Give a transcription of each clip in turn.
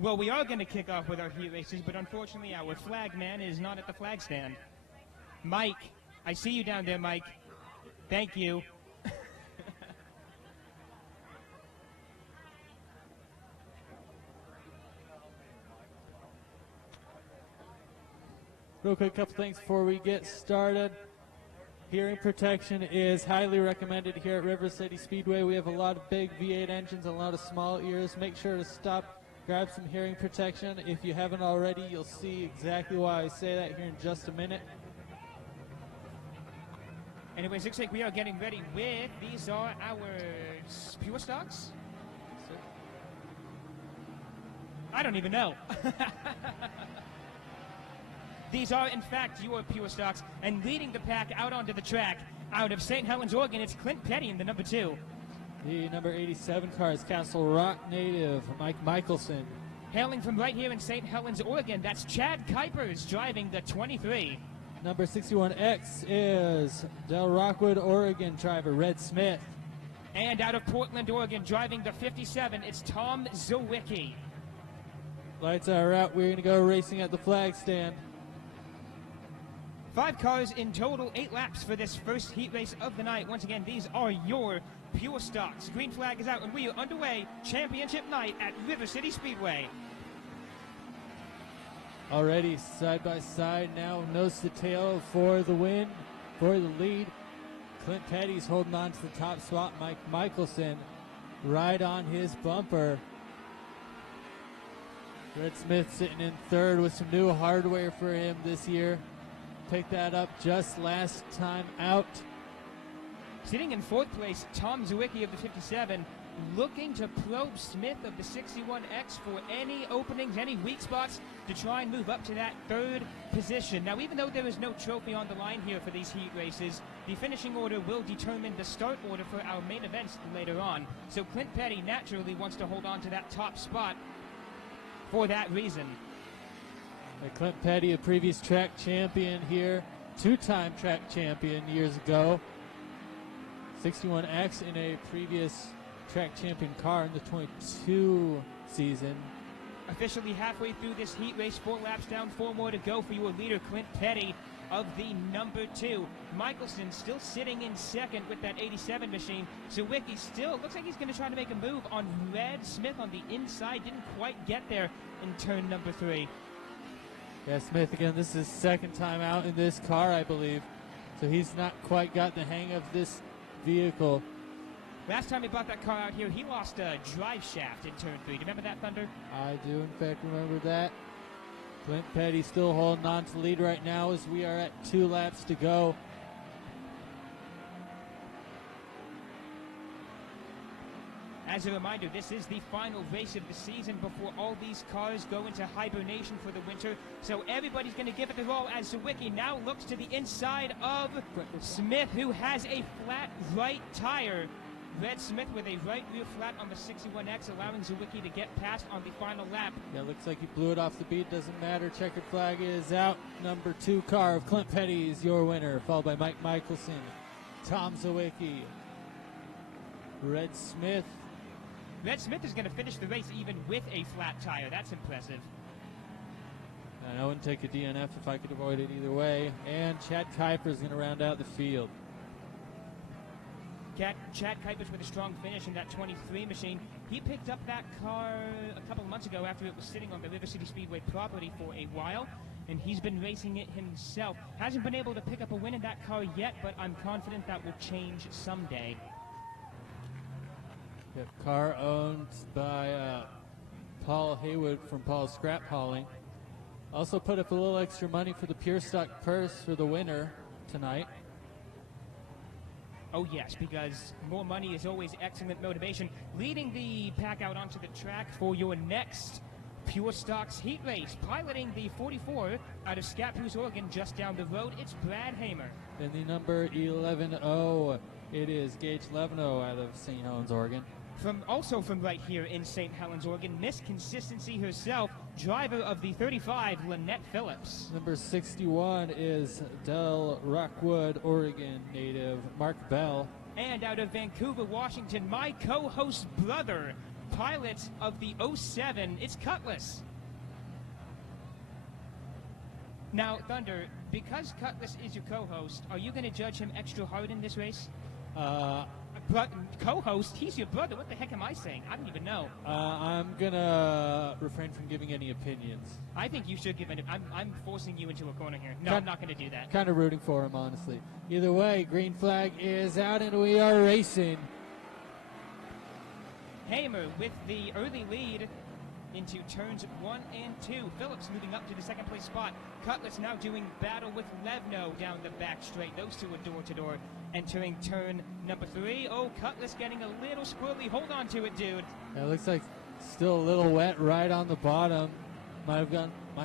Well, we are going to kick off with our heat races, but unfortunately our flag man is not at the flag stand. Mike, I see you down there, Mike. Thank you. Real quick, couple things before we get started. Hearing protection is highly recommended here at River City Speedway. We have a lot of big V8 engines and a lot of small ears. Make sure to stop, grab some hearing protection. If you haven't already, you'll see exactly why I say that here in just a minute. Anyways, looks like we are getting ready with, these are our pure stocks? I don't even know. These are, in fact, your pure stocks, and leading the pack out onto the track, out of St. Helens, Oregon, it's Clint Petty in the number 2. The number 87 car is Castle Rock native Mike Michelson. Hailing from right here in St. Helens, Oregon, that's Chad Kuipers driving the 23. Number 61X is Del Rockwood, Oregon driver Red Smith. And out of Portland, Oregon, driving the 57, it's Tom Zawicki. Lights are out. We're going to go racing at the flag stand. 5 cars in total, 8 laps for this first heat race of the night. Once again, these are your pure stocks. Green flag is out, and we are underway. Championship night at River City Speedway. Already side by side now, nose to tail for the win, for the lead. Clint Petty's holding on to the top spot. Mike Michelson right on his bumper. Red Smith sitting in third with some new hardware for him this year. Picked that up just last time out. Sitting in 4th place, Tom Zawicki of the 57, looking to probe Smith of the 61X for any openings, any weak spots to try and move up to that 3rd position. Now, even though there is no trophy on the line here for these heat races, the finishing order will determine the start order for our main events later on. So Clint Petty naturally wants to hold on to that top spot for that reason. Clint Petty, a previous track champion here, 2-time track champion years ago. 61X in a previous track champion car in the 22 season. Officially halfway through this heat race, 4 laps down, 4 more to go for your leader, Clint Petty of the number 2. Michelson still sitting in 2nd with that 87 machine. Zawicki still looks like he's going to try to make a move on Red Smith on the inside. Didn't quite get there in turn number 3. Yeah, Smith again, this is his 2nd time out in this car, I believe. So he's not quite got the hang of this vehicle. Last time he brought that car out here, he lost a drive shaft in turn 3. Do you remember that, Thunder? I do, in fact, remember that. Clint Petty still holding on to the lead right now as we are at 2 laps to go. As a reminder, this is the final race of the season before all these cars go into hibernation for the winter. So everybody's going to give it their all as Zawicki now looks to the inside of Smith, who has a flat right tire. Red Smith with a right rear flat on the 61X, allowing Zawicki to get past on the final lap. Yeah, looks like he blew it off the beat. Doesn't matter. Checkered flag is out. Number 2 car of Clint Petty is your winner, followed by Mike Michelson, Tom Zawicki, Red Smith. Red Smith is going to finish the race even with a flat tire. That's impressive. And I wouldn't take a DNF if I could avoid it either way. And Chad Kuiper is going to round out the field. Chad Kuipers with a strong finish in that 23 machine. He picked up that car a couple of months ago after it was sitting on the River City Speedway property for a while, and he's been racing it himself. Hasn't been able to pick up a win in that car yet, but I'm confident that will change someday. Yep, car owned by Paul Haywood from Paul's Scrap Hauling. Also put up a little extra money for the Pure Stock purse for the winner tonight. Oh yes, because more money is always excellent motivation. Leading the pack out onto the track for your next Pure Stocks heat race. Piloting the 44 out of Scappoose, Oregon, just down the road, it's Brad Hamer. And the number 11-0, it is Gage Leveno out of St. Helens, Oregon. Also from right here in St. Helens, Oregon, Miss Consistency herself, driver of the 35, Lynette Phillips. Number 61 is Del Rockwood, Oregon native Mark Bell. And out of Vancouver, Washington, my co-host brother, pilot of the 07, it's Cutlass. Now, Thunder, because Cutlass is your co-host, are you going to judge him extra hard in this race? Co-host? He's your brother. What the heck am I saying? I don't even know. I'm going to refrain from giving any opinions. I think you should give it. I'm forcing you into a corner here. No, I'm not going to do that. Kind of rooting for him, honestly. Either way, green flag is out, and we are racing. Hamer with the early lead into turns 1 and 2. Phillips moving up to the second place spot. Cutlass now doing battle with Levno down the back straight. Those two are door to door. Entering turn number 3. Oh, Cutlass getting a little squirrely. Hold on to it, dude. It looks like still a little wet right on the bottom. Might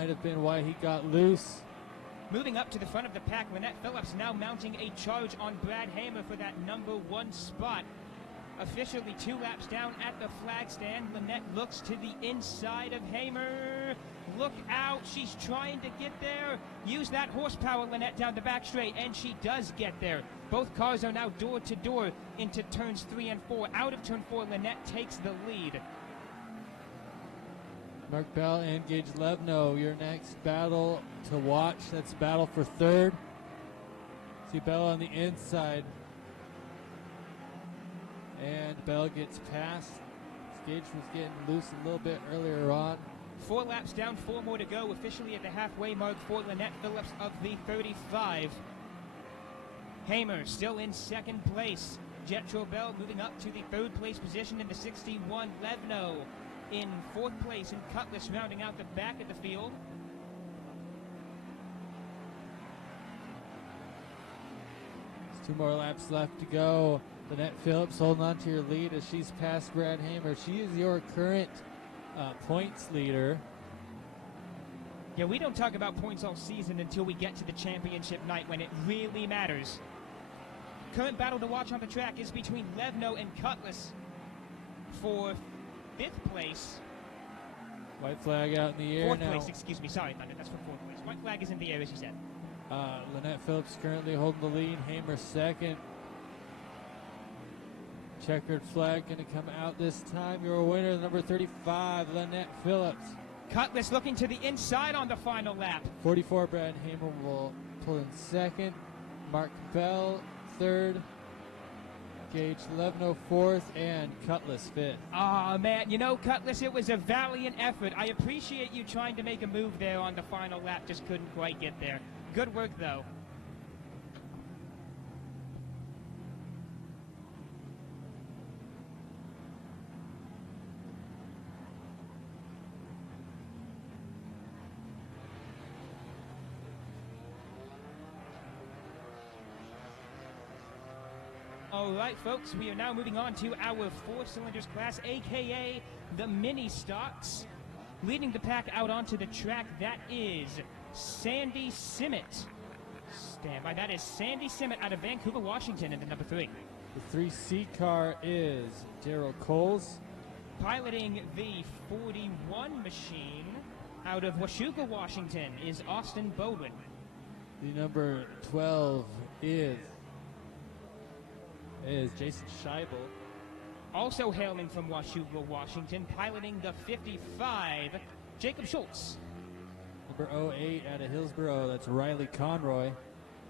have been why he got loose. Moving up to the front of the pack, Lynette Phillips now mounting a charge on Brad Hamer for that number 1 spot. Officially 2 laps down at the flag stand. Lynette looks to the inside of Hamer. Look out. She's trying to get there. Use that horsepower, Lynette, down the back straight, and she does get there. Both cars are now door to door into turns 3 and 4. Out of turn 4, Lynette takes the lead. Mark Bell and Gage Levno, your next battle to watch. That's battle for third. See Bell on the inside. And Bell gets past. Gage was getting loose a little bit earlier on. 4 laps down, 4 more to go. Officially at the halfway mark for Lynette Phillips of the 35. Hamer still in second place. Jetro Bell moving up to the 3rd place position in the 61. Levno in 4th place, and Cutlass rounding out the back of the field. There's 2 more laps left to go. Lynette Phillips holding on to your lead as she's past Brad Hamer. She is your current points leader. Yeah, we don't talk about points all season until we get to the championship night when it really matters. Current battle to watch on the track is between Levno and Cutlass for 5th place. White flag out in the air 4th now. place, excuse me. Sorry, Thunder, that's for 4th place. White flag is in the air, as you said. Lynette Phillips currently holding the lead. Hamer second. Checkered flag going to come out this time. Your winner, number 35, Lynette Phillips. Cutlass looking to the inside on the final lap. 44, Brad Hamer will pull in second. Mark Bell, third. Gage Levno, fourth. And Cutlass, fifth. Ah, man, you know, Cutlass, it was a valiant effort. I appreciate you trying to make a move there on the final lap. Just couldn't quite get there. Good work, though. All right, folks, we are now moving on to our 4 cylinders class, a.k.a. the mini stocks. Leading the pack out onto the track, that is Sandy Simmet. Stand by, that is Sandy Simmet out of Vancouver, Washington in the number 3. The 3C car is Daryl Coles. Piloting the 41 machine out of Washougal, Washington is Austin Bowden. The number 12 is Jason Scheibel. Also hailing from Washougal, Washington, piloting the 55, Jacob Schultz. Number 08 out of Hillsborough, that's Riley Conroy.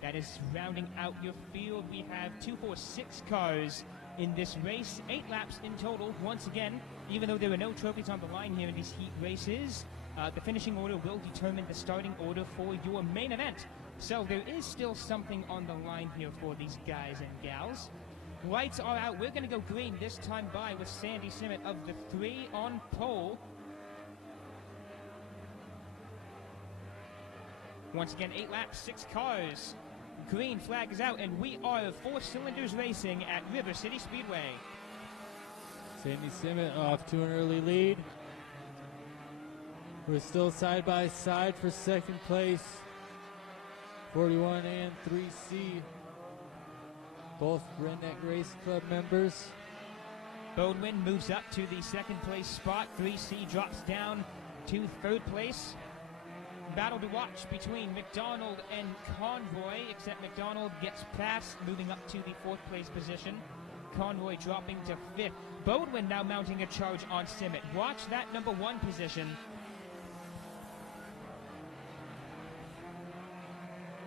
That is rounding out your field. We have 2, 4, 6 cars in this race, 8 laps in total. Once again, even though there are no trophies on the line here in these heat races, the finishing order will determine the starting order for your main event. So there is still something on the line here for these guys and gals. Lights are out. We're going to go green this time by with Sandy Simmet of the 3 on pole. Once again, 8 laps, 6 cars. Green flag is out, and we are 4 cylinders racing at River City Speedway. Sandy Simmet off to an early lead. We're still side by side for second place. 41 and 3C. Both Redneck Race Club members. Bodwin moves up to the second place spot. 3C drops down to third place. Battle to watch between McDonald and Conroy, except McDonald gets past, moving up to the fourth place position. Conroy dropping to 5th. Bodwin now mounting a charge on Simmet. Watch that number 1 position.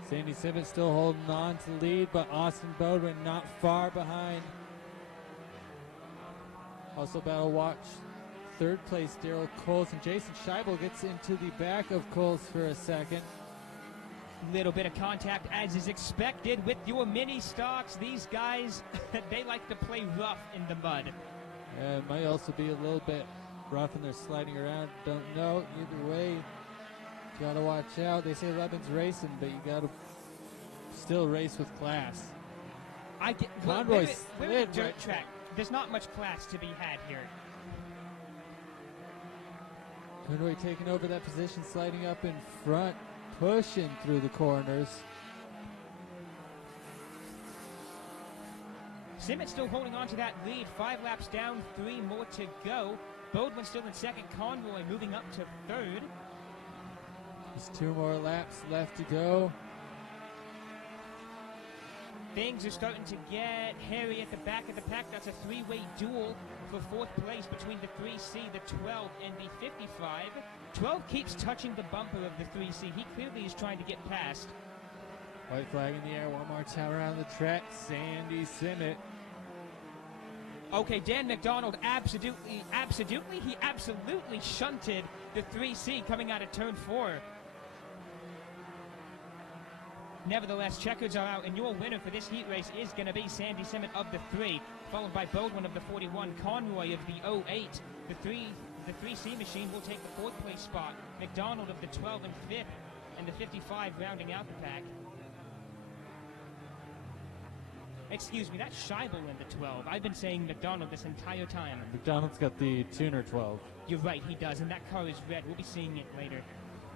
Sandy Simmet still holding on to the lead, but Austin Bodwin not far behind. Also battle watch 3rd place Daryl Coles, and Jason Scheibel gets into the back of Coles for a second. Little bit of contact as is expected with your mini stocks. These guys, they like to play rough in the mud. It might also be a little bit rough and they're sliding around. Don't know. Either way, you gotta watch out. They say Lebanon's racing, but you gotta still race with class. Conroy slid we're in a dirt right track. There's not much class to be had here. Conroy taking over that position, sliding up in front, pushing through the corners. Simmet still holding on to that lead. 5 laps down, 3 more to go. Bodwin still in 2nd. Conroy moving up to 3rd. There's 2 more laps left to go. Things are starting to get hairy at the back of the pack. That's a 3-way duel for 4th place between the 3C, the 12, and the 55. 12 keeps touching the bumper of the 3C. He clearly is trying to get past. White flag in the air, one more time around the track. Sandy Simmet. Okay, Dan McDonald absolutely shunted the 3C coming out of turn 4. Nevertheless, checkers are out, and your winner for this heat race is going to be Sandy Simmet of the 3, followed by Bodwin of the 41, Conroy of the 08. The 3C machine will take the 4th place spot. McDonald of the 12 and 5th, and the 55 rounding out the pack. Excuse me, that's Scheibel in the 12. I've been saying McDonald this entire time. McDonald's got the tuner 12. You're right, he does, and that car is red. We'll be seeing it later.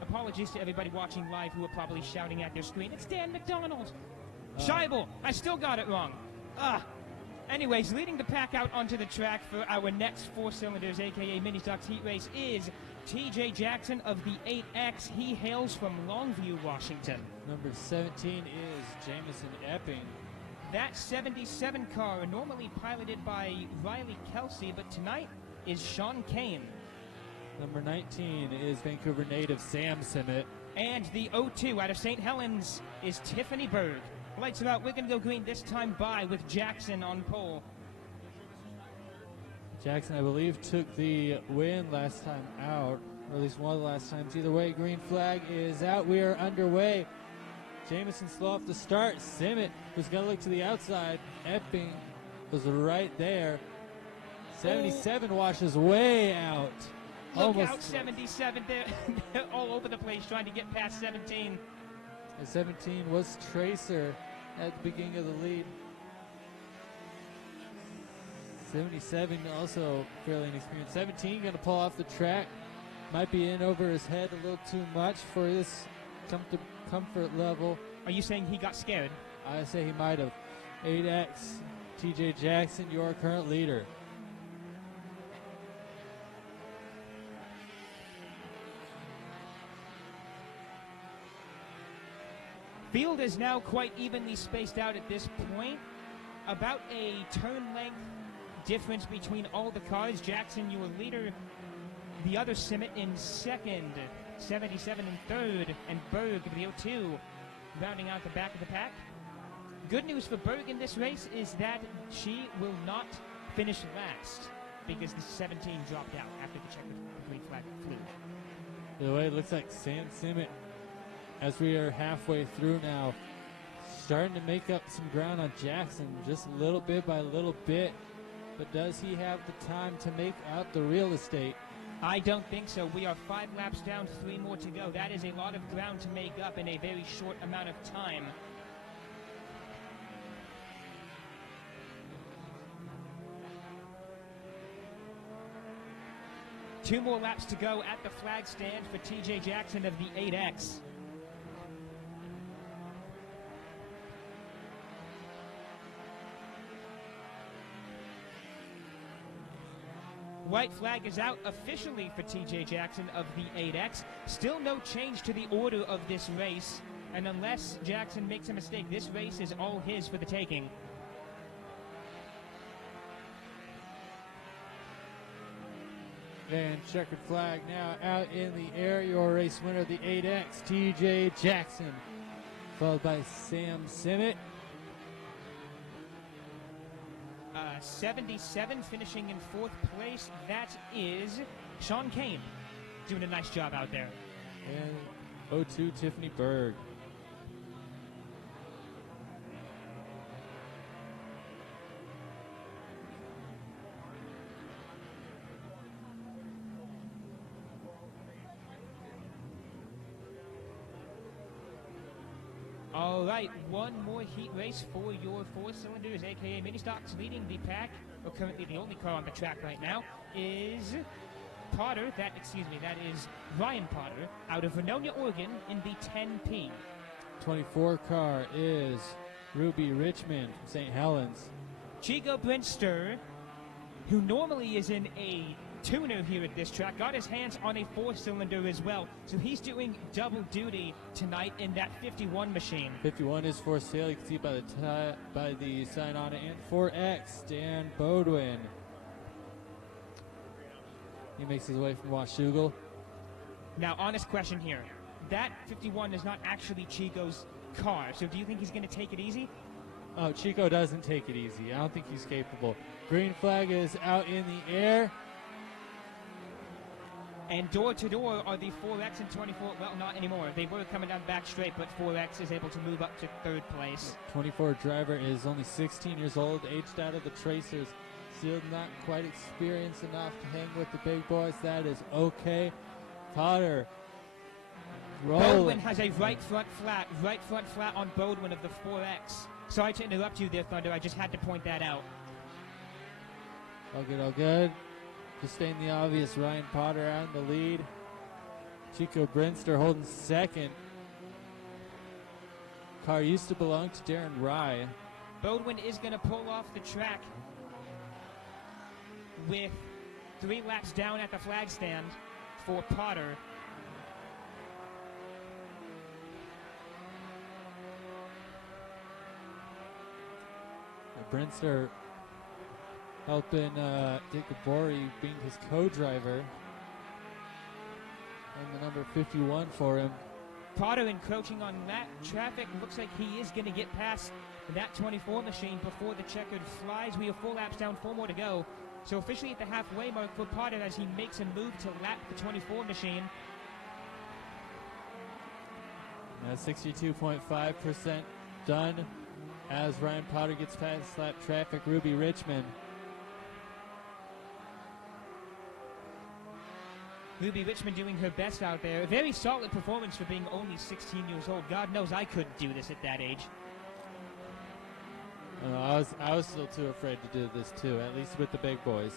Apologies to everybody watching live who are probably shouting at their screen. It's Dan McDonald. Scheibel, I still got it wrong. Anyways, leading the pack out onto the track for our next 4 cylinders, aka Mini Stocks Heat Race, is TJ Jackson of the 8X. He hails from Longview, Washington. Number 17 is Jamison Epping. That 77 car, normally piloted by Riley Kelsey, but tonight is Sean Kane. Number 19 is Vancouver native Sam Simmet. And the 02 out of St. Helens is Tiffany Berg. Lights are out. We're going to go green this time by with Jackson on pole. Jackson, I believe, took the win last time out, or at least one of the last times. Either way, green flag is out. We are underway. Jamison slow off the start. Simmet was going to look to the outside. Epping was right there. 77 washes way out. Look Almost out, 77. They're all over the place trying to get past 17. And 17 was Tracer at the beginning of the lead. 77 also fairly inexperienced. 17 going to pull off the track. Might be in over his head a little too much for this comfort level. Are you saying he got scared? I say he might have. 8X, TJ Jackson, your current leader. Field is now quite evenly spaced out at this point. About a turn length difference between all the cars. Jackson, your leader. The other Simmet in 2nd. 77 in 3rd. And Berg, the 02, rounding out the back of the pack. Good news for Berg in this race is that she will not finish last because the 17 dropped out after the checkered green flag flew. The way it looks like Sam Simmet, as we are halfway through now, starting to make up some ground on Jackson just little bit by little bit. But does he have the time to make out the real estate? I don't think so. We are 5 laps down, 3 more to go. That is a lot of ground to make up in a very short amount of time. Two more laps to go at the flag stand for TJ Jackson of the 8X. White flag is out officially for TJ Jackson of the 8X. Still no change to the order of this race. And unless Jackson makes a mistake, this race is all his for the taking. And checkered flag now out in the air. Your race winner, the 8X, TJ Jackson, followed by Sam Simmet. 77 finishing in 4th place. That is Sean Kane doing a nice job out there. And 02 Tiffany Berg. All right, one more heat race for your 4 cylinders, aka mini stocks. Leading the pack, or currently the only car on the track right now, is Potter. That is Ryan Potter out of Vernonia, Oregon, in the 10P. 24 car is Ruby Richmond from St. Helens. Chico Brinster, who normally is in a tuner here at this track, got his hands on a 4-cylinder as well, so he's doing double duty tonight in that 51 machine. 51 is for sale. You can see by the sign on it. And 4X Dan Bodwin. He makes his way from Washougal. Now, honest question here. That 51 is not actually Chico's car, so do you think he's going to take it easy? Oh, Chico doesn't take it easy. I don't think he's capable. Green flag is out in the air. And door to door are the 4X and 24. Well, not anymore. They were coming down back straight, but 4X is able to move up to 3rd place. 24 driver is only 16 years old, aged out of the Tracers. Still not quite experienced enough to hang with the big boys. That is okay. Potter Bodwin has a right front flat on Bodwin of the 4X. Sorry to interrupt you there, Thunder. I just had to point that out. All good, all good. Just stating the obvious, Ryan Potter out in the lead. Chico Brinster holding 2nd. Car used to belong to Darren Rye. Bodwin is going to pull off the track with 3 laps down at the flag stand for Potter. Brinster helping Dick Gabori being his co-driver. And the number 51 for him. Potter encroaching on that traffic. Looks like he is going to get past that 24 machine before the checkered flies. We have 4 laps down, 4 more to go. So officially at the halfway mark for Potter as he makes a move to lap the 24 machine. That's 62.5% done as Ryan Potter gets past lap traffic. Ruby Richmond. Ruby Richmond doing her best out there. A very solid performance for being only 16 years old. God knows I couldn't do this at that age. I was still too afraid to do this too, at least with the big boys.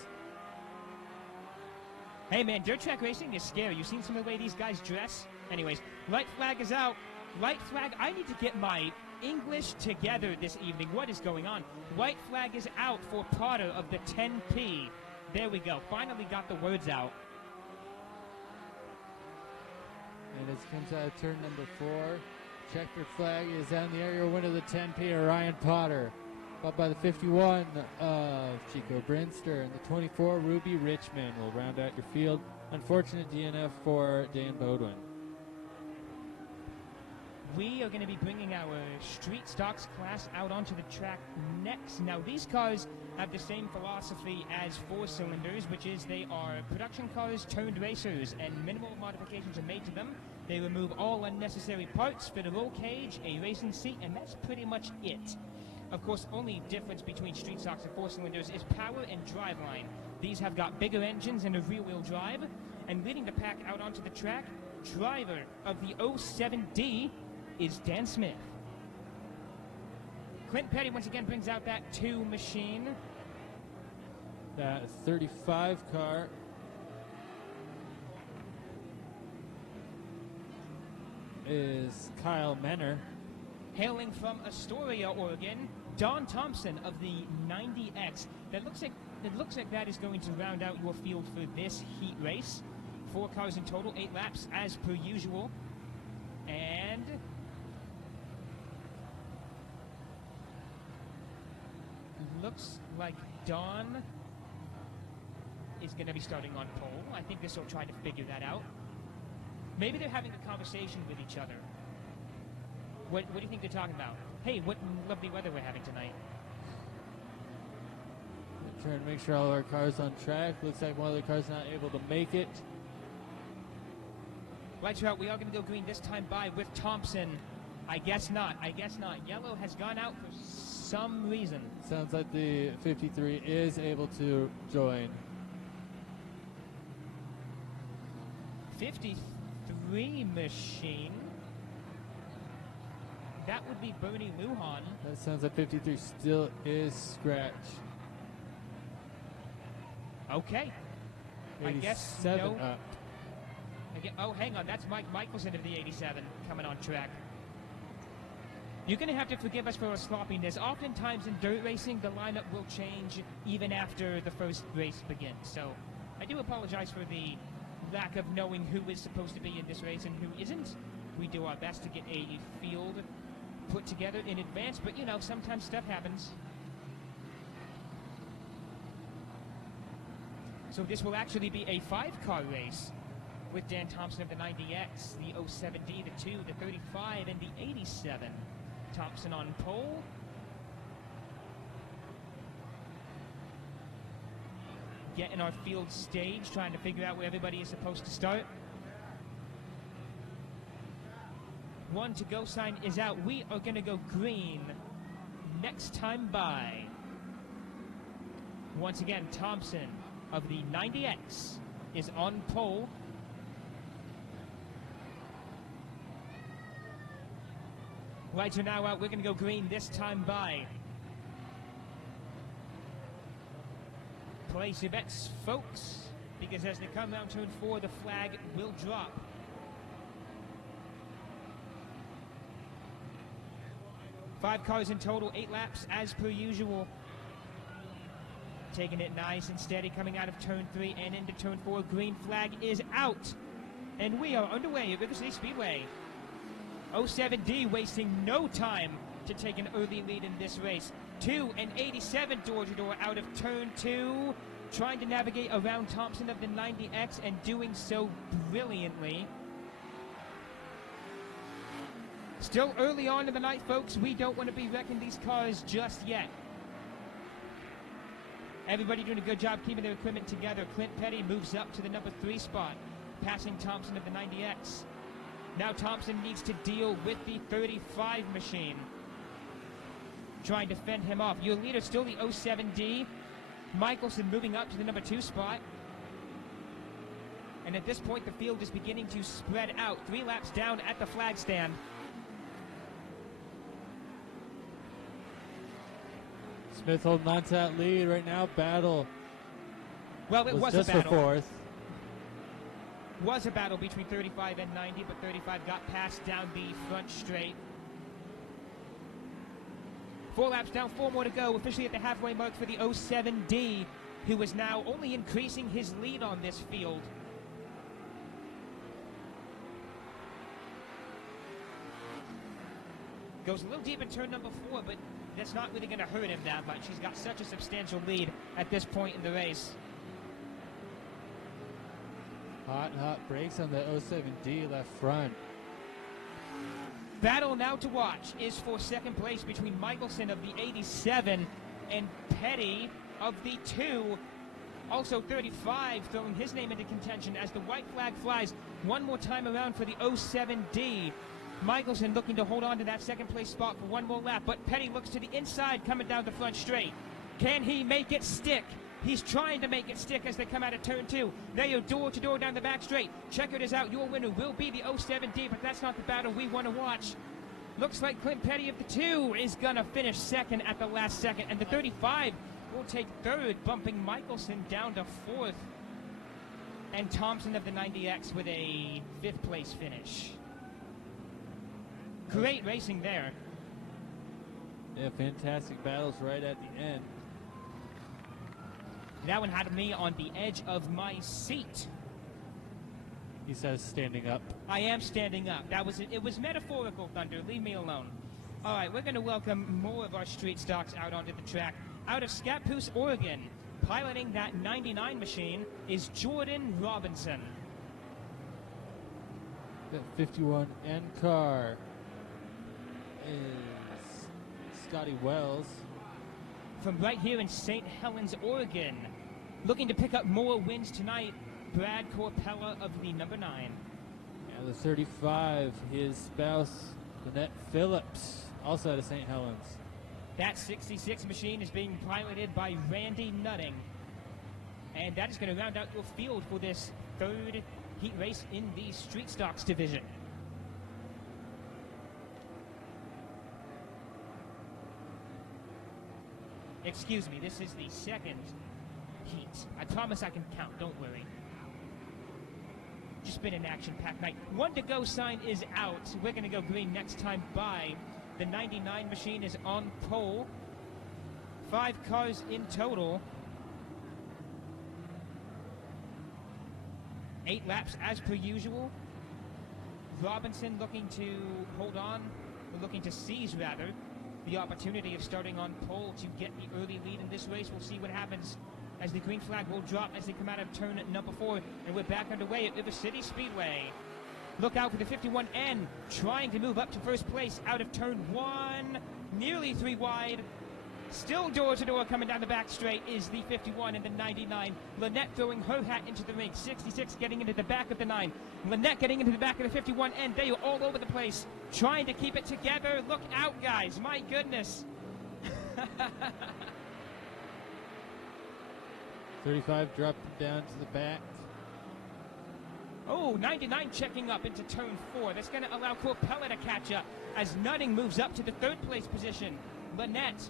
Hey man, dirt track racing is scary. You've seen some of the way these guys dress? Anyways, right flag is out. Right flag, I need to get my English together this evening. What is going on? White flag is out for Potter of the 10P. There we go. Finally got the words out. And as it comes out of turn number 4, checkered flag is down the area. Winner of the 10P, Ryan Potter. Followed by the 51 of Chico Brinster. And the 24, Ruby Richmond, will round out your field. Unfortunate DNF for Dan Bodwin. We are going to be bringing our street stocks class out onto the track next. Now, these cars have the same philosophy as 4-cylinders, which is they are production cars turned racers, and minimal modifications are made to them. They remove all unnecessary parts, fit a roll cage, a racing seat, and that's pretty much it. Of course, only difference between street stocks and 4-cylinders is power and driveline. These have got bigger engines and a rear-wheel drive, and leading the pack out onto the track, driver of the 07D is Dan Smith. Clint Petty once again brings out that 2 machine. That 35 car is Kyle Menner. Hailing from Astoria, Oregon, Don Thompson of the 90X. It looks like that is going to round out your field for this heat race. 4 cars in total, 8 laps as per usual. And looks like Don is going to be starting on pole. I think they're still trying to figure that out. Maybe they're having a conversation with each other. What do you think they're talking about? Hey, what lovely weather we're having tonight. Trying to make sure all our cars on track. Looks like one of the cars not able to make it. Lights are out. We are going to go green this time by with Thompson. I guess not. Yellow has gone out for some reason. Sounds like the 53 is able to join. 53 machine. That would be Bernie Lujan. That sounds like 53 still is scratch. Okay. I guess 87 no. up. Oh, hang on. That's Mike Michelson of the 87 coming on track. You're going to have to forgive us for our sloppiness. Oftentimes in dirt racing, the lineup will change even after the first race begins. So I do apologize for the lack of knowing who is supposed to be in this race and who isn't. We do our best to get a field put together in advance, but you know, sometimes stuff happens. So this will actually be a 5-car race with Dan Thompson of the 90X, the 07D, the 2, the 35, and the 87. Thompson on pole. Getting our field stage, trying to figure out where everybody is supposed to start. 1 to go sign is out. We are going to go green next time by. Once again, Thompson of the 90X is on pole. Lights are now out. We're going to go green this time by. Place your bets, folks, because as they come around turn 4, the flag will drop. Five cars in total, 8 laps as per usual. Taking it nice and steady, coming out of turn 3 and into turn 4. Green flag is out. And we are underway at River City Speedway. 07D wasting no time to take an early lead in this race. 2 and 87 door-to-door out of turn 2. Trying to navigate around Thompson of the 90X and doing so brilliantly. Still early on in the night, folks. We don't want to be wrecking these cars just yet. Everybody doing a good job keeping their equipment together. Clint Petty moves up to the number 3 spot, passing Thompson of the 90X. Now Thompson needs to deal with the 35 machine, trying to fend him off. Your leader still the 07D. Michelson moving up to the number 2 spot. And at this point, the field is beginning to spread out. 3 laps down at the flag stand. Smith holding on to that lead right now. Battle. Well, it was just a battle. For 4th. Was a battle between 35 and 90, but 35 got passed down the front straight. 4 laps down, 4 more to go. Officially at the halfway mark for the 07D, who is now only increasing his lead on this field. Goes a little deep in turn number 4, but that's not really going to hurt him that much. He's got such a substantial lead at this point in the race. Hot brakes on the 07D left front. Battle now to watch is for second place between Michelson of the 87 and Petty of the 2. Also 35 throwing his name into contention as the white flag flies one more time around for the 07D. Michelson looking to hold on to that second place spot for one more lap, but Petty looks to the inside coming down the front straight. Can he make it stick? He's trying to make it stick as they come out of turn 2. They are door-to-door down the back straight. Checkered is out. Your winner will be the 07D, but that's not the battle we want to watch. Looks like Clint Petty of the 2 is going to finish second at the last second, and the 35 will take third, bumping Michelson down to 4th. And Thompson of the 90X with a 5th place finish. Great racing there. Yeah, fantastic battles right at the end. That one had me on the edge of my seat. He says standing up. I am standing up. It was metaphorical, Thunder. Leave me alone. All right, we're going to welcome more of our street stocks out onto the track. Out of Scappoose, Oregon, Piloting that 99 machine is Jordan Robinson. That 51N car is Scotty Wells. From right here in St. Helens, Oregon, looking to pick up more wins tonight, Brad Corpella of the number 9. Yeah, the 35, his spouse, Lynette Phillips, also out of St. Helens. That 66 machine is being piloted by Randy Nutting. And that is going to round out your field for this third heat race in the Street Stocks division. Excuse me, this is the second heat. I promise I can count, don't worry. Just been an action-packed night. 1 to go sign is out. We're going to go green next time by. The 99 machine is on pole. 5 cars in total. 8 laps as per usual. Robinson looking to hold on, or looking to seize rather, the opportunity of starting on pole to get the early lead in this race. We'll see what happens as the green flag will drop as they come out of turn number 4. And we're back underway at River City Speedway. Look out for the 51N, trying to move up to first place out of turn 1, nearly 3 wide. Still door-to-door coming down the back straight is the 51 and the 99. Lynette throwing her hat into the ring. 66 getting into the back of the 9. Lynette getting into the back of the 51, and they are all over the place, trying to keep it together. Look out, guys. My goodness. 35 dropped down to the back. Oh, 99 checking up into turn 4. That's going to allow Corpella to catch up as Nutting moves up to the 3rd place position. Lynette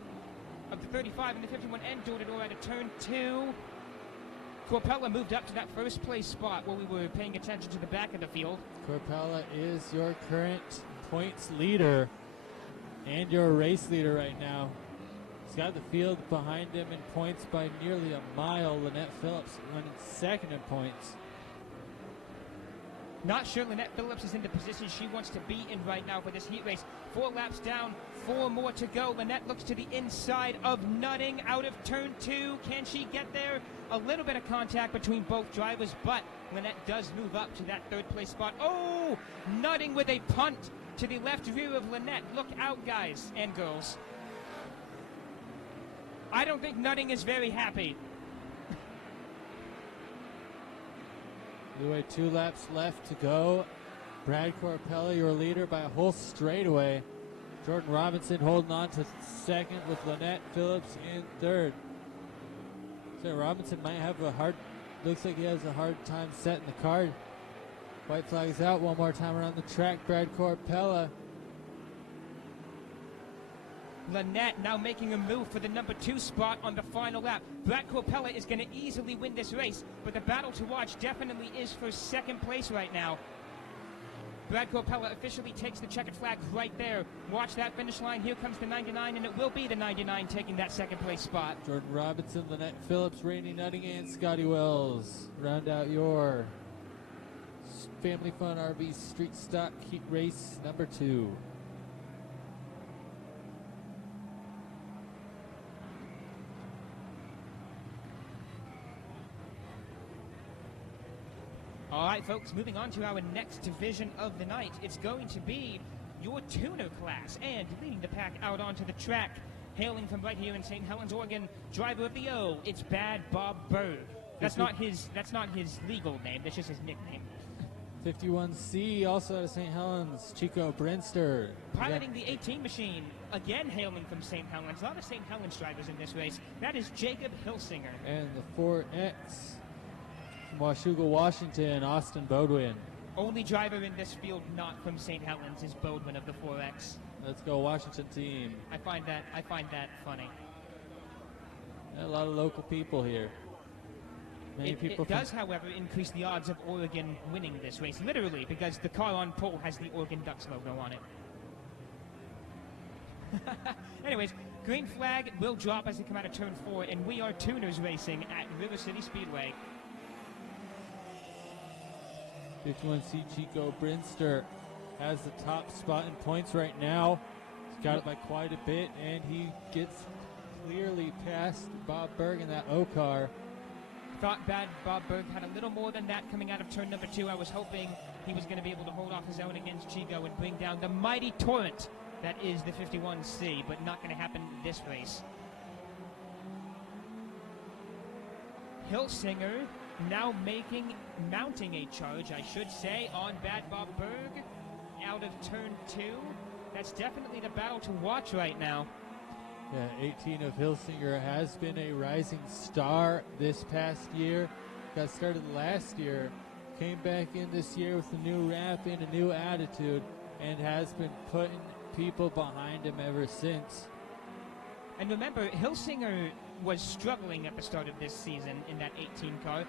of the 35 and the 51N door-to-door out of turn 2. Corpella moved up to that 1st place spot where we were paying attention to the back of the field. Corpella is your current points leader and your race leader right now. He's got the field behind him in points by nearly a mile. Lynette Phillips running 2nd in points. Not sure Lynette Phillips is in the position she wants to be in right now for this heat race. 4 laps down, 4 more to go. Lynette looks to the inside of Nutting out of turn 2. Can she get there? A little bit of contact between both drivers, but Lynette does move up to that 3rd place spot. Oh, Nutting with a punt to the left rear of Lynette. Look out, guys and girls. I don't think Nutting is very happy. Anyway, 2 laps left to go. Brad Corpella, your leader by a whole straightaway. Jordan Robinson holding on to 2nd with Lynette Phillips in 3rd. So Robinson might have looks like he has a hard time setting the car. White flag is out. One more time around the track. Brad Corpella. Lynette now making a move for the number 2 spot on the final lap. Brad Corpella is going to easily win this race, but the battle to watch definitely is for 2nd place right now. Brad Corpella officially takes the checkered flag right there. Watch that finish line. Here comes the 99, and it will be the 99 taking that 2nd place spot. Jordan Robinson, Lynette Phillips, Randy Nutting, and Scotty Wells round out your Family Fun RV Street Stock Heat Race number 2. All right, folks, moving on to our next division of the night. It's going to be your tuner class, and leading the pack out onto the track, hailing from right here in St. Helens, Oregon, driver of the O, it's Bad Bob Bird. That's not his legal name. That's just his nickname. 51C, also out of St. Helens, Chico Brinster. Piloting the 18 machine, again hailing from St. Helens. A lot of St. Helens drivers in this race. That is Jacob Hilsinger. And the 4X. From Washougal, Washington, Austin Bodwin. Only driver in this field not from St. Helens is Bodwin of the 4X. Let's go Washington team. I find that funny. A lot of local people here. It does, however, increase the odds of Oregon winning this race, literally, because the car on pole has the Oregon Ducks logo on it. Anyways, green flag will drop as they come out of turn 4, and we are tuners racing at River City Speedway. 51C Chico Brinster has the top spot in points right now. He's got it by quite a bit, and he gets clearly past Bob Berg in that O car. Thought bad Bob Berg had a little more than that coming out of turn number 2. I was hoping he was going to be able to hold off his own against Chico and bring down the mighty torrent that is the 51C, but not going to happen this race. Hilsinger now mounting a charge, I should say, on bad Bob Berg out of turn 2. That's definitely the battle to watch right now. Yeah, 18 of Hilsinger has been a rising star this past year. Got started last year, came back in this year with a new ramp and a new attitude, and has been putting people behind him ever since. And remember, Hilsinger was struggling at the start of this season in that 18 car.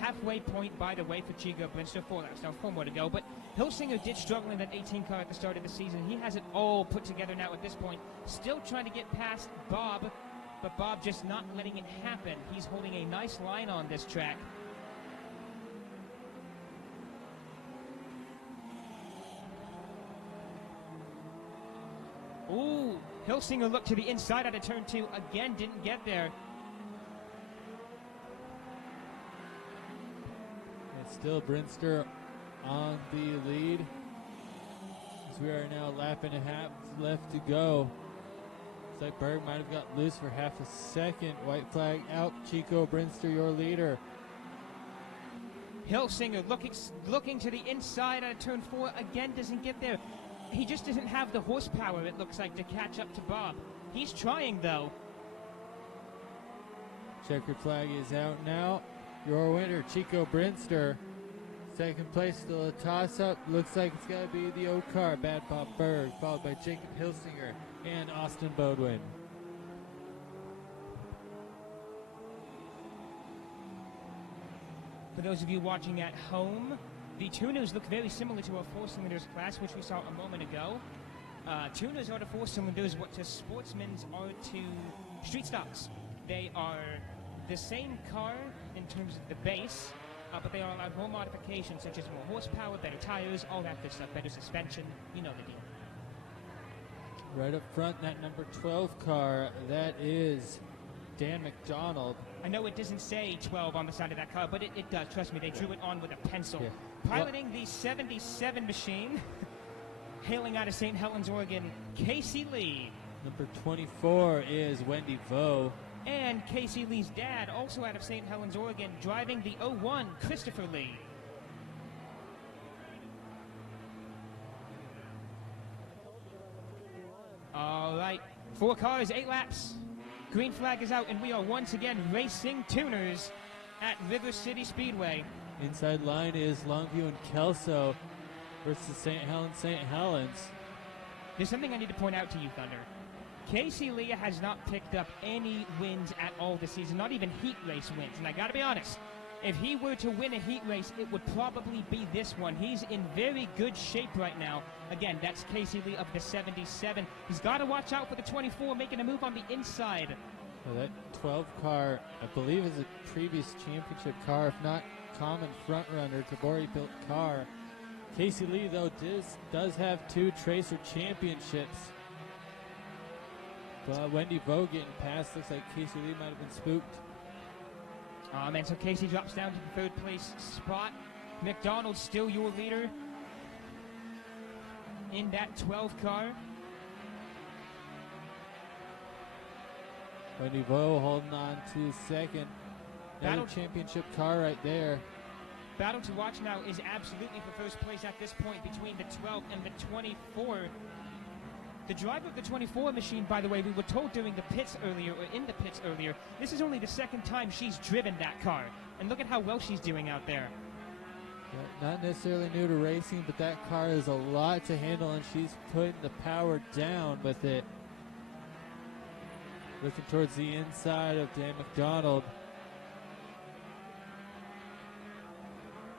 Halfway point, by the way, for Chico Brinster. 4 laps now, 4 more to go. But Hilsinger did struggle in that 18 car at the start of the season. He has it all put together now at this point. Still trying to get past Bob, but Bob just not letting it happen. He's holding a nice line on this track. Ooh, Hilsinger looked to the inside out of turn 2. Again, didn't get there. Still Brinster on the lead, as we are now a lap and a half left to go. Looks like Berg might have got loose for half a second. White flag out. Chico Brinster, your leader. Hilsinger looking to the inside out of turn 4. Again, doesn't get there. He just doesn't have the horsepower, it looks like, to catch up to Bob. He's trying, though. Checkered flag is out now. Your winner, Chico Brinster. Second place, still a toss-up. Looks like it's got to be the O-car, Bad Bob Berg, followed by Jacob Hilsinger and Austin Bodwin. For those of you watching at home, the tuners look very similar to a 4-cylinders class, which we saw a moment ago. Tuners are to 4-cylinders what to Sportsmans are to street stocks. They are the same car in terms of the base, but they are allowed more modifications, such as more horsepower, better tires, all that good stuff, better suspension. You know the deal. Right up front, that number 12 car, that is Dan McDonald. I know it doesn't say 12 on the side of that car, but it does. Trust me, they drew it on with a pencil. Yeah. Piloting the 77 machine, hailing out of St. Helens, Oregon, Casey Lee. Number 24 is Wendy Vo. And Casey Lee's dad, also out of St. Helens, Oregon, driving the 01, Christopher Lee. All right, 4 cars, 8 laps. Green flag is out, and we are once again racing tuners at River City Speedway. Inside line is Longview and Kelso versus St. Helens. There's something I need to point out to you, Thunder. Casey Lee has not picked up any wins at all this season, not even heat race wins. And I gotta be honest, if he were to win a heat race, it would probably be this one. He's in very good shape right now. Again, that's Casey Lee of the 77. He's got to watch out for the 24, making a move on the inside. Well, that 12 car, I believe, is a previous championship car, if not common front runner, Tabori built car. Casey Lee, though, does have 2 Tracer championships. But Wendy Vo getting past. Looks like Casey Lee might have been spooked. Oh man, so Casey drops down to the 3rd place spot. McDonald still your leader in that 12 car. Wendy Vo holding on to second. Another championship car right there. Battle to watch now is absolutely for first place at this point between the 12 and the 24. The driver of the 24 machine, by the way, we were told during the pits earlier, or in the pits earlier, this is only the 2nd time she's driven that car. And look at how well she's doing out there. Yeah, not necessarily new to racing, but that car is a lot to handle, and she's putting the power down with it. Looking towards the inside of Dan McDonald.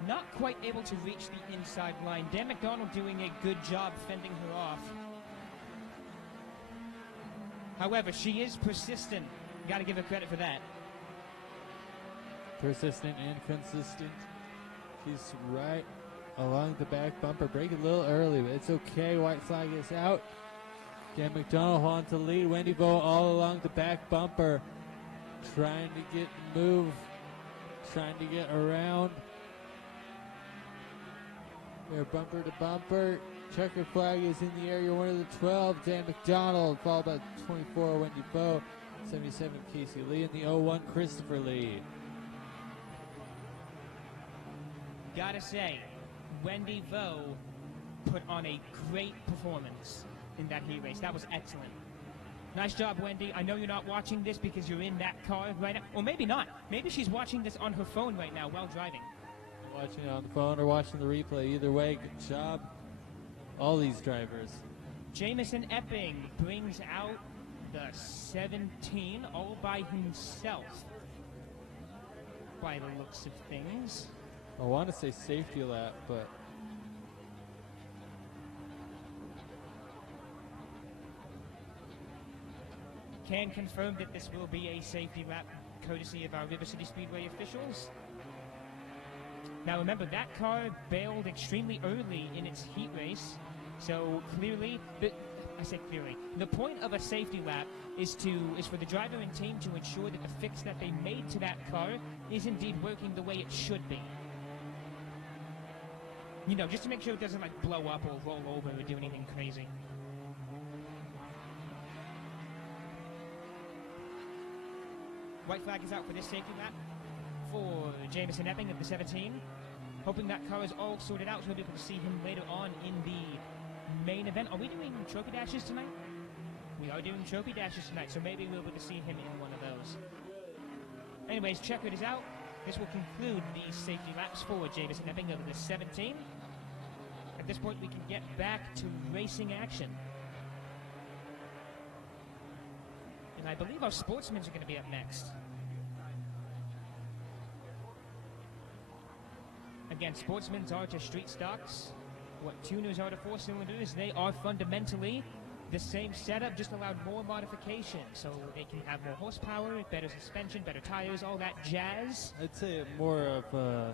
Not quite able to reach the inside line. Dan McDonald doing a good job fending her off. However, she is persistent. Got to give her credit for that. Persistent and consistent. She's right along the back bumper. Break a little early, but it's okay. White flag is out. Dan McDonald on to lead. Wendy Vo all along the back bumper. Trying to get move. Trying to get around. They're bumper to bumper. Checker flag is in the area. One of the 12, Dan McDonald, followed by 24, Wendy Vo. 77, Casey Lee, and the 01, Christopher Lee. Gotta say, Wendy Vo put on a great performance in that heat race. That was excellent. Nice job, Wendy. I know you're not watching this because you're in that car right now. Or maybe not. Maybe she's watching this on her phone right now while driving. Watching it on the phone or watching the replay. Either way, good job. All these drivers. Jamison Epping brings out the 17 all by himself, by the looks of things. I want to say safety lap, but can confirm that this will be a safety lap courtesy of our River City Speedway officials. Now remember, that car bailed extremely early in its heat race, so clearly, I say clearly, the point of a safety lap is for the driver and team to ensure that the fix that they made to that car is indeed working the way it should be. You know, just to make sure it doesn't like blow up or roll over or do anything crazy. White flag is out for this safety lap for Jamison Epping of the 17. Hoping that car is all sorted out so we'll be able to see him later on in the main event. Are we doing trophy dashes tonight? We are doing trophy dashes tonight, so maybe we'll be able to see him in one of those. Anyways, checkered is out. This will conclude the safety laps for Jamison Epping of the 17. At this point, we can get back to racing action. And I believe our Sportsmen are going to be up next. Again, Sportsmen's are to street stocks. What tuners are to four-cylinders, they are fundamentally the same setup, just allowed more modification. So they can have more horsepower, better suspension, better tires, all that jazz. I'd say more of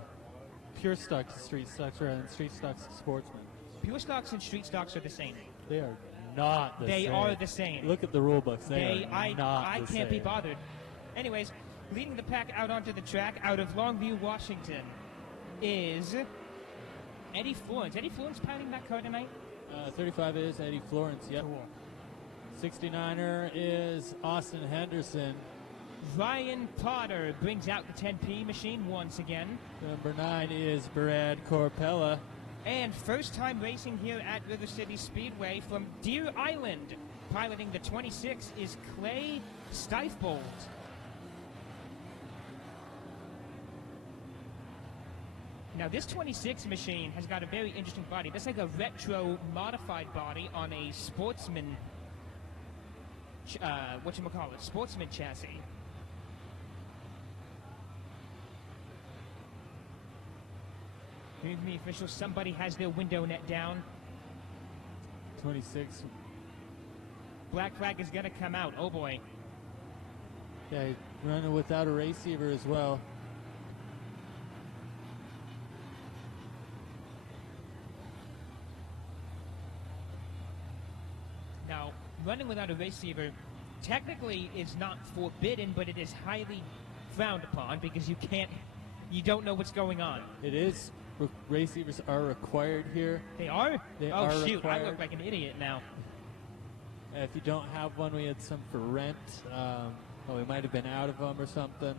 pure stocks to street stocks rather than street stocks to Sportsmen. Pure stocks and street stocks are the same. They are not the same. They are the same. Look at the rule books. I can't be bothered. Anyways, leading the pack out onto the track out of Longview, Washington, is Eddie Florence. Eddie Florence piloting that car tonight? 35 is Eddie Florence, yep. Cool. 69er is Austin Henderson. Ryan Potter brings out the 10P machine once again. Number 9 is Brad Corpella. And first time racing here at River City Speedway from Deer Island. Piloting the 26 is Clay Steifbold. Now this 26 machine has got a very interesting body. That's like a retro modified body on a Sportsman, Sportsman chassis. Here's the official. Somebody has their window net down. 26. Black flag is going to come out. Oh boy. Yeah, running without a receiver as well. Now, running without a receiver technically is not forbidden, but it is highly frowned upon because you don't know what's going on. It is. Receivers are required here. They are? They are shoot, required. I look like an idiot now. If you don't have one, we had some for rent. We might have been out of them or something.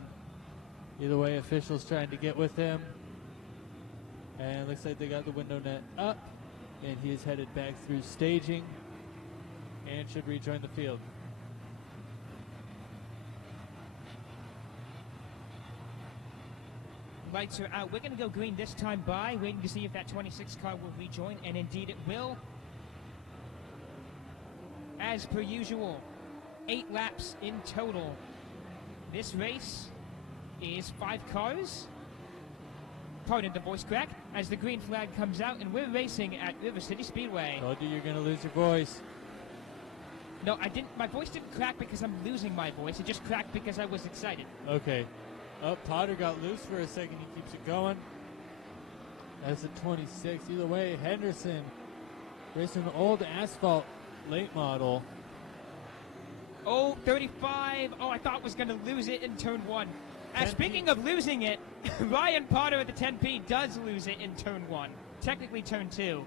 Either way, officials trying to get with him. And it looks like they got the window net up. And he is headed back through staging. And should rejoin the field. Lights are out. We're going to go green this time by, waiting to see if that 26 car will rejoin, and indeed it will. As per usual, 8 laps in total. This race is 5 cars. Pardon the voice crack, as the green flag comes out, and we're racing at River City Speedway. Told you you're going to lose your voice. No, I didn't. My voice didn't crack because I'm losing my voice. It just cracked because I was excited. Okay. Oh, Potter got loose for a second. He keeps it going. That's a 26. Either way, Henderson racing the old asphalt late model. Oh, 35. Oh, I thought was going to lose it in turn 1. 10P. Speaking of losing it, Ryan Potter at the 10P does lose it in turn 1. Technically turn 2.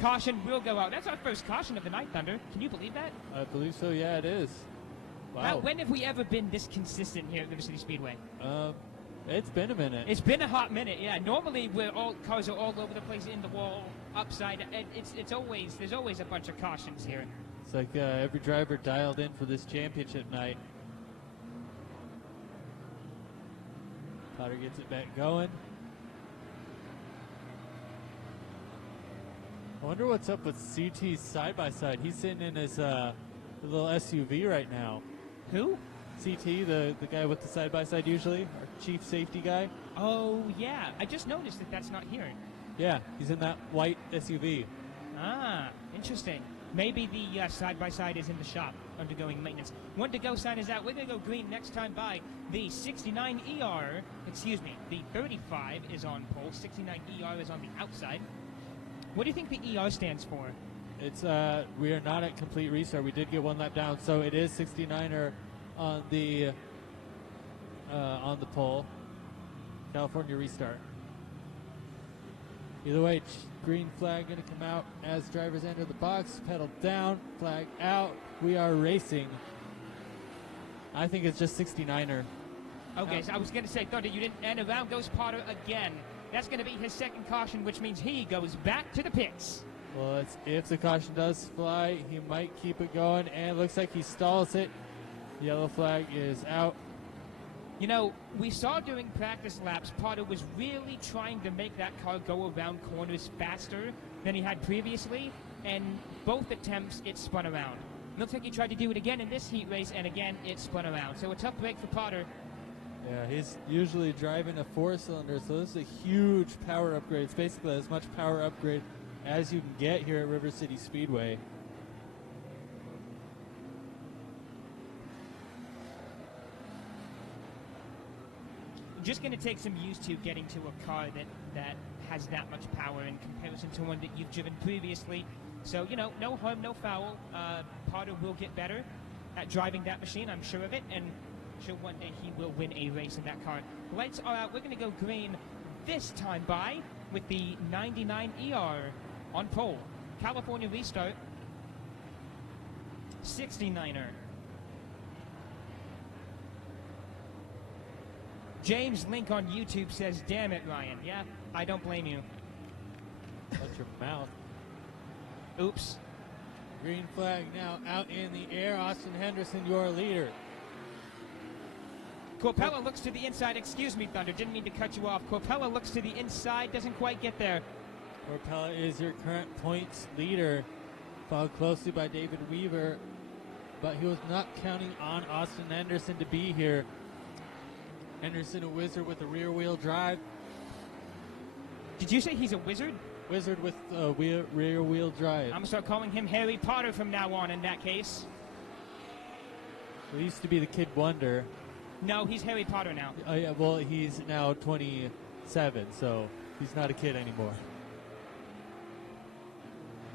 Caution will go out. That's our first caution of the night, Thunder. Can you believe that? I believe so, yeah, it is. Wow. Now, when have we ever been this consistent here at River City Speedway? It's been a minute. It's been a hot minute, yeah. Normally, cars are all over the place, in the wall, upside. There's always a bunch of cautions here. It's like every driver dialed in for this championship night. Potter gets it back going. I wonder what's up with CT's side-by-side. He's sitting in his little SUV right now. Who? CT, the guy with the side-by-side usually, our chief safety guy. Oh, yeah. I just noticed that that's not here. Yeah, he's in that white SUV. Ah, interesting. Maybe the side-by-side is in the shop undergoing maintenance. 1 to go sign is out. We're going to go green next time by. The 69 ER, excuse me, the 35 is on pole. 69 ER is on the outside. What do you think the ER stands for? It's we are not at complete restart. We did get 1 lap down, so it is 69er on the pole. California restart. Either way, green flag going to come out as drivers enter the box. Pedal down, flag out. We are racing. I think it's just 69er. Okay, so I was going to say, Thunder, you didn't, and around goes Potter again. That's going to be his second caution, which means he goes back to the pits. Well, if the caution does fly, he might keep it going, and it looks like he stalls it. Yellow flag is out. You know, we saw during practice laps, Potter was really trying to make that car go around corners faster than he had previously, and both attempts, it spun around. Looks like he tried to do it again in this heat race, and again, it spun around. So a tough break for Potter. Yeah, he's usually driving a 4-cylinder, so this is a huge power upgrade. It's basically as much power upgrade as you can get here at River City Speedway. Just going to take some used to getting to a car that has that much power in comparison to one that you've driven previously. So, you know, no harm, no foul. Potter will get better at driving that machine, I'm sure of it, and sure one day he will win a race in that car. Lights are out. We're going to go green this time by with the 99 ER on pole. California restart. 69er. James Link on YouTube says, damn it, Ryan. Yeah, I don't blame you. Watch your mouth. Oops. Green flag now out in the air. Austin Henderson, your leader. Corpella looks to the inside. Excuse me, Thunder. Didn't mean to cut you off. Corpella looks to the inside. Doesn't quite get there. Corpella is your current points leader, followed closely by David Weaver, but he was not counting on Austin Henderson to be here. Henderson, a wizard with a rear-wheel drive. Did you say he's a wizard? Wizard with a rear-wheel drive. I'm going to start calling him Harry Potter from now on in that case. He used to be the Kid Wonder. No, he's Harry Potter now. Yeah, well, he's now 27, so he's not a kid anymore.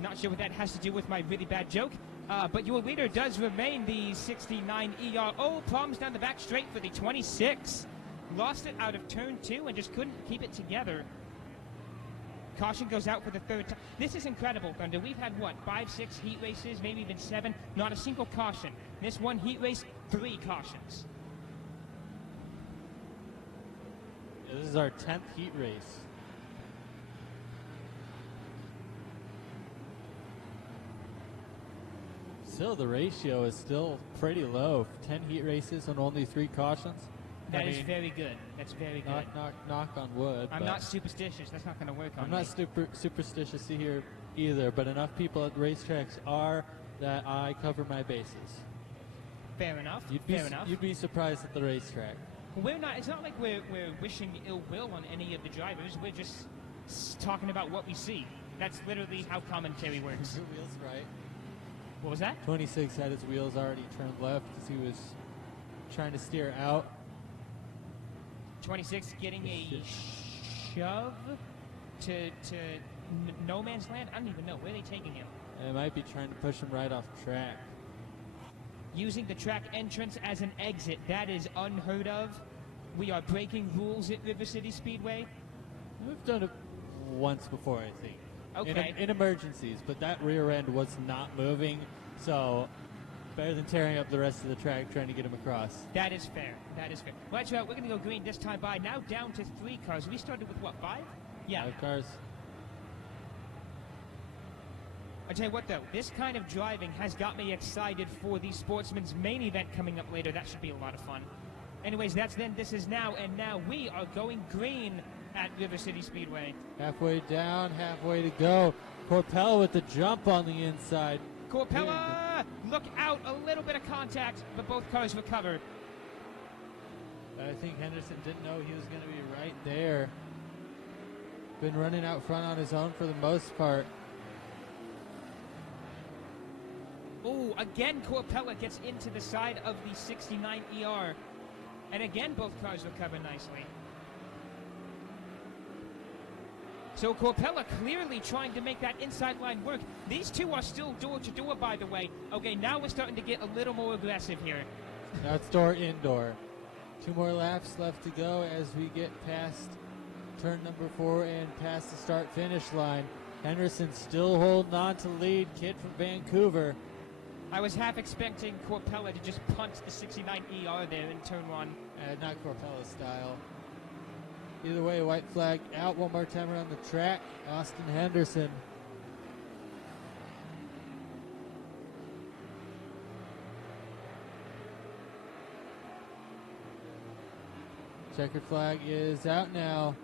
Not sure what that has to do with my really bad joke. But your leader does remain the 69 ER. Oh, problems down the back straight for the 26. Lost it out of turn 2 and just couldn't keep it together. Caution goes out for the third time. This is incredible, Thunder. We've had, what, 5, 6 heat races, maybe even 7. Not a single caution. This one heat race, 3 cautions. This is our 10th heat race. Still, the ratio is still pretty low. 10 heat races and only 3 cautions. That is very good. That's very good. Knock on wood. I'm not superstitious. That's not going to work on me. I'm not superstitious here either, but enough people at racetracks are that I cover my bases. Fair enough. You'd be surprised at the racetrack. We're not. It's not like we're wishing ill will on any of the drivers. We're just talking about what we see. That's literally how commentary works. Your wheels right. What was that? 26 had his wheels already turned left as he was trying to steer out. 26 getting a shove to no man's land. I don't even know where are they taking him. They might be trying to push him right off track. Using the track entrance as an exit, that is unheard of. We are breaking rules at River City Speedway. We've done it once before, I think. Okay. In emergencies, but that rear end was not moving, so better than tearing up the rest of the track trying to get him across. That is fair. That is fair. Well, that's right. We're going to go green this time by. Now down to 3 cars. We started with what, 5? Yeah. 5 cars. I tell you what, though, this kind of driving has got me excited for the Sportsman's main event coming up later. That should be a lot of fun. Anyways, that's then, this is now, and now we are going green at River City Speedway. Halfway down, halfway to go. Corpella with the jump on the inside. Corpella! Look out, a little bit of contact, but both cars recover. I think Henderson didn't know he was going to be right there. Been running out front on his own for the most part. Oh, again, Corpella gets into the side of the 69 ER. And again, both cars recover nicely. So Corpella clearly trying to make that inside line work. These two are still door to door, by the way. Okay, now we're starting to get a little more aggressive here. Now it's door indoor. 2 more laps left to go as we get past turn number 4 and past the start-finish line. Henderson still holding on to lead. Kid from Vancouver. I was half expecting Corpella to just punt the 69 ER there in turn 1. Not Corpella style. Either way, white flag out one more time around the track. Austin Henderson. Checkered flag is out now.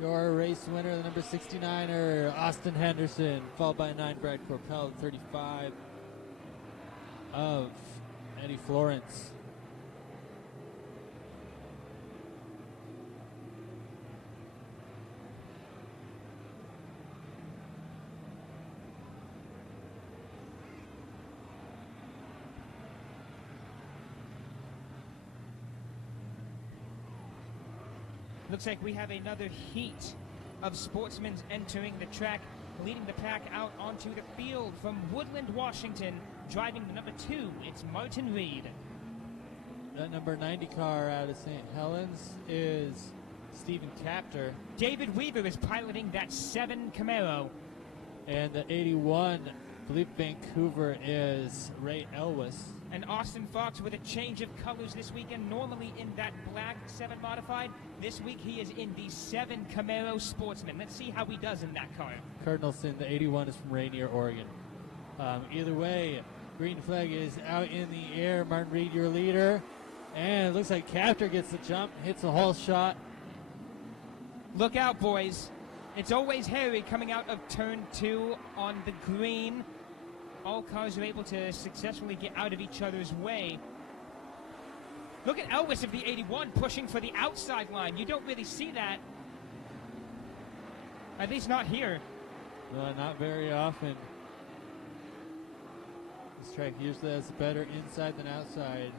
Your race winner, the number 69er, Austin Henderson, followed by 9 Brad Corpella, 35 of Eddie Florence. Looks like we have another heat of Sportsmen entering the track, leading the pack out onto the field from Woodland, Washington. Driving the number 2, it's Martin Reed. That number 90 car out of St. Helens is Stephen Capter. David Weaver is piloting that 7 Camaro. And the 81, I believe Vancouver, is Ray Elwes. And Austin Fox with a change of colors this weekend. Normally in that black 7 modified. This week he is in the 7 Camaro Sportsman. Let's see how he does in that car. Cardinalson, the 81, is from Rainier, Oregon. Either way, green flag is out in the air. Martin Reed, your leader. And it looks like Capter gets the jump, hits the whole shot. Look out, boys. It's always hairy coming out of turn 2 on the green. All cars are able to successfully get out of each other's way. Look at Elvis of the 81 pushing for the outside line. You don't really see that. At least not here. Not very often. This track usually has better inside than outside,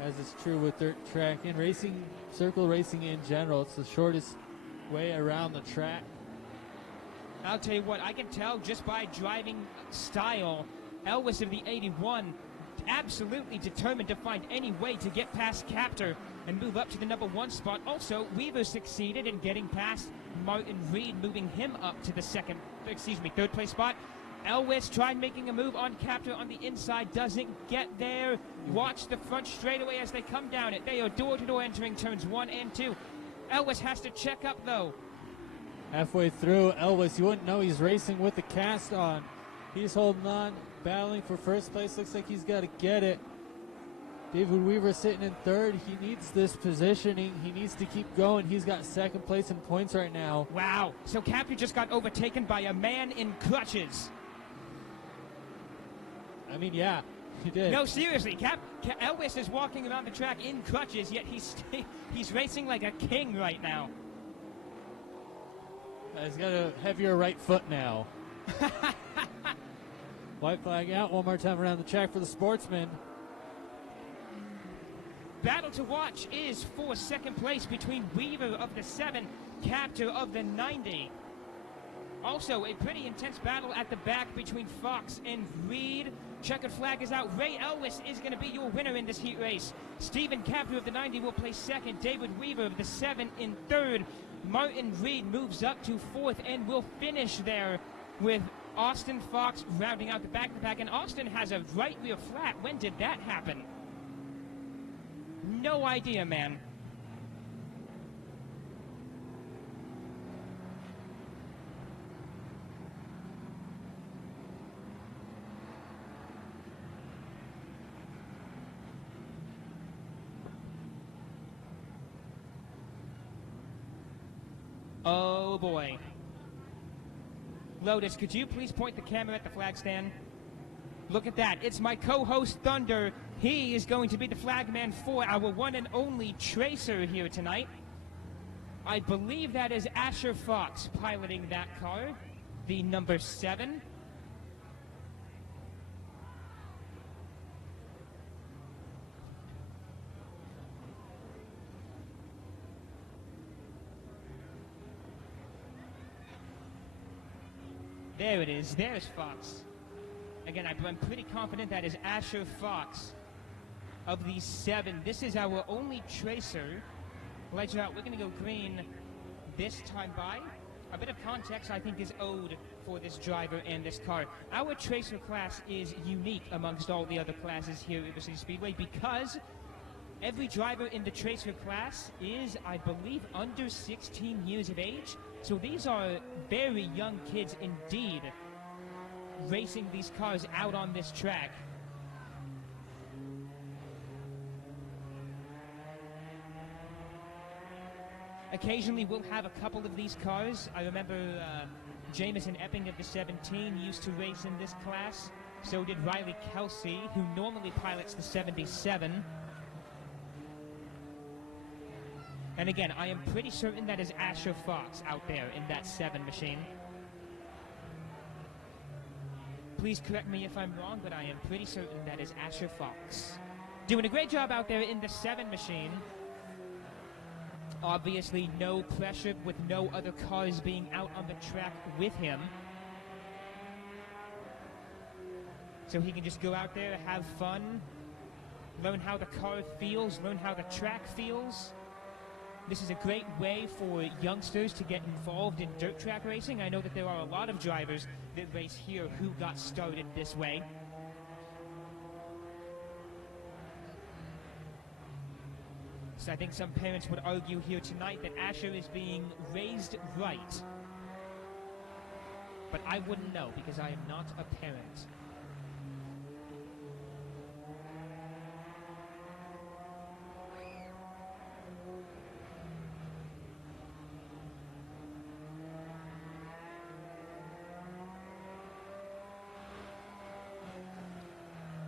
as is true with dirt track and racing, circle racing in general. It's the shortest way around the track. I'll tell you what, I can tell just by driving style, Elvis of the 81 absolutely determined to find any way to get past Capter and move up to the number 1 spot. Also, Weaver succeeded in getting past Martin Reed, moving him up to the third place spot. Elvis tried making a move on Capter on the inside, doesn't get there. Watch the front straightaway as they come down it. They are door-to-door entering turns 1 and 2. Elvis has to check up, though. Halfway through, Elvis, you wouldn't know he's racing with the cast on. He's holding on, battling for first place. Looks like he's got to get it. David Weaver sitting in 3rd. He needs this positioning. He needs to keep going. He's got 2nd place in points right now. Wow. So Capter just got overtaken by a man in crutches. I mean, yeah, he did. No, seriously, Elvis is walking around the track in crutches, yet he's racing like a king right now. He's got a heavier right foot now. White flag out one more time around the track for the Sportsman. Battle to watch is for 2nd place between Weaver of the 7, Capter of the 90. Also, a pretty intense battle at the back between Fox and Reed. Checkered flag is out. Ray Elwes is going to be your winner in this heat race. Stephen Capper of the 90 will place second. David Weaver of the 7 in third. Martin Reed moves up to fourth and will finish there with Austin Fox rounding out the back of the pack. And Austin has a right rear flat. When did that happen? No idea, man. Oh boy. Lotus, could you please point the camera at the flag stand? Look at that. It's my co-host Thunder. He is going to be the flagman for our one and only Tracer here tonight. I believe that is Asher Fox piloting that car, the number 7. There it is. There's Fox. Again, I'm pretty confident that is Asher Fox of the 7. This is our only Tracer. Lights are out. We're going to go green this time by. A bit of context, I think, is owed for this driver and this car. Our Tracer class is unique amongst all the other classes here at River City Speedway because every driver in the Tracer class is, I believe, under 16 years of age. So these are very young kids indeed racing these cars out on this track. Occasionally we'll have a couple of these cars. I remember Jamison Epping of the 17 used to race in this class. So did Riley Kelsey, who normally pilots the 77. And again, I am pretty certain that is Asher Fox out there in that 7 machine. Please correct me if I'm wrong, but I am pretty certain that is Asher Fox. Doing a great job out there in the 7 machine. Obviously no pressure with no other cars being out on the track with him. So he can just go out there, have fun, learn how the car feels, learn how the track feels. This is a great way for youngsters to get involved in dirt track racing. I know that there are a lot of drivers that race here who got started this way. So I think some parents would argue here tonight that Asher is being raised right. But I wouldn't know because I am not a parent.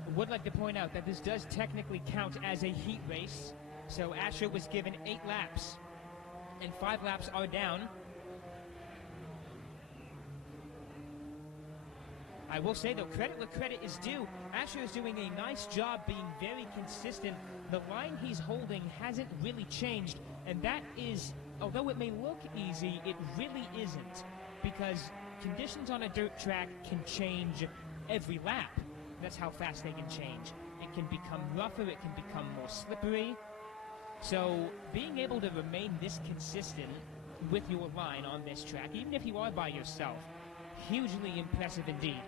I would like to point out that this does technically count as a heat race. So Asher was given 8 laps, and 5 laps are down. I will say, though, credit where credit is due. Asher is doing a nice job being very consistent. The line he's holding hasn't really changed, and that is, although it may look easy, it really isn't, because conditions on a dirt track can change every lap. That's how fast they can change. It can become rougher, it can become more slippery. So being able to remain this consistent with your line on this track, even if you are by yourself, hugely impressive indeed.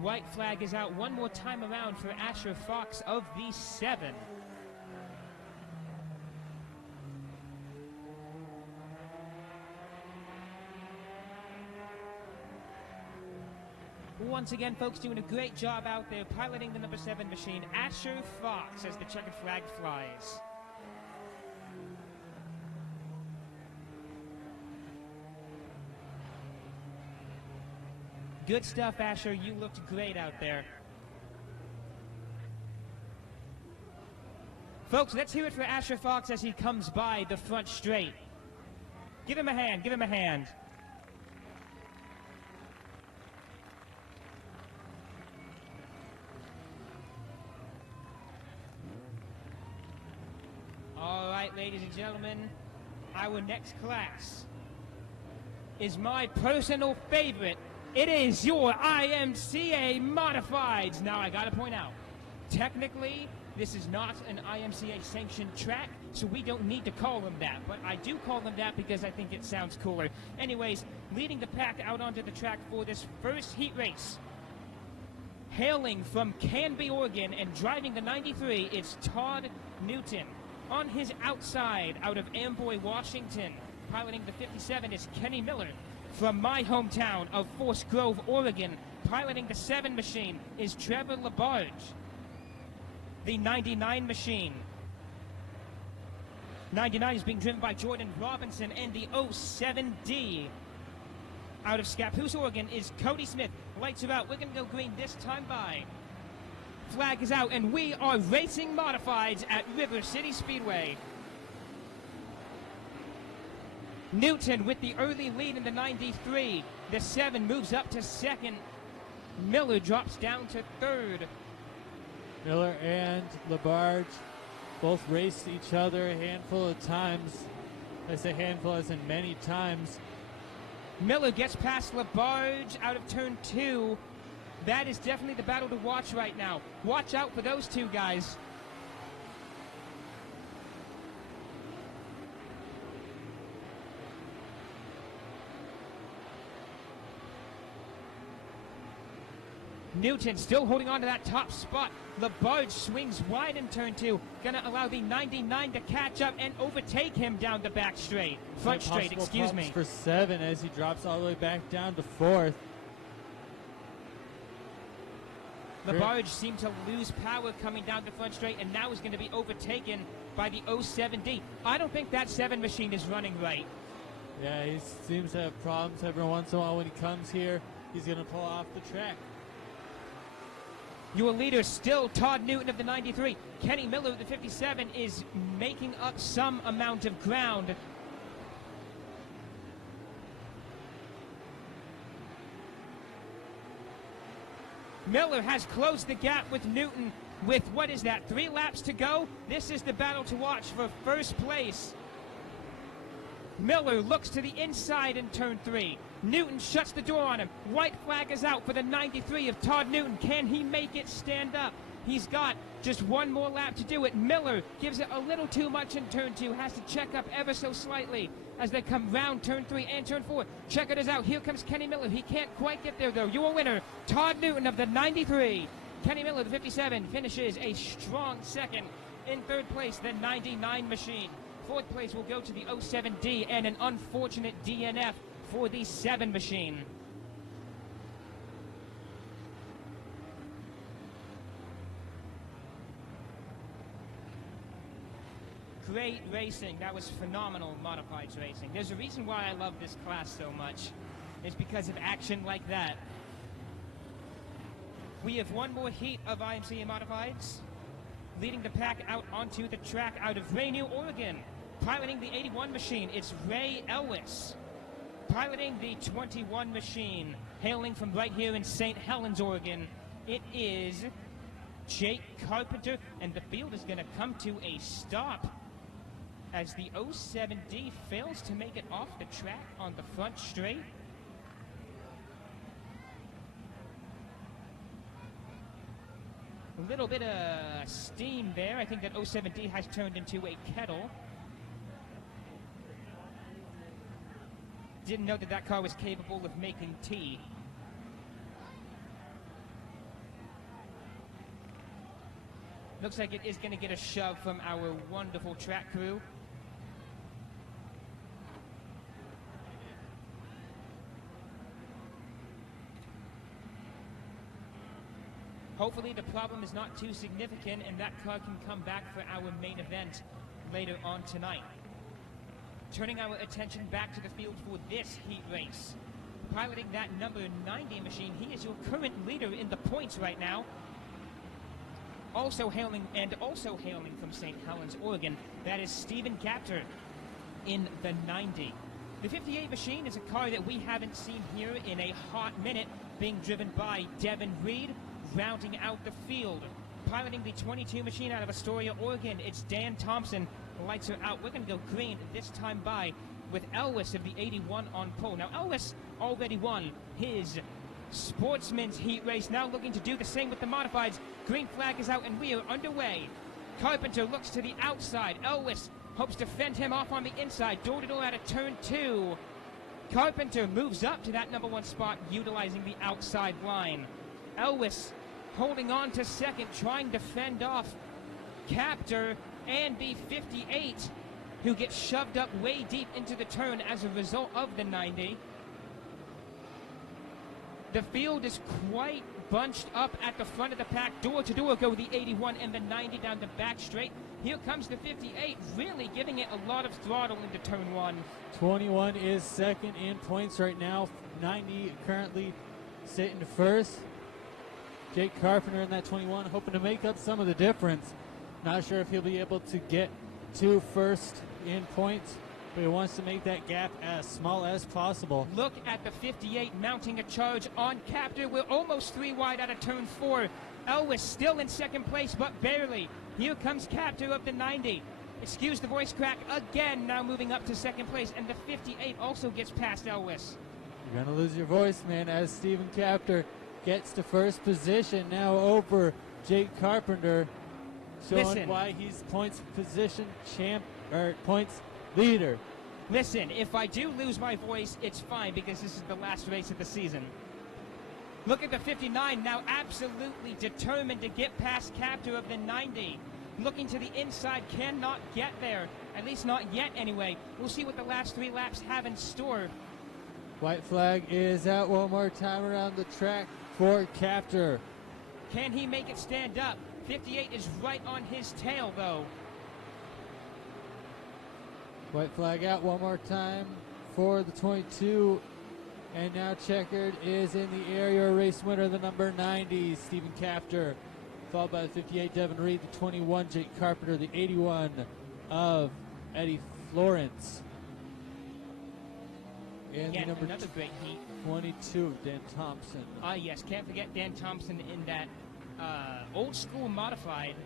White flag is out one more time around for Asher Fox of the 7. Once again, folks, doing a great job out there piloting the number 7 machine, Asher Fox, as the checkered flag flies. Good stuff, Asher. You looked great out there. Folks, let's hear it for Asher Fox as he comes by the front straight. Give him a hand, give him a hand. All right. right, ladies and gentlemen, our next class is my personal favorite. It is your IMCA Modifieds. Now, I gotta point out, technically, this is not an IMCA sanctioned track, so we don't need to call them that. But I do call them that because I think it sounds cooler. Anyways, leading the pack out onto the track for this first heat race, hailing from Canby, Oregon, and driving the 93, it's Todd Newton. On his outside, out of Amboy, Washington, piloting the 57 is Kenny Miller. From my hometown of Forest Grove, Oregon, piloting the 7 machine is Trevor Labarge. The 99 machine. 99 is being driven by Jordan Robinson, and the 07D out of Scappoose, Oregon is Cody Smith. Lights are out. We're going to go green this time by. Flag is out, and we are racing modifieds at River City Speedway. Newton with the early lead in the 93. The 7 moves up to second. Miller drops down to third. Miller and Labarge both raced each other a handful of times. I say handful as in many times. Miller gets past Labarge out of turn 2. That is definitely the battle to watch right now. Watch out for those two guys. Newton still holding on to that top spot. Labarge swings wide in turn 2. Gonna allow the 99 to catch up and overtake him down the back straight. Front straight, excuse me. For 7 as he drops all the way back down to 4th. Labarge seemed to lose power coming down the front straight, and now is going to be overtaken by the 07D. I don't think that 7 machine is running right. Yeah, he seems to have problems every once in a while when he comes here. He's going to pull off the track. Your leader still Todd Newton of the 93. Kenny Miller of the 57 is making up some amount of ground. Miller has closed the gap with Newton with, what is that, 3 laps to go? This is the battle to watch for first place. Miller looks to the inside in turn 3. Newton shuts the door on him. White flag is out for the 93 of Todd Newton. Can he make it stand up? He's got just one more lap to do it. Miller gives it a little too much in turn 2. Has to check up ever so slightly as they come round turn 3 and turn 4. Check it out. Here comes Kenny Miller. He can't quite get there, though. Your winner, Todd Newton of the 93. Kenny Miller, the 57, finishes a strong second. In third place, the 99 machine. Fourth place will go to the 07D, and an unfortunate DNF for the 7 machine. Great racing. That was phenomenal modifieds racing. There's a reason why I love this class so much. It's because of action like that. We have one more heat of IMCA modifieds. Leading the pack out onto the track out of Rainier, Oregon. Piloting the 81 machine, it's Ray Ellis. Piloting the 21 machine, hailing from right here in St. Helens, Oregon, it is Jake Carpenter, and the field is going to come to a stop as the 07D fails to make it off the track on the front straight. A little bit of steam there. I think that 07D has turned into a kettle. Didn't know that that car was capable of making tea. Looks like it is going to get a shove from our wonderful track crew. Hopefully the problem is not too significant and that car can come back for our main event later on tonight. Turning our attention back to the field for this heat race. Piloting that number 90 machine, he is your current leader in the points right now. Also hailing from St. Helens, Oregon, that is Stephen Capter in the 90. The 58 machine is a car that we haven't seen here in a hot minute, being driven by Devin Reed, rounding out the field. piloting the 22 machine out of Astoria, Oregon. It's Dan Thompson. The lights are out. We're going to go green this time by with Elvis of the 81 on pole. Now, Elvis already won his Sportsman's heat race. Now looking to do the same with the modifieds. Green flag is out and we are underway. Carpenter looks to the outside. Elvis hopes to fend him off on the inside. Door-to-door out of turn 2. Carpenter moves up to that number 1 spot, utilizing the outside line. Elvis holding on to second, trying to fend off Captor and the 58, who gets shoved up way deep into the turn as a result of the 90. The field is quite bunched up at the front of the pack. Door to door go the 81 and the 90 down the back straight. Here comes the 58, really giving it a lot of throttle into turn 1. 21 is second in points right now. 90 currently sitting first. Jake Carpenter in that 21, hoping to make up some of the difference. Not sure if he'll be able to get to first in points, but he wants to make that gap as small as possible. Look at the 58 mounting a charge on Captor. We're almost 3 wide out of turn 4. Elvis still in second place, but barely. Here comes Captor of the 90. Excuse the voice crack again, now moving up to second place, and the 58 also gets past Elvis. You're going to lose your voice, man, as Stephen Captor gets to first position now over Jake Carpenter, showing why he's points position champ, or points leader. Listen, if I do lose my voice, it's fine because this is the last race of the season. Look at the 59 now, absolutely determined to get past Captor of the 90. Looking to the inside, cannot get there, at least not yet anyway. We'll see what the last 3 laps have in store. White flag is out one more time around the track for Captor. Can he make it stand up? 58 is right on his tail, though. White flag out one more time for the 22. And now checkered is in the area. Race winner, the number 90, Stephen Captor. Followed by the 58, Devin Reed, the 21, Jake Carpenter, the 81 of Eddie Florence. And the number another great heat. 22, Dan Thompson. Yes, can't forget Dan Thompson in that old school modified.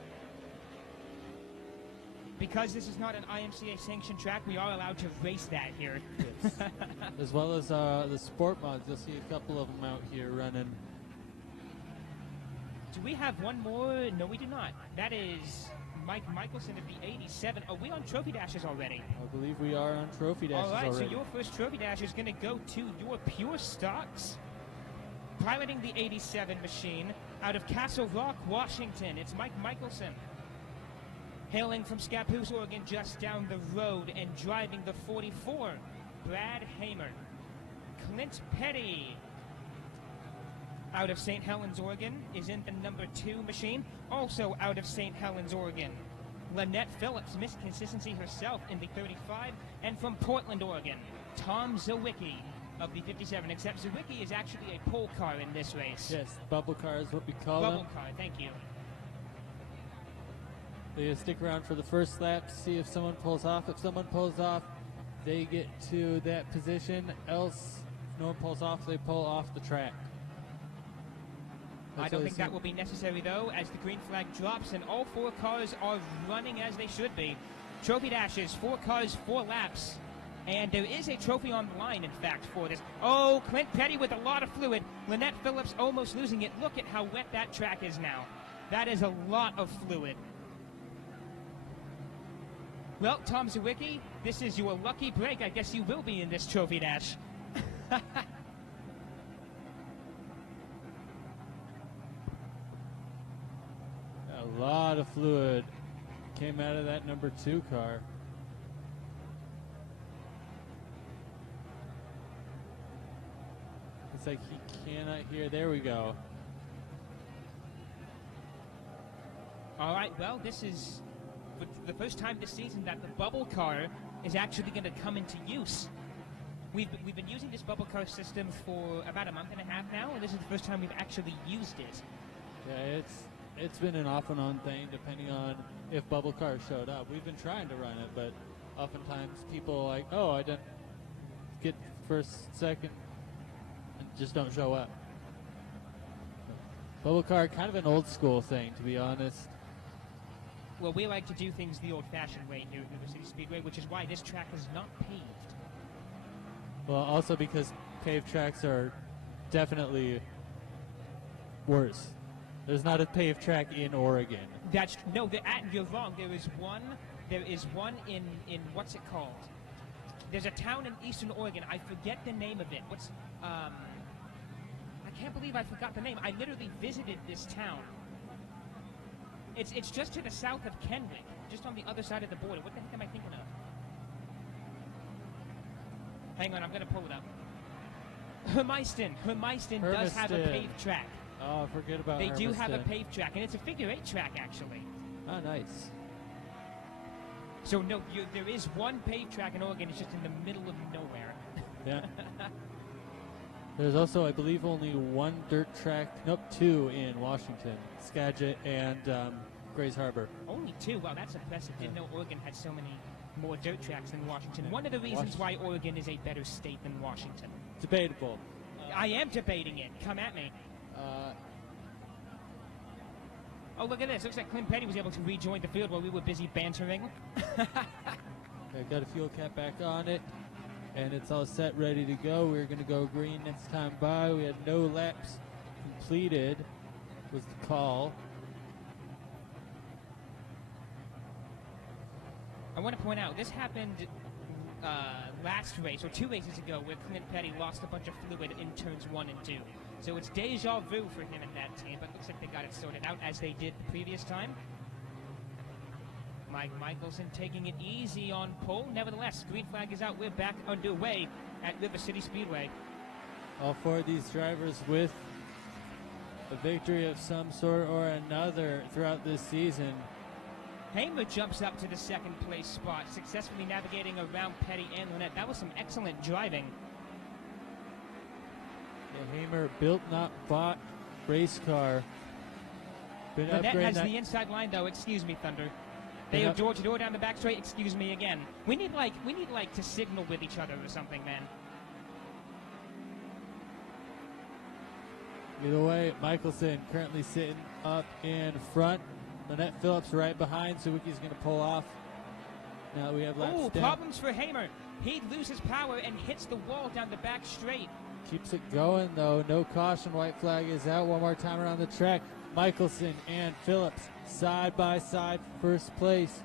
Because this is not an IMCA sanctioned track, we are allowed to race that here. Yes. As well as the sport mods, you'll see a couple of them out here running. Do we have one more? No, we do not. That is Mike Michelson of the 87. Are we on Trophy Dashes already? I believe we are on Trophy Dashes already. All right, so your first Trophy Dash is going to go to your Pure Stocks. Piloting the 87 machine out of Castle Rock, Washington, it's Mike Michelson. Hailing from Scappoose, Oregon, just down the road, and driving the 44, Brad Hamer. Clint Petty out of St. Helens, Oregon, is in the number 2 machine, also out of St. Helens, Oregon. Lynette Phillips, Miss Consistency herself, in the 35, and from Portland, Oregon, Tom Zawicki of the 57, except Zawicki is actually a pole car in this race. Yes, bubble car is what we call them. Bubble car, thank you. They stick around for the first lap to see if someone pulls off. If someone pulls off, they get to that position. Else, if no one pulls off, they pull off the track. I don't think that will be necessary, though, as the green flag drops and all 4 cars are running as they should be. Trophy dashes, 4 cars, 4 laps. And there is a trophy on the line, in fact, for this. Oh, Clint Petty with a lot of fluid. Lynette Phillips almost losing it. Look at how wet that track is now. That is a lot of fluid. Well, Tom Zawicki, this is your lucky break. I guess you will be in this trophy dash. A lot of fluid came out of that number 2 car. It's like he cannot hear. There we go. All right, well, this is for the first time this season that the bubble car is actually going to come into use. We've been using this bubble car system for about a month and a half now, and this is the first time we've actually used it. Yeah, it's been an off and on thing depending on if bubble cars showed up. We've been trying to run it, but oftentimes people are like, oh, I didn't get first, second, and just don't show up. Bubble car, kind of an old school thing, to be honest. Well, we like to do things the old-fashioned way here at River City Speedway, which is why this track is not paved. Well, also because paved tracks are definitely worse. There's not a paved track in Oregon. You're wrong. There is one in what's it called? There's a town in eastern Oregon. I forget the name of it. I can't believe I forgot the name. I literally visited this town. It's just to the south of Kenwick, just on the other side of the border. What the heck am I thinking of? Hang on, I'm going to pull it up. Hermiston does have a paved track. Oh, forget about They Hermiston. do have a paved track, and it's a figure-8 track, actually. Oh, nice. So, no, there is one paved track in Oregon. It's just in the middle of nowhere. Yeah. There's also, I believe, only one dirt track. Nope, two in Washington. Skagit and Grays Harbor. Only two? Wow, that's impressive. Didn't know Oregon had so many more dirt tracks than Washington. One of the reasons why Oregon is a better state than Washington. Debatable. I am debating it. Come at me. Oh, look at this. Looks like Clint Petty was able to rejoin the field while we were busy bantering. I got a fuel cap back on it, and it's all set, ready to go. We're going to go green next time by. We had no laps completed, was the call. I want to point out, this happened last race, or 2 races ago, where Clint Petty lost a bunch of fluid in turns 1 and 2. So it's deja vu for him and that team, but it looks like they got it sorted out as they did the previous time. Mike Michelson taking it easy on pole. Nevertheless, green flag is out. We're back underway at River City Speedway. All four of these drivers with a victory of some sort or another throughout this season. Hamer jumps up to the second place spot, successfully navigating around Petty and Lynette. That was some excellent driving. The Hamer built, not bought race car. Lynette has the inside line, though. Excuse me, Thunder. They have door to door down the back straight. Excuse me again. We need to signal with each other or something, man. Either way, Michelson currently sitting up in front. Lynette Phillips right behind. Sawicki's going to pull off. Now we have laps down. Problems for Hamer. He loses power and hits the wall down the back straight. Keeps it going, though. No caution. White flag is out. One more time around the track. Michelson and Phillips side by side, first place.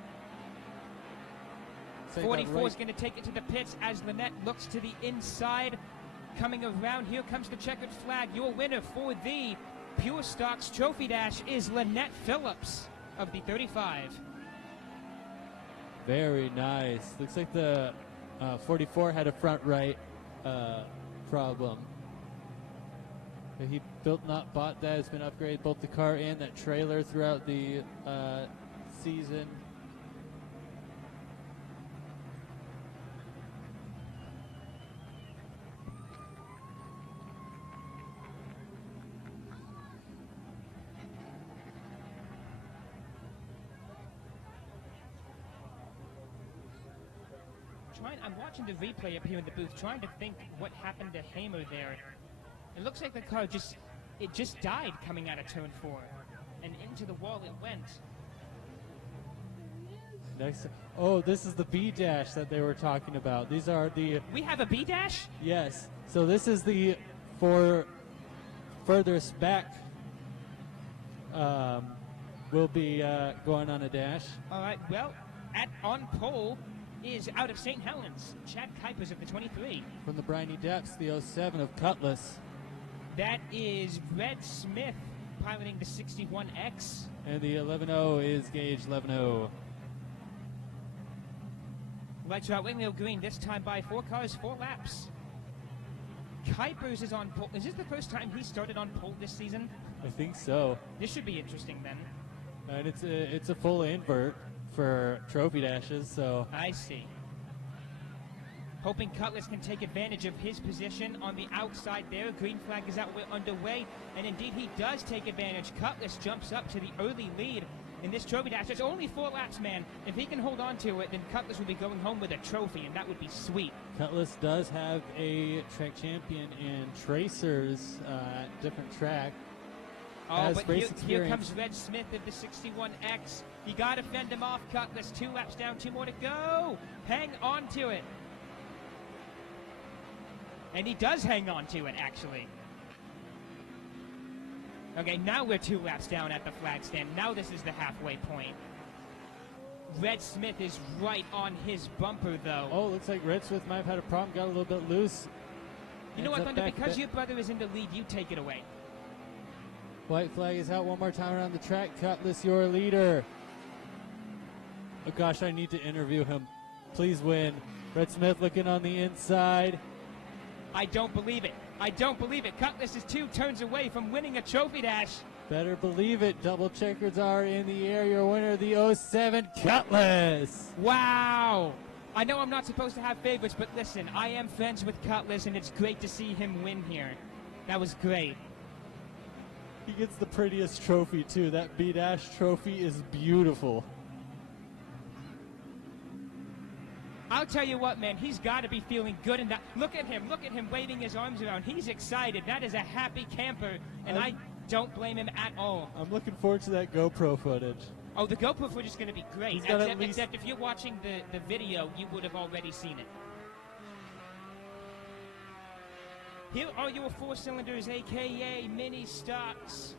44 is going to take it to the pits as Lynette looks to the inside. Coming around, here comes the checkered flag. Your winner for the Pure Stocks Trophy Dash is Lynette Phillips of the 35. Very nice. Looks like the 44 had a front right problem. He built, not bought that. It's been upgraded, both the car and that trailer throughout the season. I'm watching the replay up here in the booth, trying to think what happened to Hamer there. It looks like the car just died coming out of turn 4, and into the wall it went. Next, this is the B dash that they were talking about. These are the. We have a B dash? Yes. So this is the for furthest back. Will be going on a dash. All right. Well, on pole is out of St. Helens, Chad Kuipers of the 23. From the briny depths, the 07 of Cutlass. That is Red Smith piloting the 61X. And the 11-0 is Gage 11-0. Lights are out, Windmill Green, this time by 4 cars, 4 laps. Kuipers is on pole. Is this the first time he started on pole this season? I think so. This should be interesting then. And it's a full invert for trophy dashes, so. I see. Hoping Cutlass can take advantage of his position on the outside there. Green flag is out, we're underway, and indeed he does take advantage. Cutlass jumps up to the early lead in this trophy dash. It's only 4 laps, man. If he can hold on to it, then Cutlass will be going home with a trophy, and that would be sweet. Cutlass does have a track champion in Tracers, different track. has but race here experience. comes Red Smith of the 61X. You got to fend him off, Cutlass. 2 laps down, 2 more to go. Hang on to it. And he does hang on to it, actually. Okay, now we're 2 laps down at the flag stand. Now this is the halfway point. Red Smith is right on his bumper, though. Oh, looks like Red Smith might have had a problem, got a little bit loose. You know what, Thunder? Because your brother is in the lead, you take it away. White flag is out one more time around the track. Cutlass, your leader. Oh gosh, I need to interview him. Please win. Red Smith looking on the inside. I don't believe it. I don't believe it. Cutlass is 2 turns away from winning a trophy dash. Better believe it. Double checkers are in the air. Your winner of the 07, Cutlass. Wow. I know I'm not supposed to have favorites, but listen, I am friends with Cutlass, and it's great to see him win here. That was great. He gets the prettiest trophy, too. That B-Dash trophy is beautiful. I'll tell you what, man, he's got to be feeling good in that. Look at him waving his arms around. He's excited. That is a happy camper, and I don't blame him at all. I'm looking forward to that GoPro footage. Oh, the GoPro footage is going to be great. Except if you're watching the video, you would have already seen it. Here are your 4 cylinders, a.k.a. mini stocks.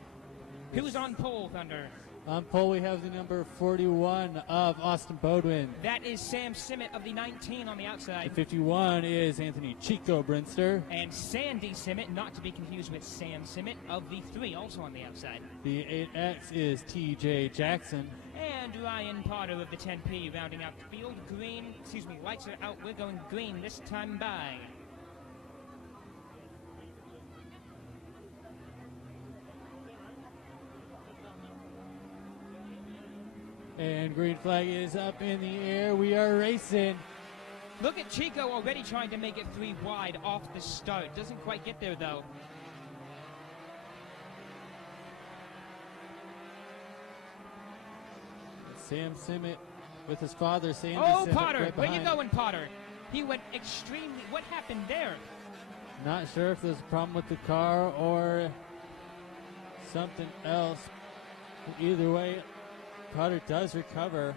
Who's on pole, Thunder? On pole, we have the number 41 of Austin Bodwin. That is Sam Simmet of the 19 on the outside. The 51 is Anthony Chico Brinster. And Sandy Simmet, not to be confused with Sam Simmet, of the 3, also on the outside. The 8X is TJ Jackson. And Ryan Potter of the 10P rounding out the field. Lights are out. We're going green this time by. And green flag is up in the air. We are racing. Look at Chico already trying to make it 3 wide off the start. Doesn't quite get there, though. Sam Simmet with his father, Sandy Oh, Simmet, Potter! right Where you behind. going, Potter? He went extremely... What happened there? Not sure if there's a problem with the car or something else. Either way, Potter does recover.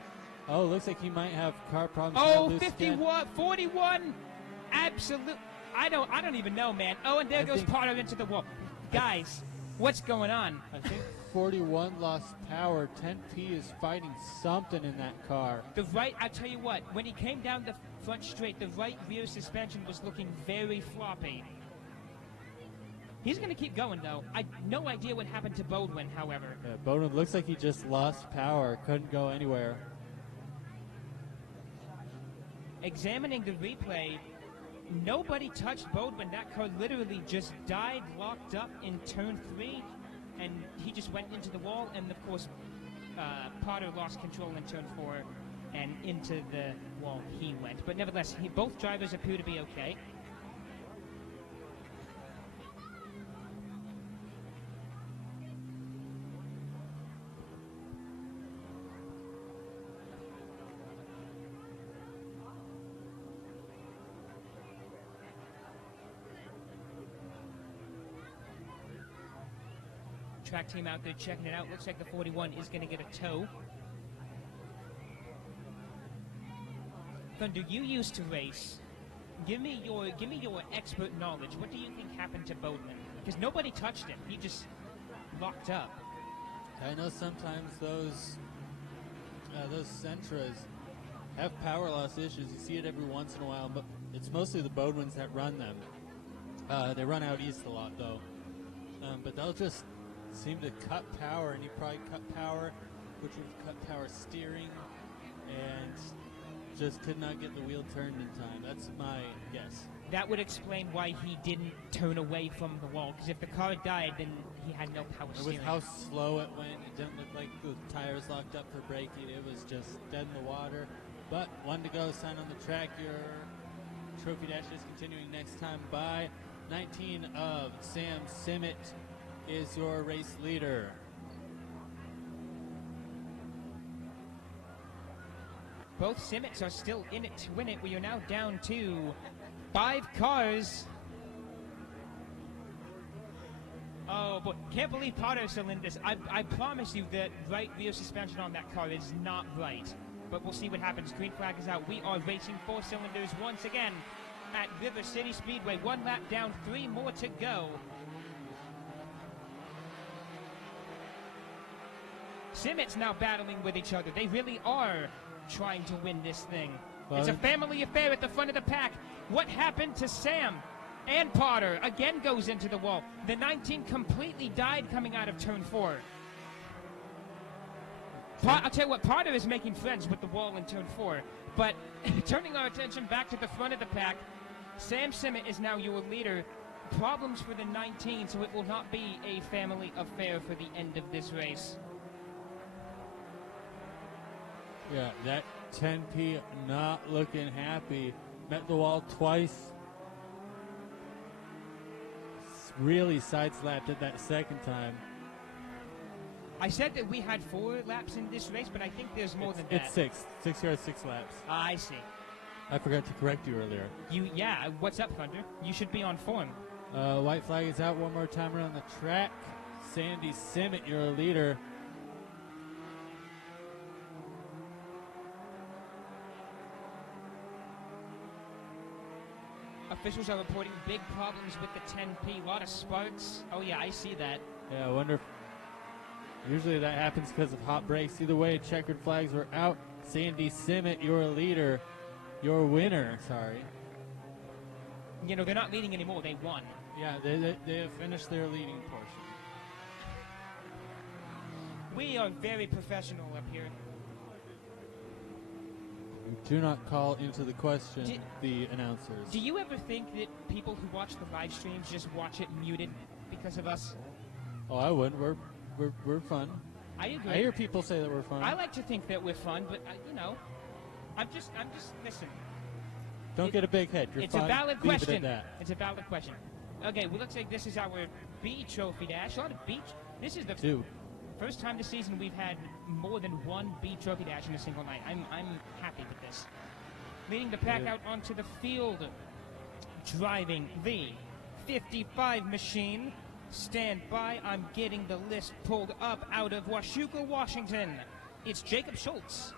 Oh, looks like he might have car problems. Oh, 51, 41. Absolute. I don't even know, man. Oh, and there goes Potter into the wall. Guys, what's going on? I think 41 lost power. 10P is fighting something in that car. I tell you what, when he came down the front straight, the right rear suspension was looking very floppy. He's going to keep going, though. No idea what happened to Bodwin, however. Yeah, Bodwin looks like he just lost power. Couldn't go anywhere. Examining the replay, nobody touched Bodwin. That car literally just died, locked up in turn 3, and he just went into the wall. And, of course, Potter lost control in turn 4, and into the wall he went. But nevertheless, both drivers appear to be okay. Track team out there checking it out. Looks like the 41 is going to get a tow. Thunder, you used to race. Give me your expert knowledge. What do you think happened to Bodwin? Because nobody touched him. He just locked up. I know sometimes those Sentras have power loss issues. You see it every once in a while, but it's mostly the Bodwins that run them. They run out east a lot, though. But they'll just seem to cut power, and he probably cut power, which would cut power steering, and just could not get the wheel turned in time. That's my guess. That would explain why he didn't turn away from the wall, because if the car died, then he had no power steering. With how slow it went, it didn't look like the tires locked up for braking. It was just dead in the water. But one to go, sign on the track. Your trophy dash is continuing next time by. 19 of Sam Simmet is your race leader. Both Simmets are still in it to win it. We are now down to 5 cars. Oh, Oh, boy. Can't believe Potter cylinders. I promise you that right rear suspension on that car is not right. But we'll see what happens. Green flag is out. We are racing 4 cylinders once again at River City Speedway. 1 lap down, 3 more to go. Simmett's now battling with each other. They really are trying to win this thing. Well, it's a family affair at the front of the pack. What happened to Sam? And Potter again goes into the wall. The 19 completely died coming out of turn 4. I'll tell you what, Potter is making friends with the wall in turn 4. But turning our attention back to the front of the pack, Sam Simmett is now your leader. Problems for the 19, so it will not be a family affair for the end of this race. Yeah, that 10P not looking happy. Met the wall twice. Really side-slapped it that second time. I said that we had 4 laps in this race, but I think there's more than that. It's 6. 6 yards, 6 laps. I see. I forgot to correct you earlier. Yeah, what's up, Hunter? You should be on form. White flag is out one more time around the track. Sandy Simmett, your leader. Officials are reporting big problems with the 10P. A lot of sparks. Oh, yeah, I see that. Yeah, I wonder if usually that happens because of hot brakes. Either way, checkered flags were out. Sandy Simmett, your leader. Your winner, sorry. You know, they're not leading anymore. They won. Yeah, they have finished their leading portion. We are very professional up here. Do not call into the question the announcers. Do you ever think that people who watch the live streams just watch it muted because of us? Oh, I wouldn't. We're fun. I agree. I hear people say that we're fun. I like to think that we're fun, but you know, I'm just listen. Don't get a big head. You're it's fun. a valid Leave it question. at that. It's a valid question. Okay, well, looks like this is our B trophy dash. A lot of B. This is the 2. first time this season we've had more than 1 B trophy dash in a single night. I'm happy with this. Leading the pack out onto the field, driving the 55 machine. Stand by. I'm getting the list pulled up out of Washougal, Washington. It's Jacob Schultz.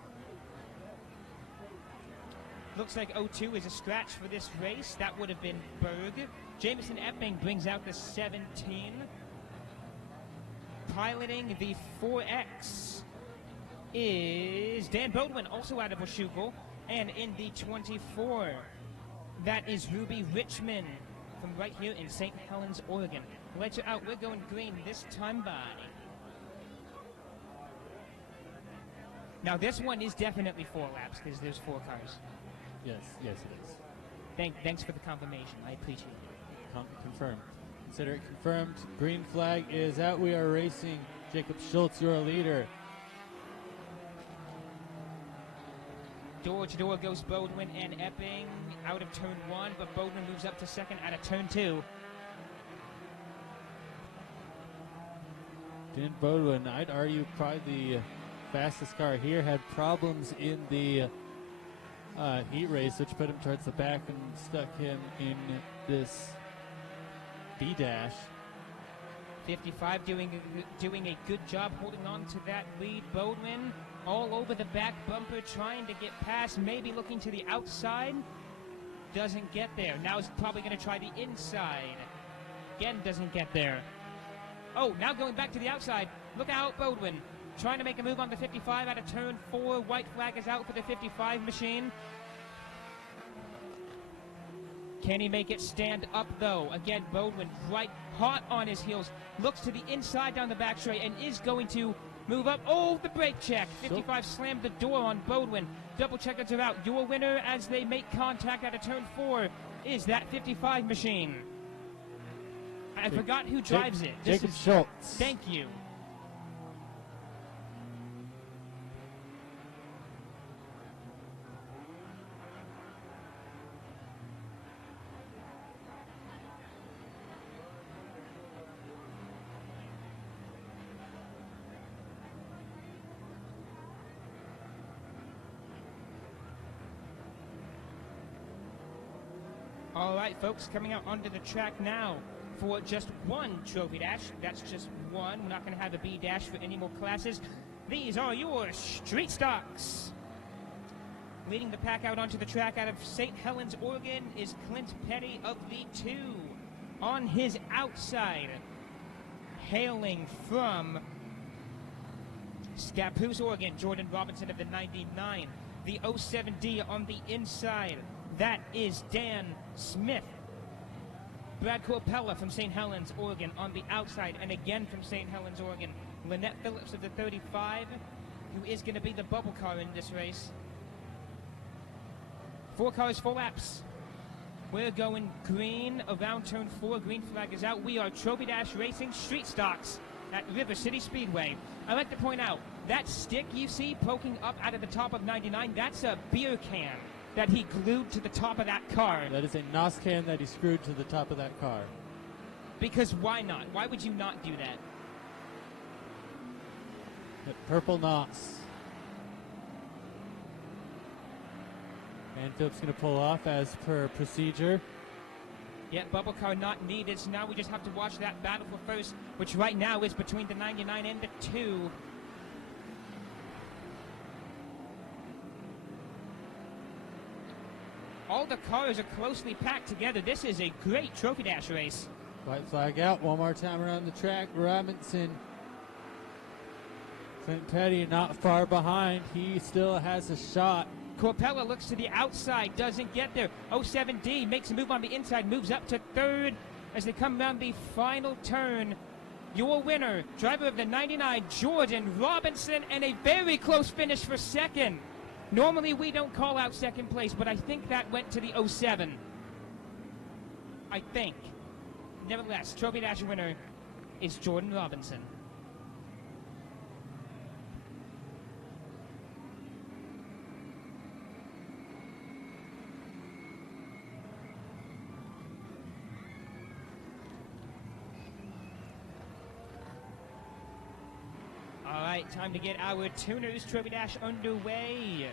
Looks like 02 is a scratch for this race. That would have been Berg. Jameson Epping brings out the 17. Piloting the 4X is Dan Bodwin, also out of Washougal. And in the 24, that is Ruby Richmond from right here in St. Helens, Oregon. Lights are out. We're going green this time by. Now, this one is definitely 4 laps because there's 4 cars. Yes, it is. Thanks for the confirmation. I appreciate it. Confirmed. Consider it confirmed. Green flag is out. We are racing. Jacob Schultz, your leader. Door to door goes Bodwin and Epping out of turn 1, but Bodwin moves up to second out of turn 2. Dan Bodwin, I'd argue probably the fastest car here, had problems in the heat race, which put him towards the back and stuck him in this B-dash. 55 doing a good job holding on to that lead. Bodwin all over the back bumper, trying to get past, maybe looking to the outside. Doesn't get there. Now he's probably going to try the inside. Again, doesn't get there. Oh, now going back to the outside. Look out, Bodwin. Trying to make a move on the 55 out of turn 4. White flag is out for the 55 machine. Can he make it stand up, though? Again, Bodwin right hot on his heels. Looks to the inside down the back straight and is going to move up. Oh, the brake check. 55 slammed the door on Bodwin. Double checkers are out. Your winner as they make contact out of turn 4 is that 55 machine. I forgot who drives it. Jacob Schultz. Thank you. All right, folks, coming out onto the track now for just one trophy dash. That's just one. We're not going to have a B dash for any more classes. These are your street stocks. Leading the pack out onto the track out of St. Helens, Oregon is Clint Petty of the 2. On his outside, hailing from Scappoose, Oregon, Jordan Robinson of the 99. The 07D on the inside, that is Dan Smith. Brad Corpella from St. Helens, Oregon on the outside, and again from St. Helens, Oregon, Lynette Phillips of the 35, who is going to be the bubble car in this race. 4 cars, 4 laps. We're going green around turn 4. Green flag is out. We are Trophy Dash Racing Street Stocks at River City Speedway. I'd like to point out, that stick you see poking up out of the top of 99, that's a beer can that he glued to the top of that car. That is a NOS can that he screwed to the top of that car. Because why not? Why would you not do that? The purple NOS. And Phillips going to pull off as per procedure. Yeah, bubble car not needed, so now we just have to watch that battle for first, which right now is between the 99 and the 2. All the cars are closely packed together. This is a great Trophy Dash race. White flag out. One more time around the track. Robinson. Clint Petty not far behind. He still has a shot. Corpella looks to the outside, doesn't get there. 07D makes a move on the inside, moves up to 3rd as they come around the final turn. Your winner, driver of the 99, Jordan Robinson, and a very close finish for 2nd. Normally we don't call out 2nd place, but I think that went to the 07. I think. Nevertheless, Trophy Dash winner is Jordan Robinson. All right, time to get our Tuners Trophy Dash underway.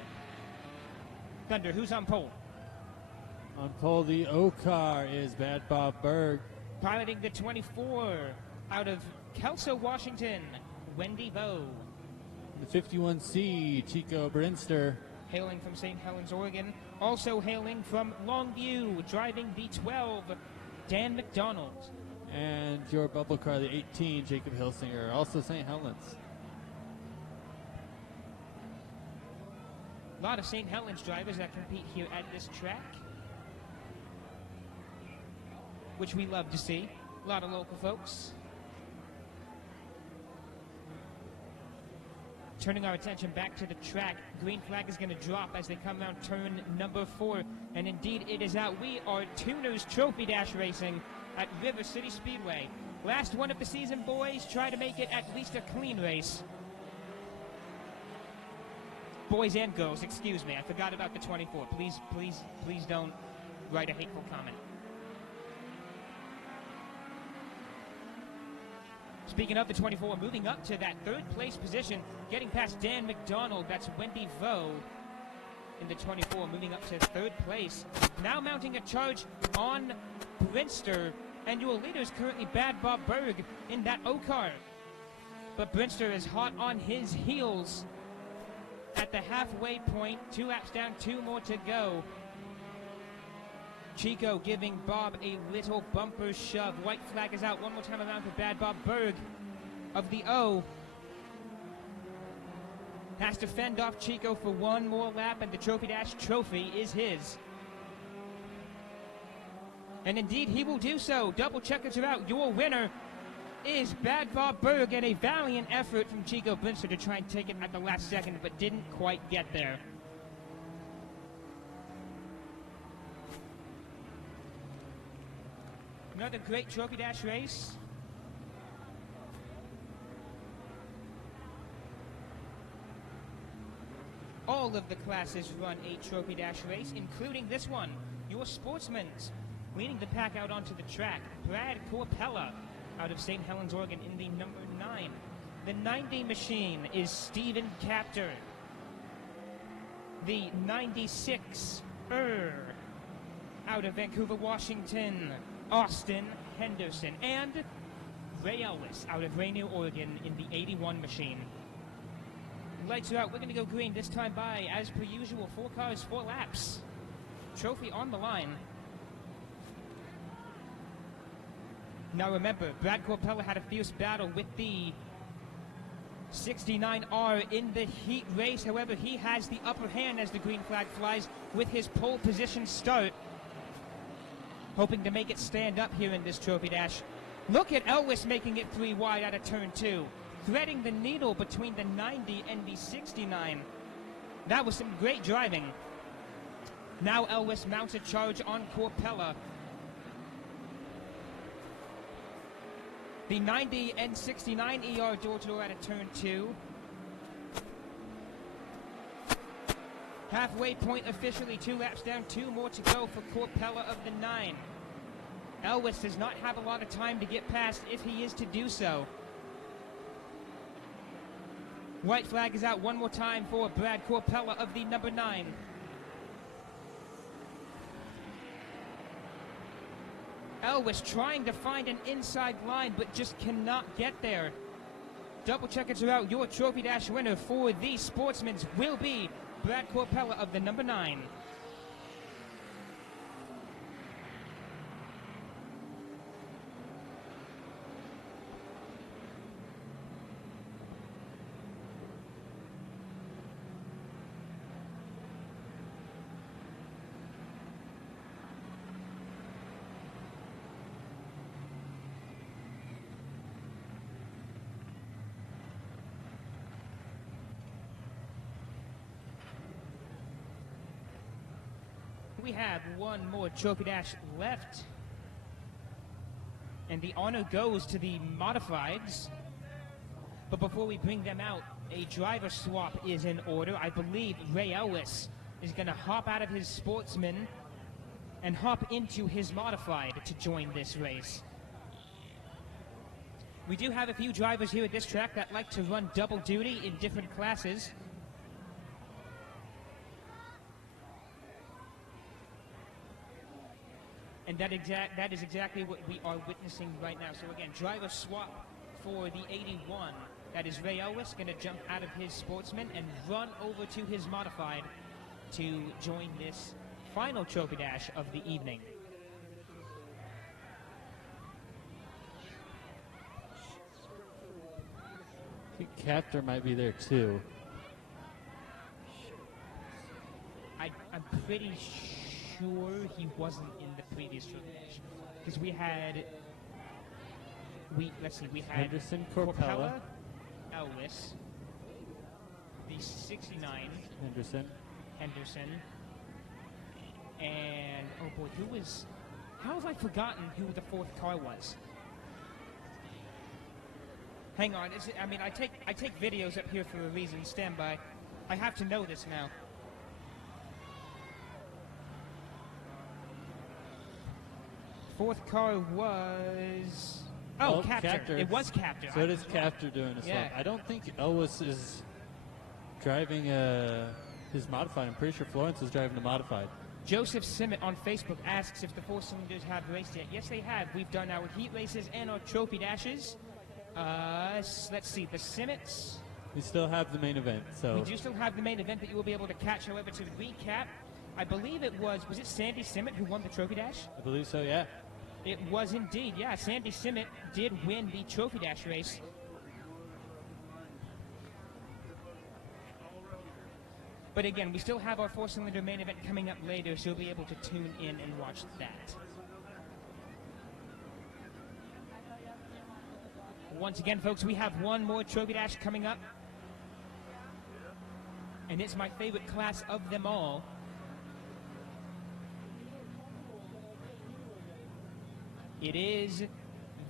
Thunder, who's on pole? On pole, the O car is Bad Bob Berg. Piloting the 24 out of Kelso, Washington, Wendy Vo. The 51C, Chico Brinster. Hailing from St. Helens, Oregon. Also hailing from Longview, driving the 12, Dan McDonald. And your bubble car, the 18, Jacob Hilsinger, also St. Helens. A lot of St. Helens drivers that compete here at this track, which we love to see. A lot of local folks. Turning our attention back to the track, green flag is going to drop as they come around turn number 4, and indeed it is out. We are Tuners Trophy Dash Racing at River City Speedway. Last one of the season, boys. Try to make it at least a clean race. Boys and girls, excuse me, I forgot about the 24. Please don't write a hateful comment. Speaking of the 24, moving up to that 3rd place position, getting past Dan McDonald, that's Wendy Vo in the 24, moving up to 3rd place. Now mounting a charge on Brinster, and your leader is currently Bad Bob Berg in that O-car. But Brinster is hot on his heels at the halfway point. 2 laps down, 2 more to go. Chico giving Bob a little bumper shove. White flag is out one more time around for Bad Bob Berg of the O. Has to fend off Chico for one more lap, and the Trophy Dash trophy is his. And indeed, he will do so. Double checkers are out. Your winner is Bad Bob Berg, and a valiant effort from Chico Brinster to try and take it at the last second, but didn't quite get there. Another great Trophy Dash race. All of the classes run a Trophy Dash race, including this one, your Sportsman. Leading the pack out onto the track, Brad Corpella out of St. Helens, Oregon in the number 9. The 90 machine is Steven Capter. The 96 out of Vancouver, Washington, Austin Henderson, and Ray Ellis out of Rainier, Oregon in the 81 machine. Lights are out. We're going to go green this time by, as per usual, 4 cars, 4 laps. Trophy on the line. Now remember, Brad Corpella had a fierce battle with the 69R in the heat race. However, he has the upper hand as the green flag flies with his pole position start. Hoping to make it stand up here in this trophy dash. Look at Elwes making it 3 wide out of turn 2. Threading the needle between the 90 and the 69. That was some great driving. Now Elwes mounts a charge on Corpella. The 90 and 69 ER door-to-door out of turn 2. Halfway point officially, 2 laps down, 2 more to go for Corpella of the 9. Elwes does not have a lot of time to get past if he is to do so. White flag is out one more time for Brad Corpella of the number 9. Elwes trying to find an inside line but just cannot get there. Double checkers are out. Your trophy dash winner for the Sportsmans will be Brad Corpella of the number 9. We have one more trophy dash left, and the honor goes to the modifieds. But before we bring them out, a driver swap is in order. I believe Ray Elwes is going to hop out of his Sportsman and hop into his modified to join this race. We do have a few drivers here at this track that like to run double duty in different classes. And that is exactly what we are witnessing right now. So again, driver swap for the 81. That is Ray Elwes going to jump out of his Sportsman and run over to his modified to join this final trophy dash of the evening. I think Captor might be there too. I'm pretty sure he wasn't in the previous trophy dash because we had Henderson, Corpella, Elwes, the 69 Henderson, and oh boy, how have I forgotten who the 4th car was? Hang on, I take videos up here for a reason. Stand by. I have to know this now. Fourth car was... Oh, Captor. It was Captor. So it is Captor doing a swap. I don't think Elwes is driving his modified. I'm pretty sure Florence is driving the modified. Joseph Simmet on Facebook asks if the 4 cylinders have raced yet. Yes, they have. We've done our heat races and our trophy dashes. Let's see, the Simmets. We still have the main event. So we do still have the main event that you will be able to catch. However, to recap, I believe it was it Sandy Simmet who won the trophy dash? I believe so, yeah. It was indeed, yeah. Sandy Simmet did win the trophy dash race. But again, we still have our 4-cylinder main event coming up later, so you'll be able to tune in and watch that. Once again, folks, we have one more trophy dash coming up. And it's my favorite class of them all. It is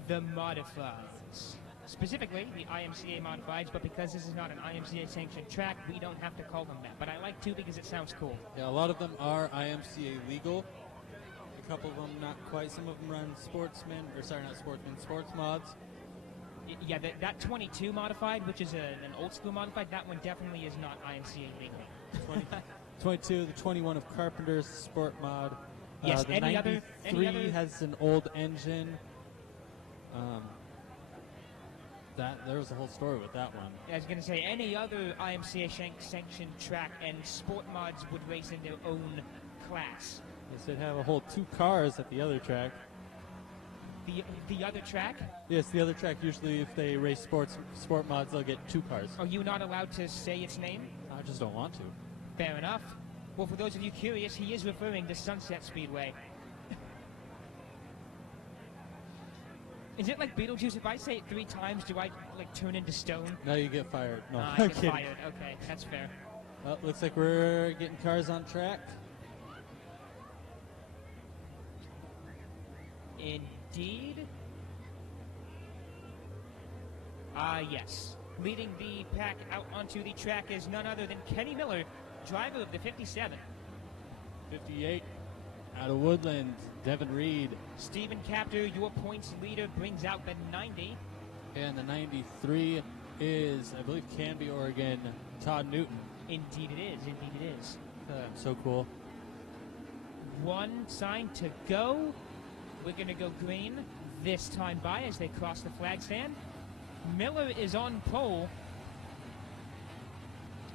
the modifieds. Specifically, the IMCA modifieds, but because this is not an IMCA sanctioned track, we don't have to call them that. But I like to because it sounds cool. Yeah, a lot of them are IMCA legal. A couple of them not quite. Some of them run Sportsman, or sorry, not Sportsman, Sports mods. Yeah, that 22 modified, which is an old school modified, that one definitely is not IMCA legal. 22, the 21 of Carpenter's Sport mod. Yes, the any 93 other has an old engine. There was a whole story with that one. I was going to say, any other IMCA sanctioned track and sport mods would race in their own class. Yes, they'd have a whole 2 cars at the other track. The other track? Yes, the other track, usually if they race sport mods, they'll get 2 cars. Are you not allowed to say its name? I just don't want to. Fair enough. Well, for those of you curious, he is referring to Sunset Speedway. Is it like Beetlejuice? If I say it 3 times, do I like turn into stone? No, you get fired. No, I I'm get kidding. fired. Okay, that's fair. Well, looks like we're getting cars on track. Indeed. Yes. Leading the pack out onto the track is none other than Kenny Miller, driver of the 57. 58 out of Woodland, Devin Reed. Stephen Capter, your points leader, brings out the 90. And the 93 is, I believe, Canby, Oregon, Todd Newton. Indeed it is. Indeed it is. So cool. 1 sign to go. We're going to go green this time by as they cross the flag stand. Miller is on pole.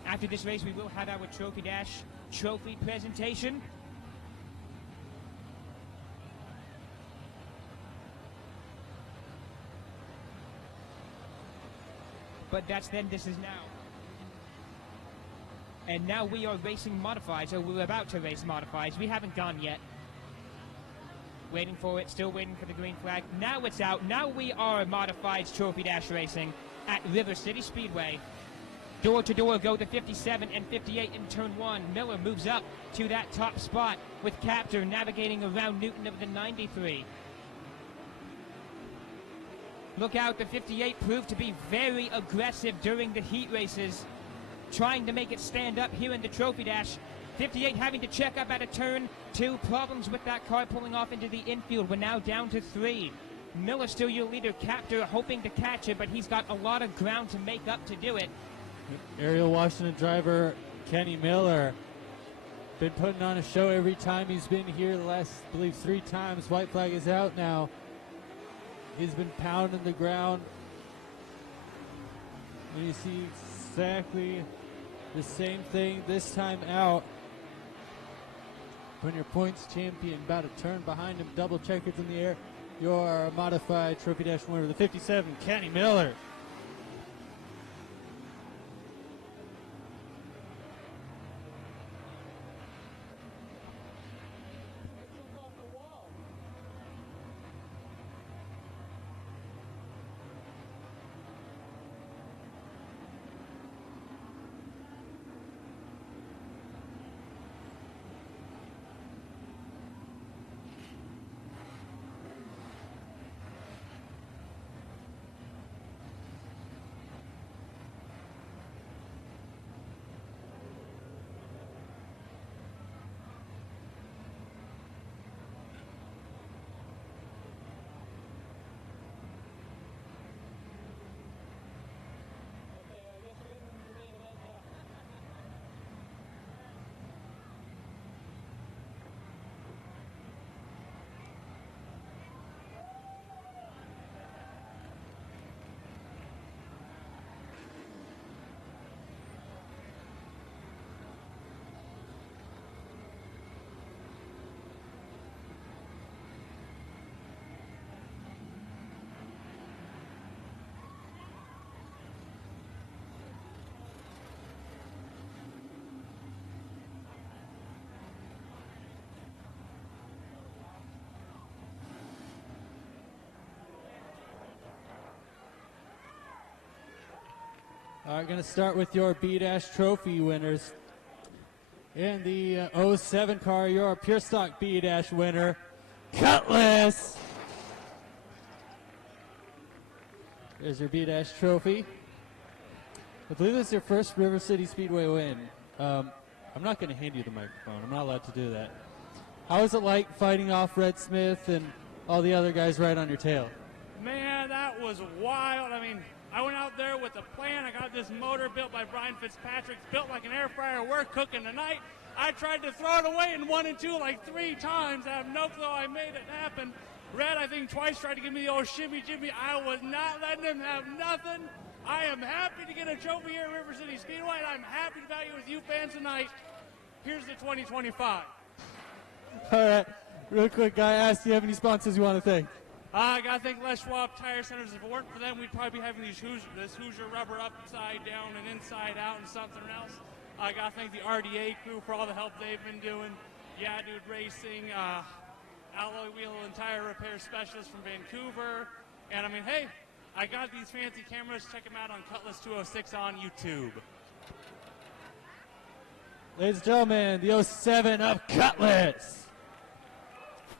After this race, we will have our Trophy Dash trophy presentation. But that's then, this is now. And now we are racing modifieds, or we're about to race modifieds. We haven't gone yet. Waiting for it, still waiting for the green flag. Now it's out. Now we are modifieds Trophy Dash racing at River City Speedway. Door to door go the 57 and 58 in turn 1. Miller moves up to that top spot with Capter navigating around Newton of the 93. Look out, the 58 proved to be very aggressive during the heat races, trying to make it stand up here in the Trophy Dash. 58 having to check up at a turn 2. Problems with that car pulling off into the infield. We're now down to 3. Miller still your leader. Capter hoping to catch it, but he's got a lot of ground to make up to do it. Ariel Washington driver Kenny Miller been putting on a show every time he's been here. The last, I believe, 3 times. White flag is out now. He's been pounding the ground. And you see exactly the same thing this time out. When your points champion about a turn behind him, double checkers in the air, your modified Trophy Dash winner, the 57, Kenny Miller. All right, going to start with your B-Dash Trophy winners. In the 07 car, your Pure Stock B-Dash winner, Cutlass. There's your B-Dash Trophy. I believe this is your first River City Speedway win. I'm not going to hand you the microphone. I'm not allowed to do that. How was it like fighting off Red Smith and all the other guys right on your tail? Man, that was wild. I mean, I went out there with a plan. I got this motor built by Brian Fitzpatrick. It's built like an air fryer. We're cooking tonight. I tried to throw it away in 1 and 2 like 3 times. I have no clue how I made it happen. Red, I think, twice tried to give me the old shimmy jimmy. I was not letting him have nothing. I am happy to get a trophy here at River City Speedway, and I'm happy to value with you fans tonight. Here's the 2025. All right, real quick, guy asked, do you have any sponsors you want to thank? I got to thank Les Schwab Tire Centers. If it weren't for them, we'd probably be having this Hoosier rubber upside down and inside out and something else. I got to thank the RDA crew for all the help they've been doing. Yeah, Dude Racing, alloy wheel and tire repair specialist from Vancouver. And I mean, hey, I got these fancy cameras. Check them out on Cutlass 206 on YouTube. Ladies and gentlemen, the 07 of Cutlass.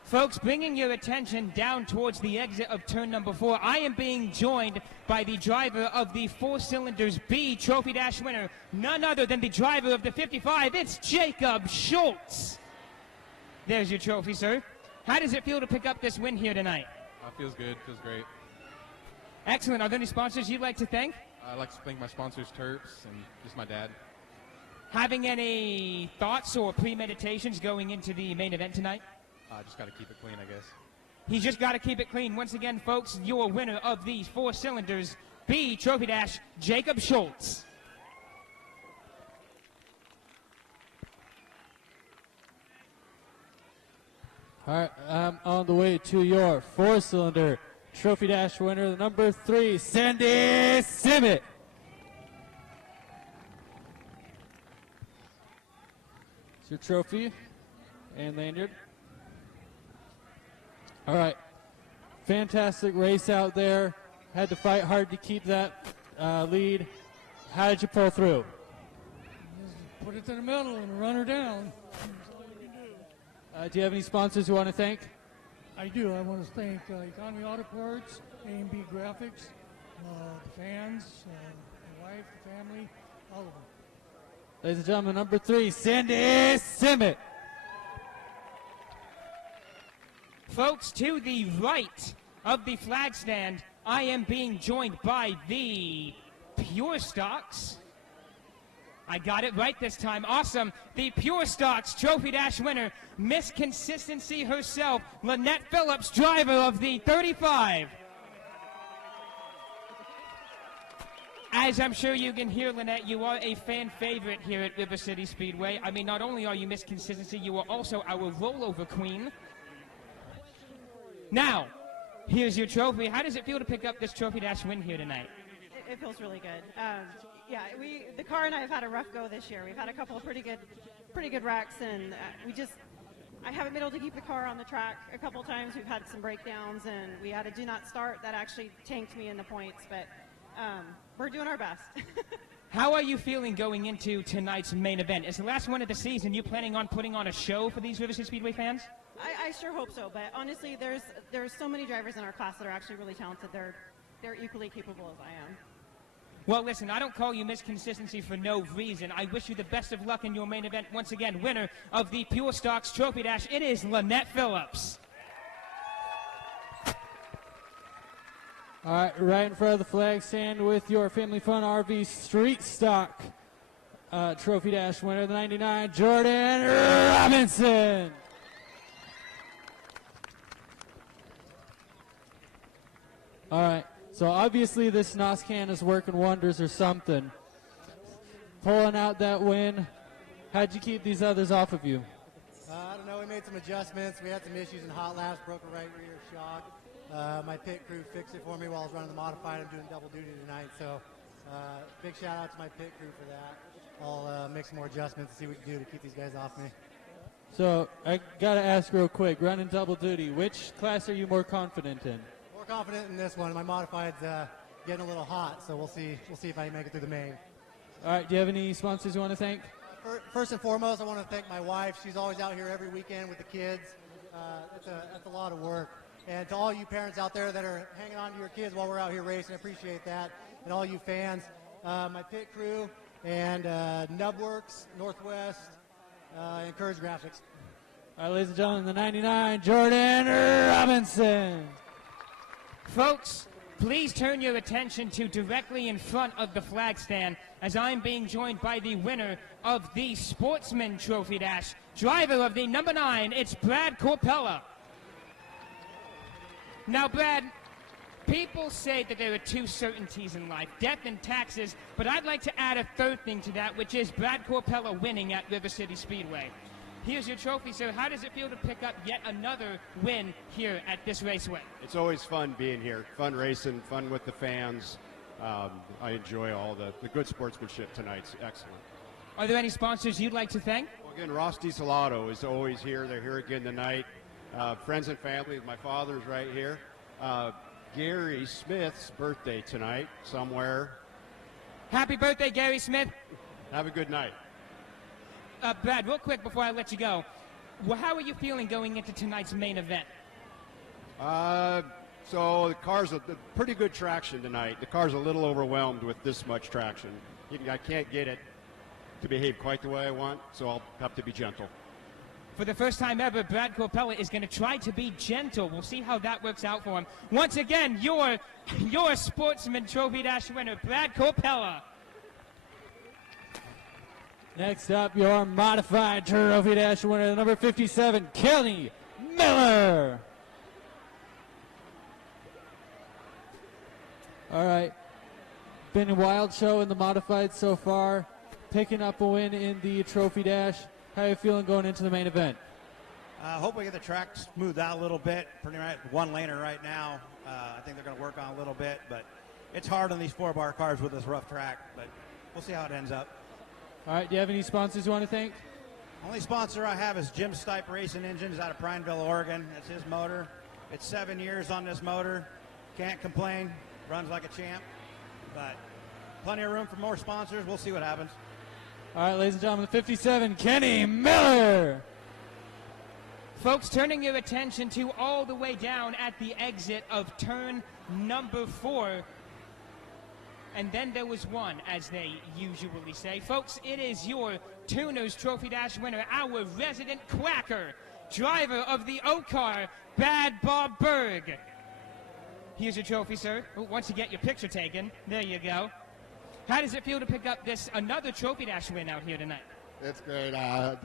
Folks, bringing your attention down towards the exit of turn number 4, I am being joined by the driver of the 4 Cylinders B Trophy Dash winner, none other than the driver of the 55. It's Jacob Schultz. There's your trophy, sir. How does it feel to pick up this win here tonight? Feels good. Feels great. Excellent. Are there any sponsors you'd like to thank? I'd like to thank my sponsors, Terps, and just my dad. Having any thoughts or premeditations going into the main event tonight? Just got to keep it clean, I guess. He's just got to keep it clean. Once again, folks, your winner of these 4 Cylinders B Trophy Dash, Jacob Schultz. All right, I'm on the way to your 4-cylinder Trophy Dash winner, the number 3, Sandy Simmet. It's your trophy and lanyard. All right, fantastic race out there. Had to fight hard to keep that lead. How did you pull through? Just put it to the middle and run her down. Do you have any sponsors you want to thank? I do. I want to thank Economy Auto Parts, A&B Graphics, the fans, the wife, the family, all of them. Ladies and gentlemen, number 3, Sandy Simmet. Folks, to the right of the flag stand, I am being joined by the Pure Stocks. I got it right this time. Awesome. The Pure Stocks Trophy Dash winner, Miss Consistency herself, Lynette Phillips, driver of the 35. As I'm sure you can hear, Lynette, you are a fan favorite here at River City Speedway. I mean, not only are you Miss Consistency, you are also our rollover queen. Now, here's your trophy. How does it feel to pick up this Trophy Dash win here tonight? It feels really good. Yeah, the car and I have had a rough go this year. We've had a couple of pretty good wrecks, and I haven't been able to keep the car on the track a couple of times. We've had some breakdowns, and we had a do not start that actually tanked me in the points, but we're doing our best. How are you feeling going into tonight's main event? Is the last one of the season you planning on putting on a show for these River City Speedway fans? I sure hope so, but honestly, there's so many drivers in our class that are actually really talented. They're equally capable as I am. Well, listen, I don't call you Miss Consistency for no reason. I wish you the best of luck in your main event. Once again, winner of the Pure Stocks Trophy Dash, it is Lynette Phillips. All right, right in front of the flag stand with your Family Fun RV Street Stock Trophy Dash winner, the 99, Jordan Robinson. All right, so obviously this NOS can is working wonders or something. Pulling out that win. How'd you keep these others off of you? I don't know, we made some adjustments. We had some issues in hot laps, broke a right rear shock. My pit crew fixed it for me while I was running the modified. I'm doing double duty tonight, so big shout out to my pit crew for that. I'll make some more adjustments to see what we can do to keep these guys off me. So I gotta ask real quick, running double duty, which class are you more confident in? More confident in this one. My modified's getting a little hot, so we'll see if I can make it through the main. All right, do you have any sponsors you want to thank? First and foremost, I want to thank my wife. She's always out here every weekend with the kids. It's a lot of work. And to all you parents out there that are hanging on to your kids while we're out here racing, I appreciate that. And all you fans, my pit crew, and Nubworks, Northwest, and Courage Graphics. All right, ladies and gentlemen, the 99, Jordan Robinson. Folks, please turn your attention to directly in front of the flag stand as I'm being joined by the winner of the Sportsman Trophy Dash, driver of the number 9, it's Brad Corpella. Now, Brad, people say that there are two certainties in life, death and taxes, but I'd like to add a third thing to that, which is Brad Corpella winning at River City Speedway. Here's your trophy, sir. How does it feel to pick up yet another win here at this raceway? It's always fun being here, fun racing, fun with the fans. I enjoy all the good sportsmanship tonight. It's excellent. Are there any sponsors you'd like to thank? Well, again, Ross DiSalato is always here. They're here again tonight. Friends and family, my father's right here. Gary Smith's birthday tonight somewhere. Happy birthday, Gary Smith. Have a good night. Brad, real quick before I let you go, well, how are you feeling going into tonight's main event? So the car's a pretty good traction tonight. The car's a little overwhelmed with this much traction. I can't get it to behave quite the way I want, so I'll have to be gentle. For the first time ever, Brad Corpella is going to try to be gentle. We'll see how that works out for him. Once again, your Sportsman Trophy Dash winner, Brad Corpella. Next up, your modified Trophy Dash winner, number 57, Kelly Miller. All right. Been a wild show in the modified so far. Picking up a win in the Trophy Dash. How are you feeling going into the main event? I hope we get the track smoothed out a little bit. Pretty much one laner right now. I think they're going to work on a little bit, but it's hard on these 4-bar cars with this rough track, but we'll see how it ends up. All right, do you have any sponsors you want to thank? Only sponsor I have is Jim Stipe Racing Engines out of Prineville, Oregon. That's his motor. It's 7 years on this motor. Can't complain. Runs like a champ. But plenty of room for more sponsors. We'll see what happens. All right, ladies and gentlemen, 57, Kenny Miller. Folks, turning your attention to all the way down at the exit of turn number 4. And then there was one, as they usually say. Folks, it is your Tuner's Trophy Dash winner, our resident quacker, driver of the O-Car, Bad Bob Berg. Here's your trophy, sir. Once you get your picture taken, there you go. How does it feel to pick up another Trophy Dash win out here tonight? It's great. I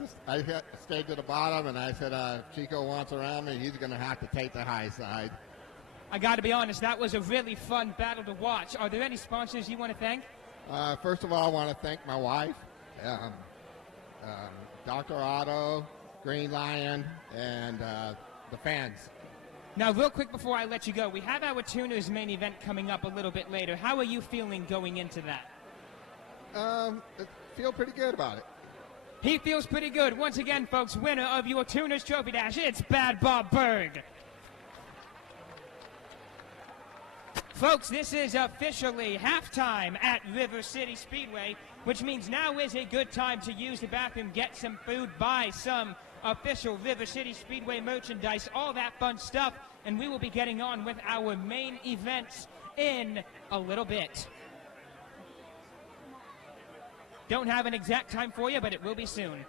stayed to the bottom, and I said, Chico wants around me. He's going to have to take the high side. I got to be honest, that was a really fun battle to watch. Are there any sponsors you want to thank? First of all, I want to thank my wife, Dr. Otto, Green Lion, and the fans. Now, real quick before I let you go, we have our Tuners main event coming up a little bit later. How are you feeling going into that? I feel pretty good about it. He feels pretty good. Once again, folks, winner of your Tuners Trophy Dash, it's Bad Bob Berg. Folks, this is officially halftime at River City Speedway, which means now is a good time to use the bathroom, get some food, buy some official River City Speedway merchandise, all that fun stuff, and we will be getting on with our main events in a little bit. Don't have an exact time for you, but it will be soon.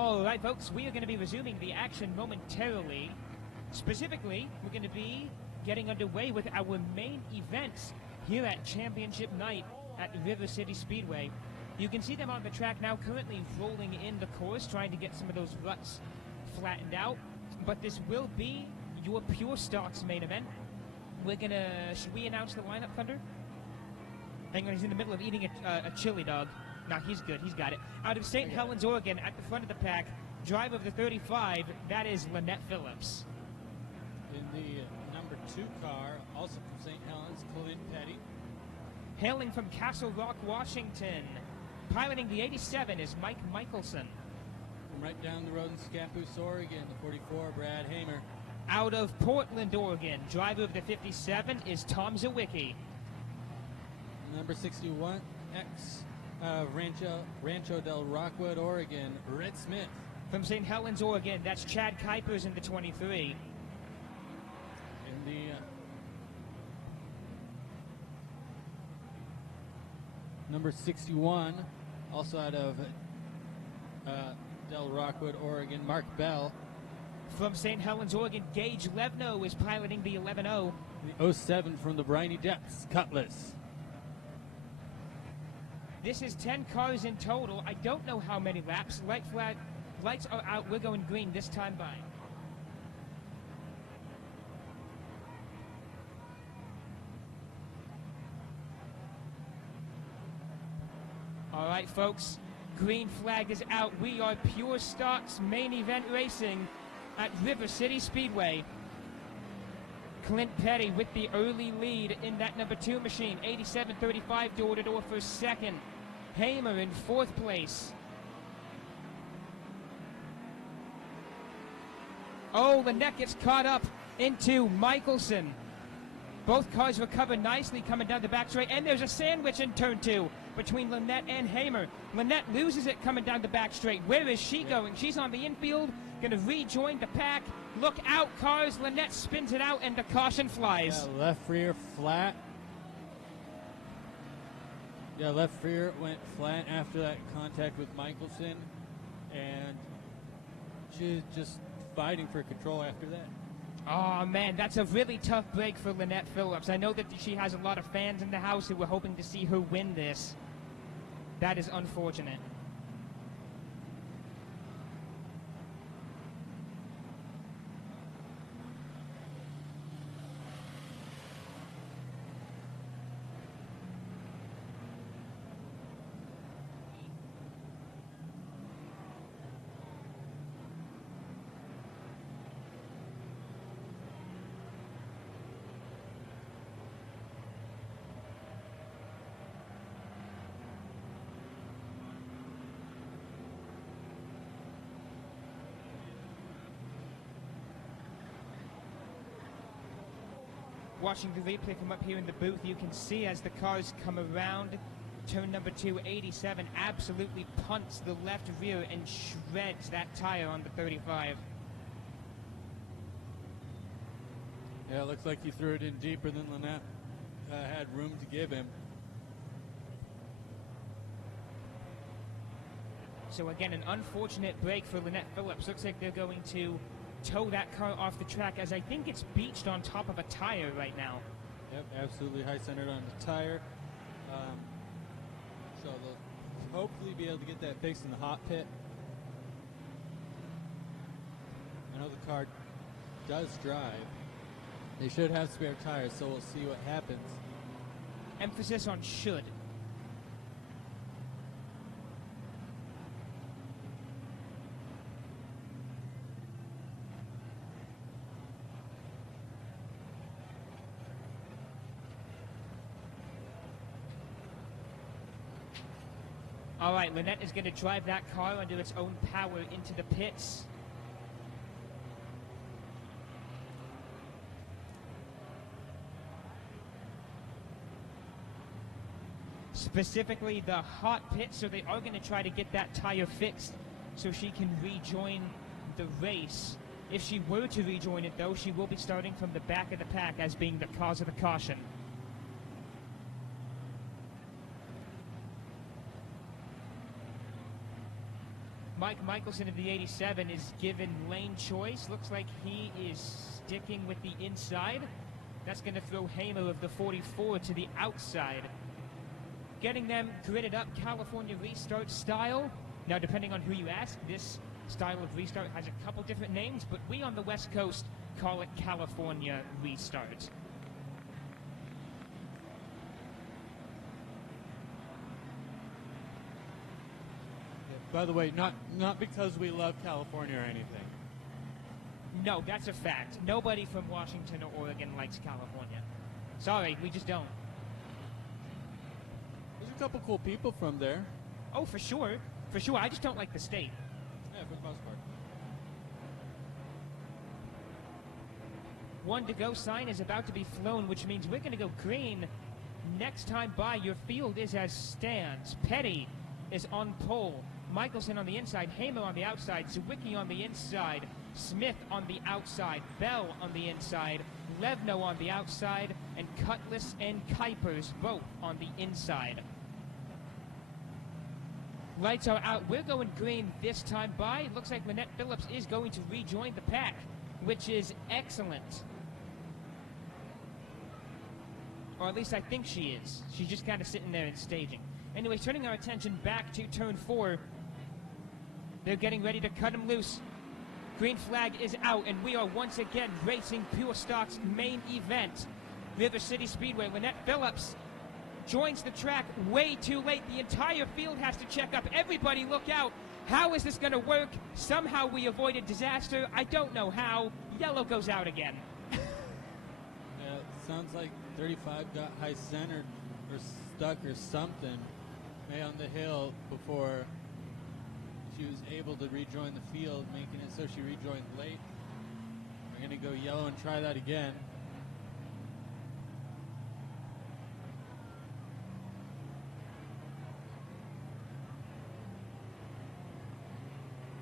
All right, folks, we are going to be resuming the action momentarily. Specifically, we're going to be getting underway with our main events here at Championship Night at River City Speedway. You can see them on the track now, currently rolling in the course, trying to get some of those ruts flattened out. But this will be your Pure Stocks main event. We're going to... Should we announce the lineup, Thunder? Hang on, he's in the middle of eating a chili dog. Nah, he's good. He's got it. Out of St. Helens, Oregon, at the front of the pack, driver of the 35, that is Lynette Phillips. In the number 2 car, also from St. Helens, Clint Petty. Hailing from Castle Rock, Washington, piloting the 87 is Mike Michelson. From right down the road in Scappoose, Oregon, the 44, Brad Hamer. Out of Portland, Oregon, driver of the 57 is Tom Zawicki. Number 61, ex Rancho del Rockwood, Oregon, Red Smith. From St. Helens, Oregon, that's Chad Kuipers in the 23. In the number 61, also out of Del Rockwood, Oregon, Mark Bell. From St. Helens, Oregon, Gage Levno is piloting the 11-0. The 07 from the briny depths, Cutlass. This is 10 cars in total. I don't know how many laps. Lights are out. We're going green this time by. All right, folks. Green flag is out. We are Pure Stocks main event racing at River City Speedway. Clint Petty with the early lead in that number 2 machine. 87.35 door-to-door for second. Hamer in 4th place. Oh, Lynette gets caught up into Michelson. Both cars recover nicely coming down the back straight, and there's a sandwich in turn 2 between Lynette and Hamer. Lynette loses it coming down the back straight. Where is she going? She's on the infield, going to rejoin the pack. Look out, cars. Lynette spins it out, and the caution flies. Yeah, left rear flat. Yeah, left rear went flat after that contact with Michelson, and she's just fighting for control after that. Oh, man, that's a really tough break for Lynette Phillips. I know that she has a lot of fans in the house who were hoping to see her win this. That is unfortunate. Watching the replay from up here in the booth, you can see as the cars come around turn number 2, 87 absolutely punts the left rear and shreds that tire on the 35. Yeah, it looks like he threw it in deeper than Lynette had room to give him. So again, an unfortunate break for Lynette Phillips. Looks like they're going to tow that car off the track, as I think it's beached on top of a tire right now. Yep, absolutely high-centered on the tire. So they'll hopefully be able to get that fixed in the hot pit. I know the car does drive. They should have spare tires, so we'll see what happens. Emphasis on should. All right, Lynette is going to drive that car under its own power into the pits. Specifically the hot pit, so they are going to try to get that tire fixed so she can rejoin the race. If she were to rejoin it, though, she will be starting from the back of the pack as being the cause of the caution. Mike Michelson of the 87 is given lane choice. Looks like he is sticking with the inside. That's going to throw Hamer of the 44 to the outside. Getting them gridded up California restart style. Now, depending on who you ask, this style of restart has a couple different names, but we on the West Coast call it California restart. By the way, not because we love California or anything. No, that's a fact. Nobody from Washington or Oregon likes California. Sorry, we just don't. There's a couple cool people from there. Oh, for sure. For sure. I just don't like the state. Yeah, for the most part. 1 to go sign is about to be flown, which means we're going to go green. Next time by, your field is as stands. Petty is on pole. Michelson on the inside, Hamer on the outside, Zwicky on the inside, Smith on the outside, Bell on the inside, Levno on the outside, and Cutlass and Kuipers both on the inside. Lights are out. We're going green this time by. It looks like Lynette Phillips is going to rejoin the pack, which is excellent. Or at least I think she is. She's just kind of sitting there and staging. Anyway, turning our attention back to turn 4. They're getting ready to cut him loose. Green flag is out, and we are once again racing Pure Stock's main event. River City Speedway. Lynette Phillips joins the track way too late. The entire field has to check up. Everybody look out. How is this going to work? Somehow we avoided disaster. I don't know how. Yellow goes out again. Yeah, it sounds like 35 got high centered or stuck or something way on the hill before she was able to rejoin the field, making it so she rejoined late. We're going to go yellow and try that again.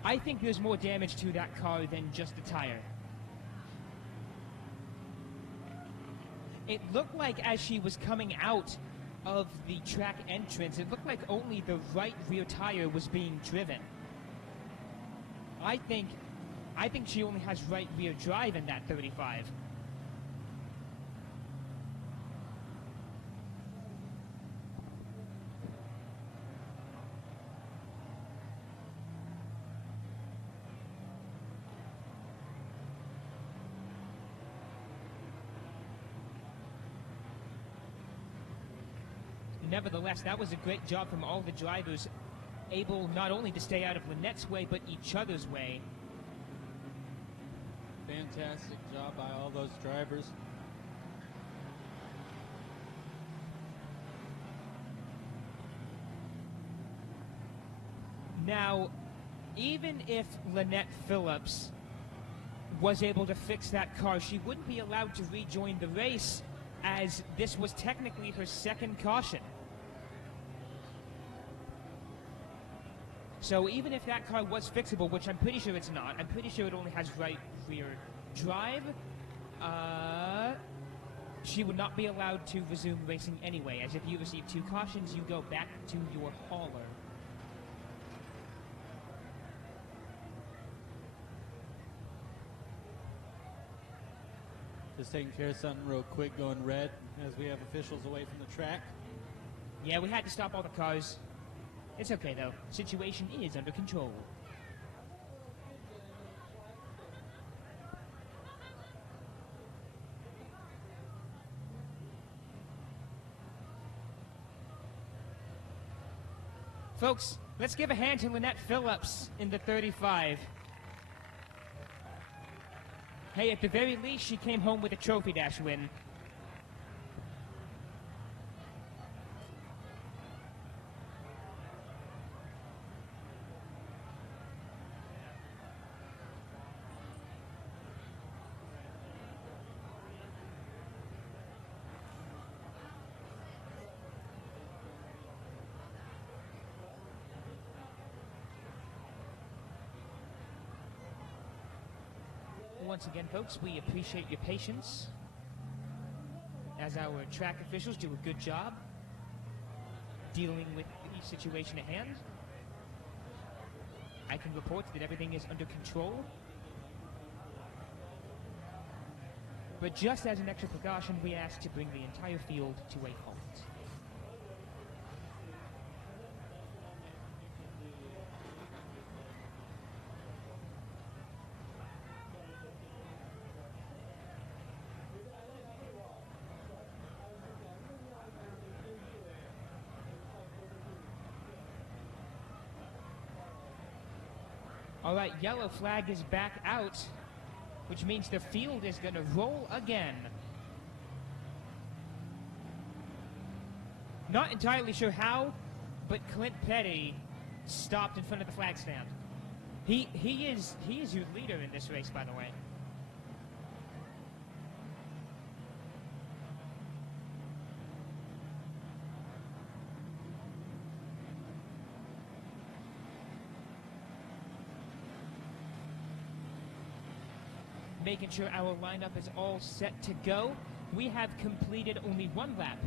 I think there's more damage to that car than just the tire. It looked like as she was coming out of the track entrance, it looked like only the right rear tire was being driven. I think she only has right rear drive in that 35. Nevertheless, that was a great job from all the drivers, able not only to stay out of Lynette's way, but each other's way. Fantastic job by all those drivers. Now, even if Lynette Phillips was able to fix that car, she wouldn't be allowed to rejoin the race, as this was technically her second caution. So even if that car was fixable, which I'm pretty sure it's not, I'm pretty sure it only has right rear drive, she would not be allowed to resume racing anyway, as if you receive 2 cautions, you go back to your hauler. Just taking care of something real quick, going red as we have officials away from the track. Yeah, we had to stop all the cars. It's okay, though. Situation is under control. Folks, let's give a hand to Lynette Phillips in the 35. Hey, at the very least, she came home with a trophy dash win. Once again, folks, we appreciate your patience as our track officials do a good job dealing with the situation at hand. I can report that everything is under control. But just as an extra precaution, we asked to bring the entire field to a halt. All right, yellow flag is back out, which means the field is going to roll again. Not entirely sure how, but Clint Petty stopped in front of the flag stand. He is your leader in this race, by the way. Making sure our lineup is all set to go. We have completed only one lap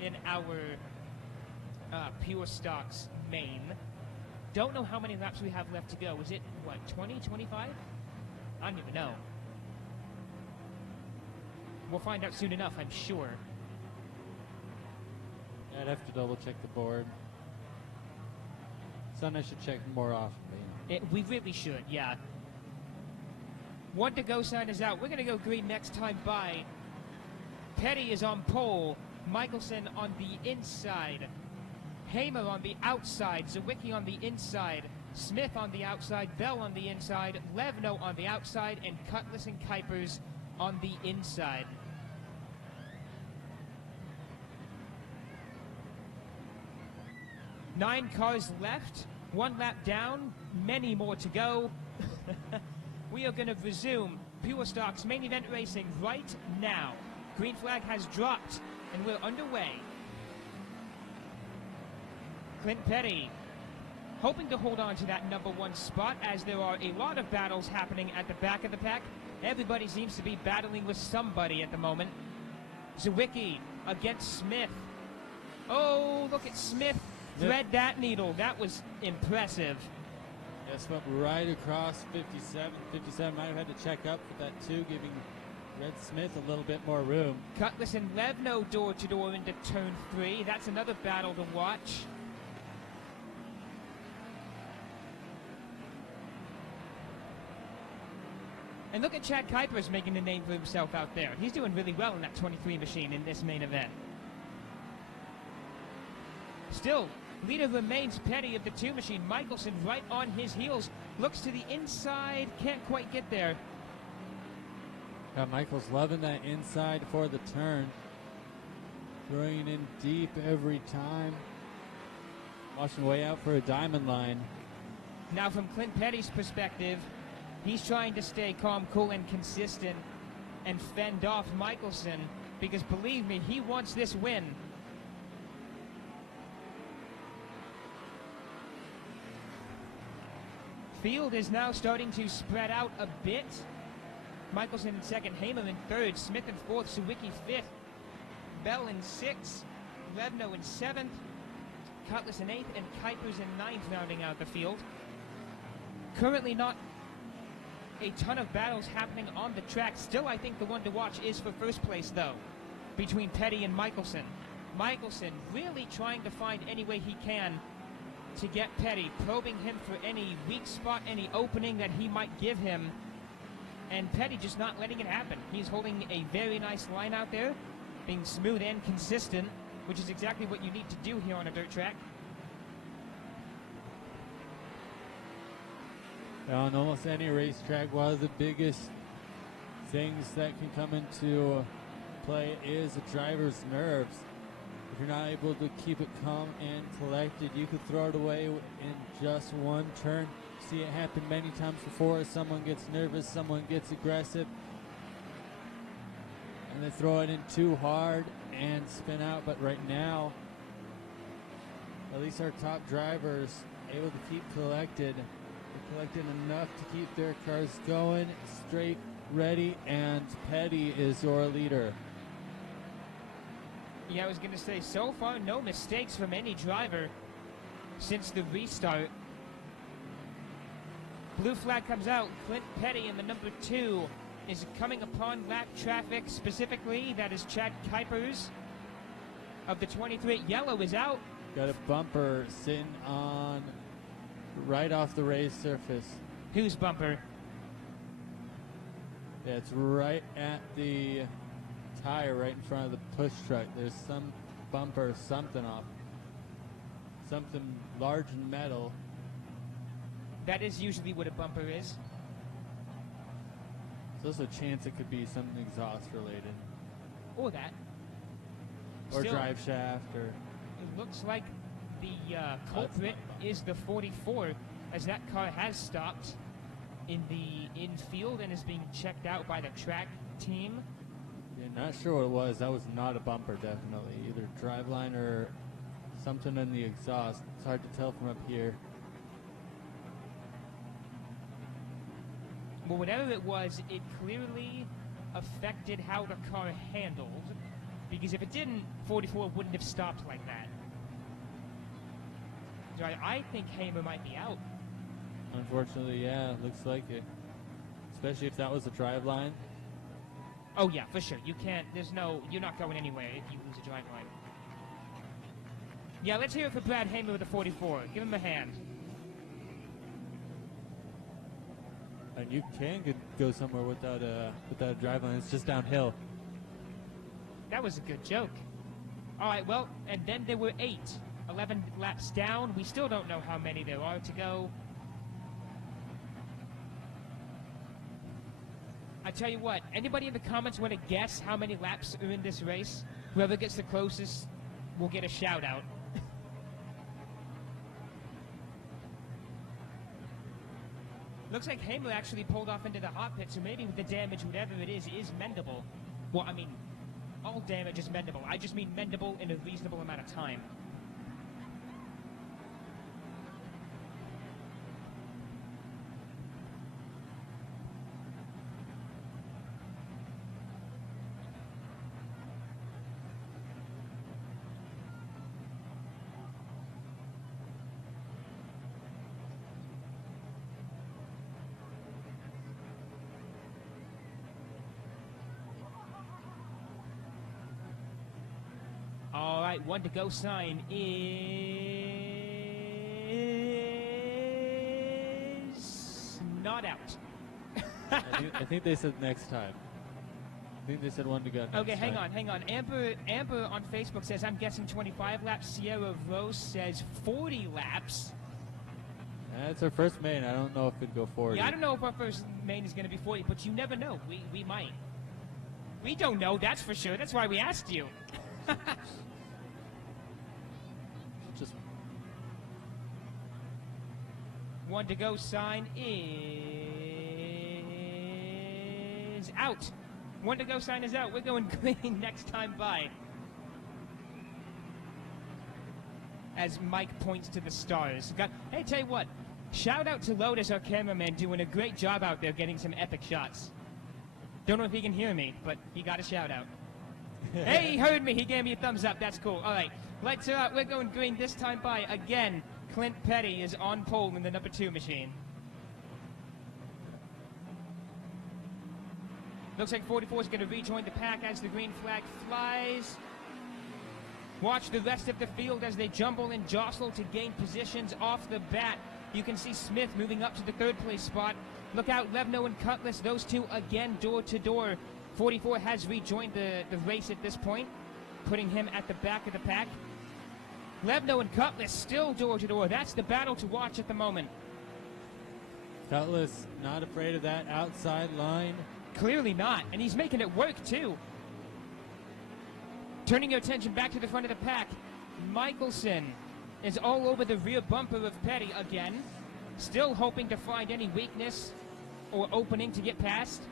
in our Pure Stocks main. Don't know how many laps we have left to go. Is it, what, 20, 25? I don't even know. We'll find out soon enough, I'm sure. I'd have to double check the board. Something I should check more often. We really should, yeah. 1 to go sign is out. We're going to go green next time by. Petty is on pole. Michelson on the inside. Hamer on the outside. Zawicki on the inside. Smith on the outside. Bell on the inside. Levno on the outside. And Cutlass and Kuipers on the inside. Nine cars left. 1 lap down. Many more to go. We are going to resume Pure Stocks main event racing right now. Green flag has dropped, and we're underway. Clint Petty hoping to hold on to that #1 spot, as there are a lot of battles happening at the back of the pack. Everybody seems to be battling with somebody at the moment. Zawicki against Smith. Oh, look at Smith thread that needle. That was impressive. Yes, went right across 57. 57 might have had to check up for that too, giving Red Smith a little bit more room. Cutlass and Levno door-to-door into turn 3. That's another battle to watch. And look at Chad Kuipers making a name for himself out there. He's doing really well in that 23 machine in this main event. Still, leader remains Petty of the 2 machine. Michelson right on his heels. Looks to the inside. Can't quite get there. Michael's loving that inside for the turn. Throwing in deep every time. Watching way out for a diamond line. Now from Clint Petty's perspective, he's trying to stay calm, cool, and consistent and fend off Michelson, because believe me, he wants this win. Field is now starting to spread out a bit. Michelson in second, Hamer in third, Smith in fourth, Zawicki fifth, Bell in sixth, Levno in seventh, Cutlass in eighth, and Kuipers in ninth, rounding out the field. Currently not a ton of battles happening on the track. Still, I think the one to watch is for first place, though, between Petty and Michelson. Michelson really trying to find any way he can to get Petty, probing him for any weak spot, any opening that he might give him. And Petty just not letting it happen. He's holding a very nice line out there, being smooth and consistent, which is exactly what you need to do here on a dirt track. On almost any racetrack, one of the biggest things that can come into play is a driver's nerves. If you're not able to keep it calm and collected, you could throw it away in just one turn. See it happen many times before. Someone gets nervous, someone gets aggressive, and they throw it in too hard and spin out. But right now, at least our top drivers able to keep collected. They're collected enough to keep their cars going straight, ready, and Petty is your leader. Yeah, I was going to say, so far no mistakes from any driver since the restart. Blue flag comes out. Clint Petty in the number 2 is coming upon lap traffic. Specifically, that is Chad Kuipers of the 23. Yellow is out. Got a bumper sitting on right off the raised surface. Whose bumper? Yeah, it's right at the tire, right in front of the push truck. There's some bumper, something off. Something large and metal. That is usually what a bumper is. There's also a chance it could be something exhaust related. Or that. Or Still, drive shaft, or... It looks like the culprit is the 44, as that car has stopped in the infield and is being checked out by the track team. Yeah, not sure what it was. That was not a bumper, definitely. Either driveline or something in the exhaust. It's hard to tell from up here. Well, whatever it was, it clearly affected how the car handled, because if it didn't, 44 wouldn't have stopped like that. So I think Hamer might be out. Unfortunately, yeah, looks like it. Especially if that was a driveline. Oh yeah, for sure. You can't. You're not going anywhere if you lose a driveline. Yeah, let's hear it for Brad Hamer with the 44. Give him a hand. And you can go somewhere without a driveline. It's just downhill. That was a good joke. All right, well, and then there were 11 laps down. We still don't know how many there are to go. I tell you what, anybody in the comments want to guess how many laps are in this race? Whoever gets the closest will get a shout out. Looks like Hamer actually pulled off into the hot pit, so maybe the damage, whatever it is mendable. Well, I mean, all damage is mendable. I just mean mendable in a reasonable amount of time. All right, 1 to go sign is not out. I think they said next time. I think they said 1 to go. Okay, hang on. Amber on Facebook says, I'm guessing 25 laps. Sierra Rose says 40 laps. That's our first main. I don't know if it'd go 40. Yeah, I don't know if our first main is going to be 40, but you never know. We might. We don't know, that's for sure. That's why we asked you. Just 1 to go sign is out. 1 to go sign is out. We're going green next time by. As Mike points to the stars. Hey, tell you what. Shout out to Lotus, our cameraman, doing a great job out there getting some epic shots. Don't know if he can hear me, but he got a shout out. Hey, he heard me. He gave me a thumbs up. That's cool. All right. Lights are out. We're going green this time by. Again, Clint Petty is on pole in the number 2 machine. Looks like 44 is going to rejoin the pack as the green flag flies. Watch the rest of the field as they jumble and jostle to gain positions off the bat. You can see Smith moving up to the 3rd place spot. Look out, Levno and Cutlass. Those two again door to door. 44 has rejoined the race at this point, putting him at the back of the pack. Levno and Cutlass still door to door. That's the battle to watch at the moment. Cutlass not afraid of that outside line. Clearly not, and he's making it work too. Turning your attention back to the front of the pack, Michelson is all over the rear bumper of Petty again, still hoping to find any weakness or opening to get past.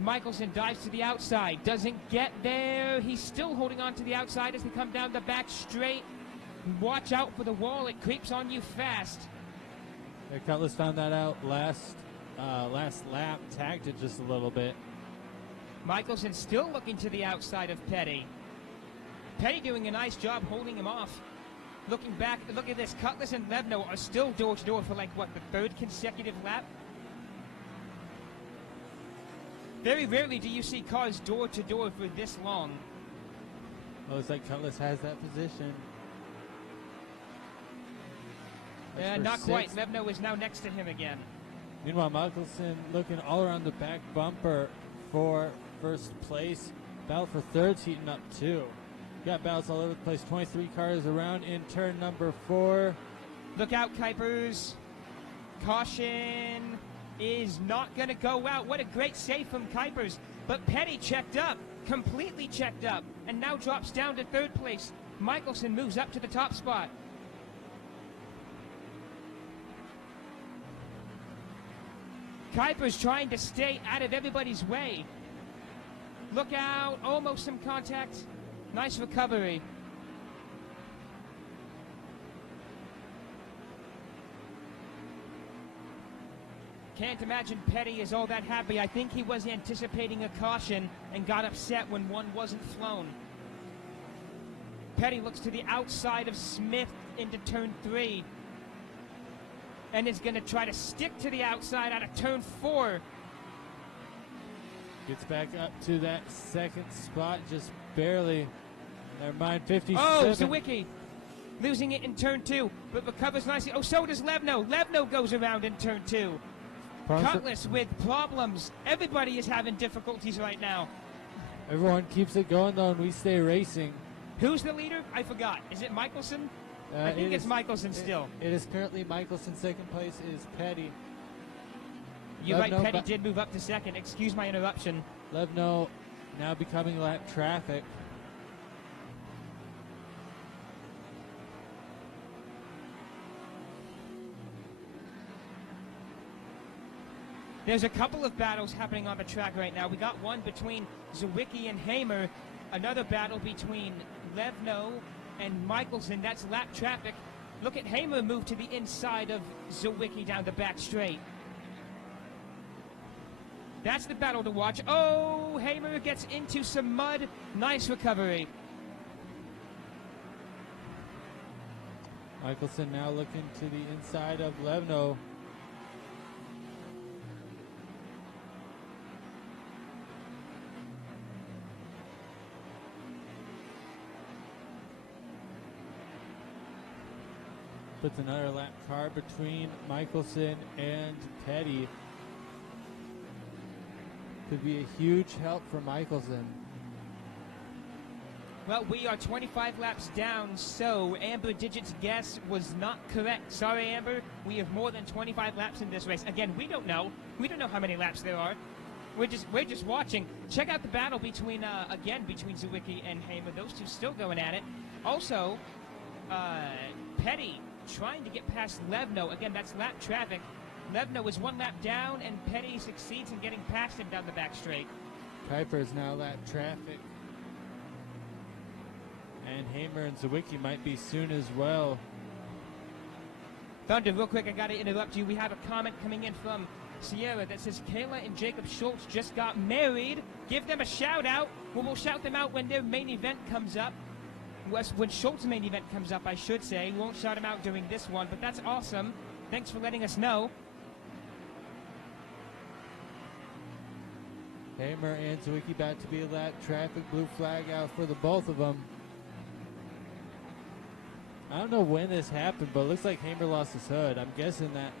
Michelson dives to the outside, doesn't get there. He's still holding on to the outside as they come down the back straight. Watch out for the wall, it creeps on you fast. Yeah, Cutlass found that out last lap, tagged it just a little bit. Michelson still looking to the outside of Petty. Petty doing a nice job holding him off. Looking back, look at this. Cutlass and Levno are still door-to-door for like, what, the third consecutive lap? Very rarely do you see cars door-to-door for this long. Looks like Cutlass has that position. Not quite. Levno is now next to him again. Meanwhile, Michelson looking all around the back bumper for first place. Battle for third's heating up too. Got battles all over the place. 23 cars around in turn number 4. Look out, Kuipers. Caution is not going to go out. What a great save from Kuipers. But Petty checked up, completely checked up, and now drops down to third place. Michelson moves up to the top spot. Kuipers trying to stay out of everybody's way. Look out, almost some contact. Nice recovery. Can't imagine Petty is all that happy. I think he was anticipating a caution and got upset when one wasn't flown. Petty looks to the outside of Smith into turn 3 and is going to try to stick to the outside out of turn 4. Gets back up to that second spot, just barely. Never mind, 57. Oh, Zawicki losing it in turn 2, but recovers nicely. Oh, so does Levno. Levno goes around in turn 2. Cutlass with problems. Everybody is having difficulties right now. Everyone keeps it going, though, and we stay racing. Who's the leader? I forgot. Is it Michelson? I think it's Michelson still. It is currently Michelson. Second place is Petty. You're right, Petty did move up to second. Excuse my interruption. Levno now becoming lap traffic. There's a couple of battles happening on the track right now. We got one between Zawicki and Hamer. Another battle between Levno and Michelson. That's lap traffic. Look at Hamer move to the inside of Zawicki down the back straight. That's the battle to watch. Oh, Hamer gets into some mud. Nice recovery. Michelson now looking to the inside of Levno. Puts another lap car between Michelson and Petty. Could be a huge help for Michelson. Well, we are 25 laps down, so Amber Digit's guess was not correct. Sorry, Amber. We have more than 25 laps in this race. Again, we don't know. We don't know how many laps there are. We're just watching. Check out the battle between between Zawicki and Hamer. Those two still going at it. Also, Petty trying to get past Levno. Again, that's lap traffic. Levno is one lap down, and Petty succeeds in getting past him down the back straight. Kuiper is now lap traffic. And Hamer and Zawicki might be soon as well. Thunder, real quick, I got to interrupt you. We have a comment coming in from Sierra that says Kayla and Jacob Schultz just got married. Give them a shout out. Well, we'll shout them out when their main event comes up. When Schultz's main event comes up, I should say. We won't shout them out during this one, but that's awesome. Thanks for letting us know. Hamer and Zawicki about to be lap traffic. Blue flag out for the both of them. I don't know when this happened, but it looks like Hamer lost his hood. I'm guessing that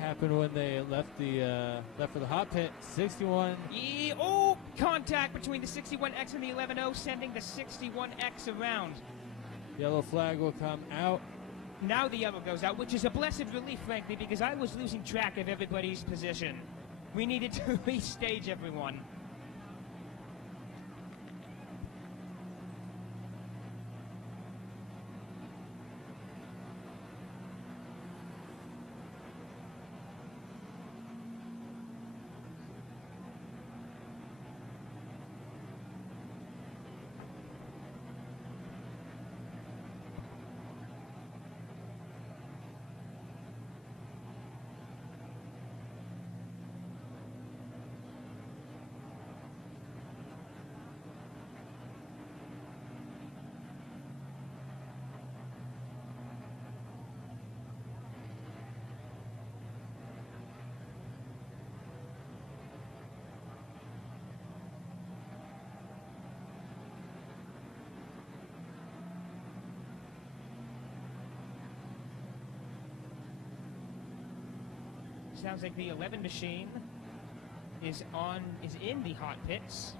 happened when they left for the hot pit. 61. Oh, contact between the 61X and the 11-0, sending the 61X around. Yellow flag will come out. Now the yellow goes out, which is a blessed relief, frankly, because I was losing track of everybody's position. We needed to restage everyone. sounds like the 11 machine is in the hot pits.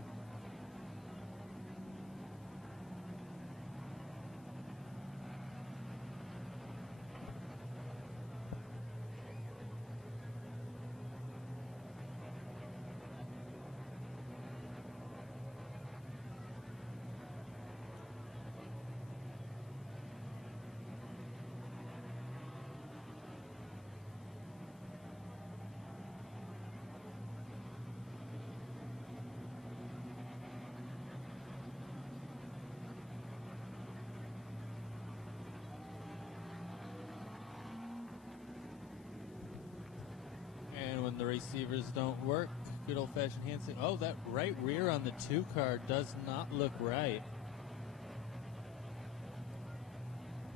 And when the receivers don't work, good old-fashioned hand signal. Oh, that right rear on the 2 car does not look right.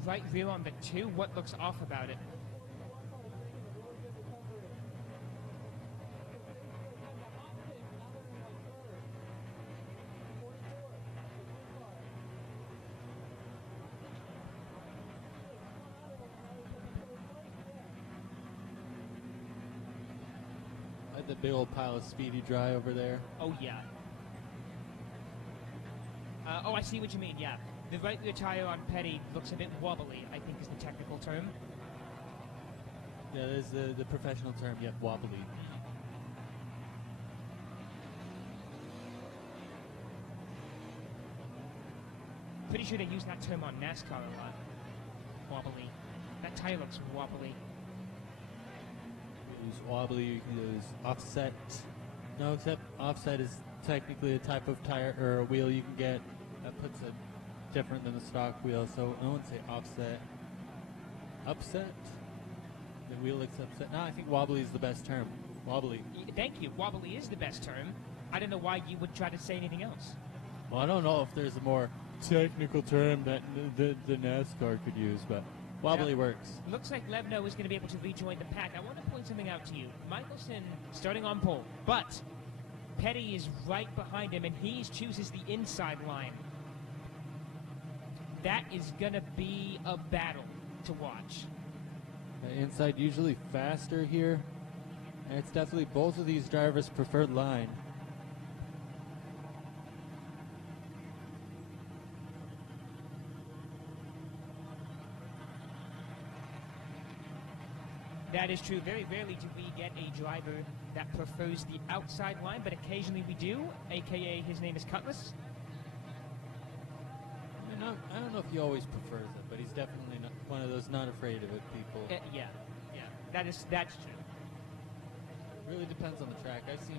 Right rear on the 2, what looks off about it? The big old pile of Speedy Dry over there. Oh, yeah. Oh, I see what you mean, yeah. The right rear tire on Petty looks a bit wobbly, I think is the technical term. Yeah, there's the professional term, yep, wobbly. Pretty sure they use that term on NASCAR a lot. Wobbly. That tire looks wobbly. Use wobbly, you can use offset. No, except offset is technically a type of tire or a wheel you can get that puts it different than the stock wheel. So I wouldn't say offset. Upset? The wheel looks upset. No, I think wobbly is the best term. Wobbly. Thank you. Wobbly is the best term. I don't know why you would try to say anything else. Well, I don't know if there's a more technical term that the NASCAR could use, but wobbly works. Looks like Levno is going to be able to rejoin the pack. I want to point something out to you. Michelson starting on pole, but Petty is right behind him, and he chooses the inside line. That is going to be a battle to watch. The inside usually faster here, and it's definitely both of these drivers' preferred line. That is true. Very rarely do we get a driver that prefers the outside line, but occasionally we do, a.k.a. his name is Cutlass. I don't know if he always prefers it, but he's definitely not one of those not afraid of it people. Yeah. That's true. Really depends on the track. I've seen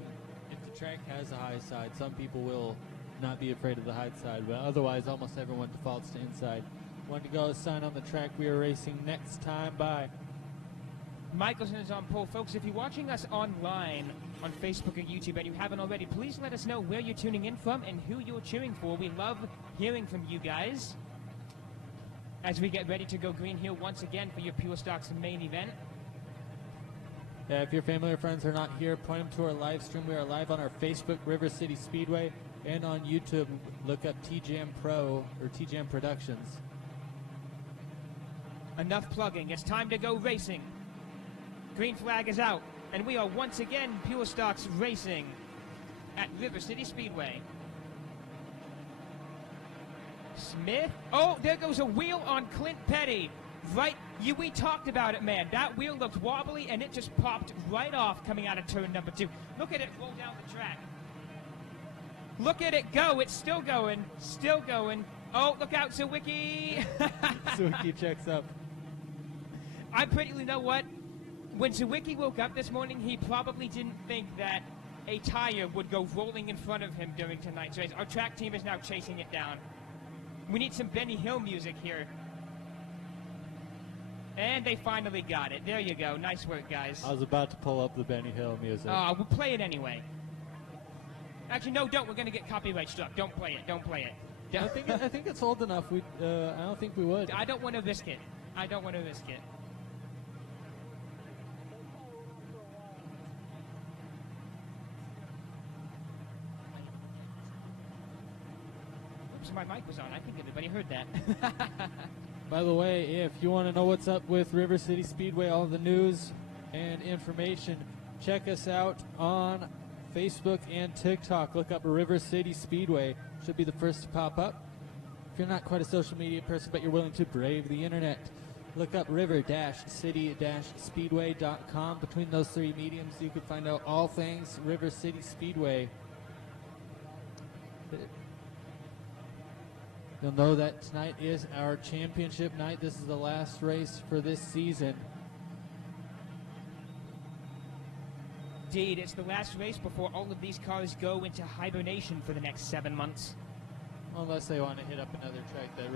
if the track has a high side, some people will not be afraid of the high side, but otherwise almost everyone defaults to inside. Want to go sign on the track we are racing next time by. Michelson is on pole. Folks, if you're watching us online on Facebook or YouTube and you haven't already, please let us know where you're tuning in from and who you're cheering for. We love hearing from you guys as we get ready to go green here once again for your Pure Stocks main event. Yeah, if your family or friends are not here, point them to our live stream. We are live on our Facebook, River City Speedway, and on YouTube. Look up TJM Pro or TJM Productions. Enough plugging. It's time to go racing. Green flag is out, and we are once again Pure Stocks racing at River City Speedway. Smith. Oh, there goes a wheel on Clint Petty. Right, we talked about it, man. That wheel looked wobbly, and it just popped right off coming out of turn number 2. Look at it roll down the track. Look at it go. It's still going. Still going. Oh, look out, Sawicki. Sawicki checks up. You know what? When Sawicki woke up this morning, he probably didn't think that a tire would go rolling in front of him during tonight's race. Our track team is now chasing it down. We need some Benny Hill music here. And they finally got it. There you go. Nice work, guys. I was about to pull up the Benny Hill music. We'll play it anyway. Actually, no, don't. We're going to get copyright struck. Don't play it. Don't play it. I think it's old enough. I don't think we would. I don't want to risk it. I don't want to risk it. Oops, my mic was on. I think everybody heard that. By the way, if you want to know what's up with River City Speedway, all the news, and information, check us out on Facebook and TikTok. Look up River City Speedway. Should be the first to pop up. If you're not quite a social media person, but you're willing to brave the internet, look up river-city-speedway.com. Between those three mediums, you can find out all things River City Speedway. You'll know that tonight is our championship night. This is the last race for this season. Indeed, it's the last race before all of these cars go into hibernation for the next 7 months. Unless they want to hit up another track that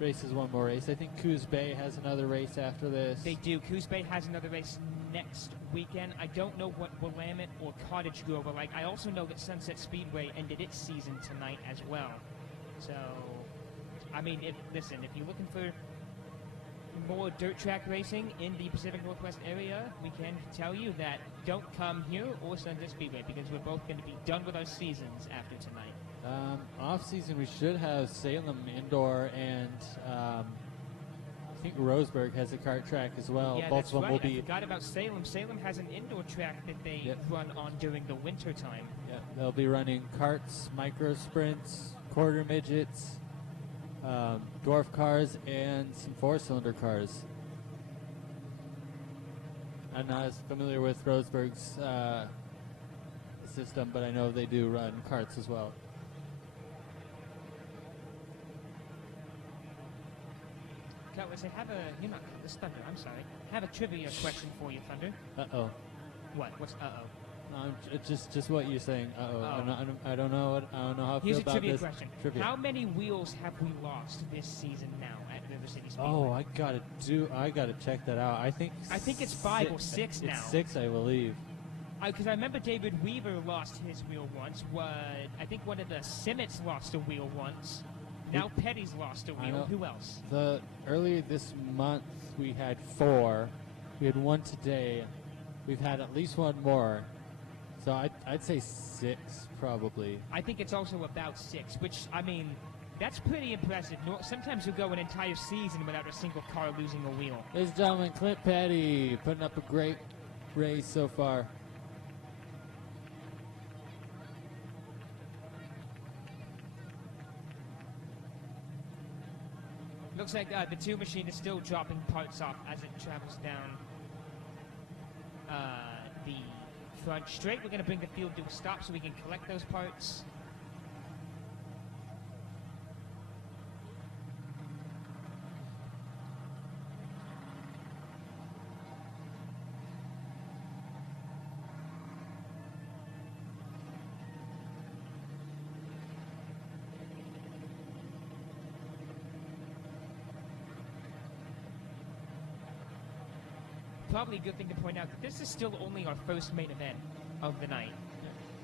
races one more race. I think Coos Bay has another race after this. They do. Coos Bay has another race next weekend. I don't know what Willamette or Cottage Grove are like. I also know that Sunset Speedway ended its season tonight as well. So, I mean, if you're looking for more dirt track racing in the Pacific Northwest area, we can tell you that don't come here or Sunset Speedway, because we're both going to be done with our seasons after tonight. Off season, we should have Salem Indoor, and I think Roseburg has a kart track as well. Yeah, Both that's of them right. will be. I forgot about Salem. Salem has an indoor track that they run on during the winter time. Yeah, they'll be running karts, micro sprints, quarter midgets, dwarf cars, and some four-cylinder cars. I'm not as familiar with Roseburg's system, but I know they do run karts as well. Cutlass, I have you're not Cutlass, Thunder, I'm sorry. I have a trivia question for you, Thunder. Uh-oh. What? What's uh-oh? No, just what you're saying. Uh-oh. I don't know how I feel Here's a about trivia this. question. Trivia. How many wheels have we lost this season now at River City Speedway? Oh, I gotta check that out. I think it's 5 or 6 now. It's 6, I believe. Because I remember David Weaver lost his wheel once. I think one of the Simmets lost a wheel once. Now Petty's lost a wheel. Who else? Earlier this month we had 4. We had 1 today. We've had at least 1 more. So I'd say 6 probably. I think it's also about 6, which, I mean, that's pretty impressive. Sometimes you'll go an entire season without a single car losing a wheel. Ladies and gentlemen, Clint Petty putting up a great race so far. Looks like the 2 machine is still dropping parts off as it travels down the front straight. We're going to bring the field to a stop so we can collect those parts. Probably a good thing to point out that this is still only our first main event of the night.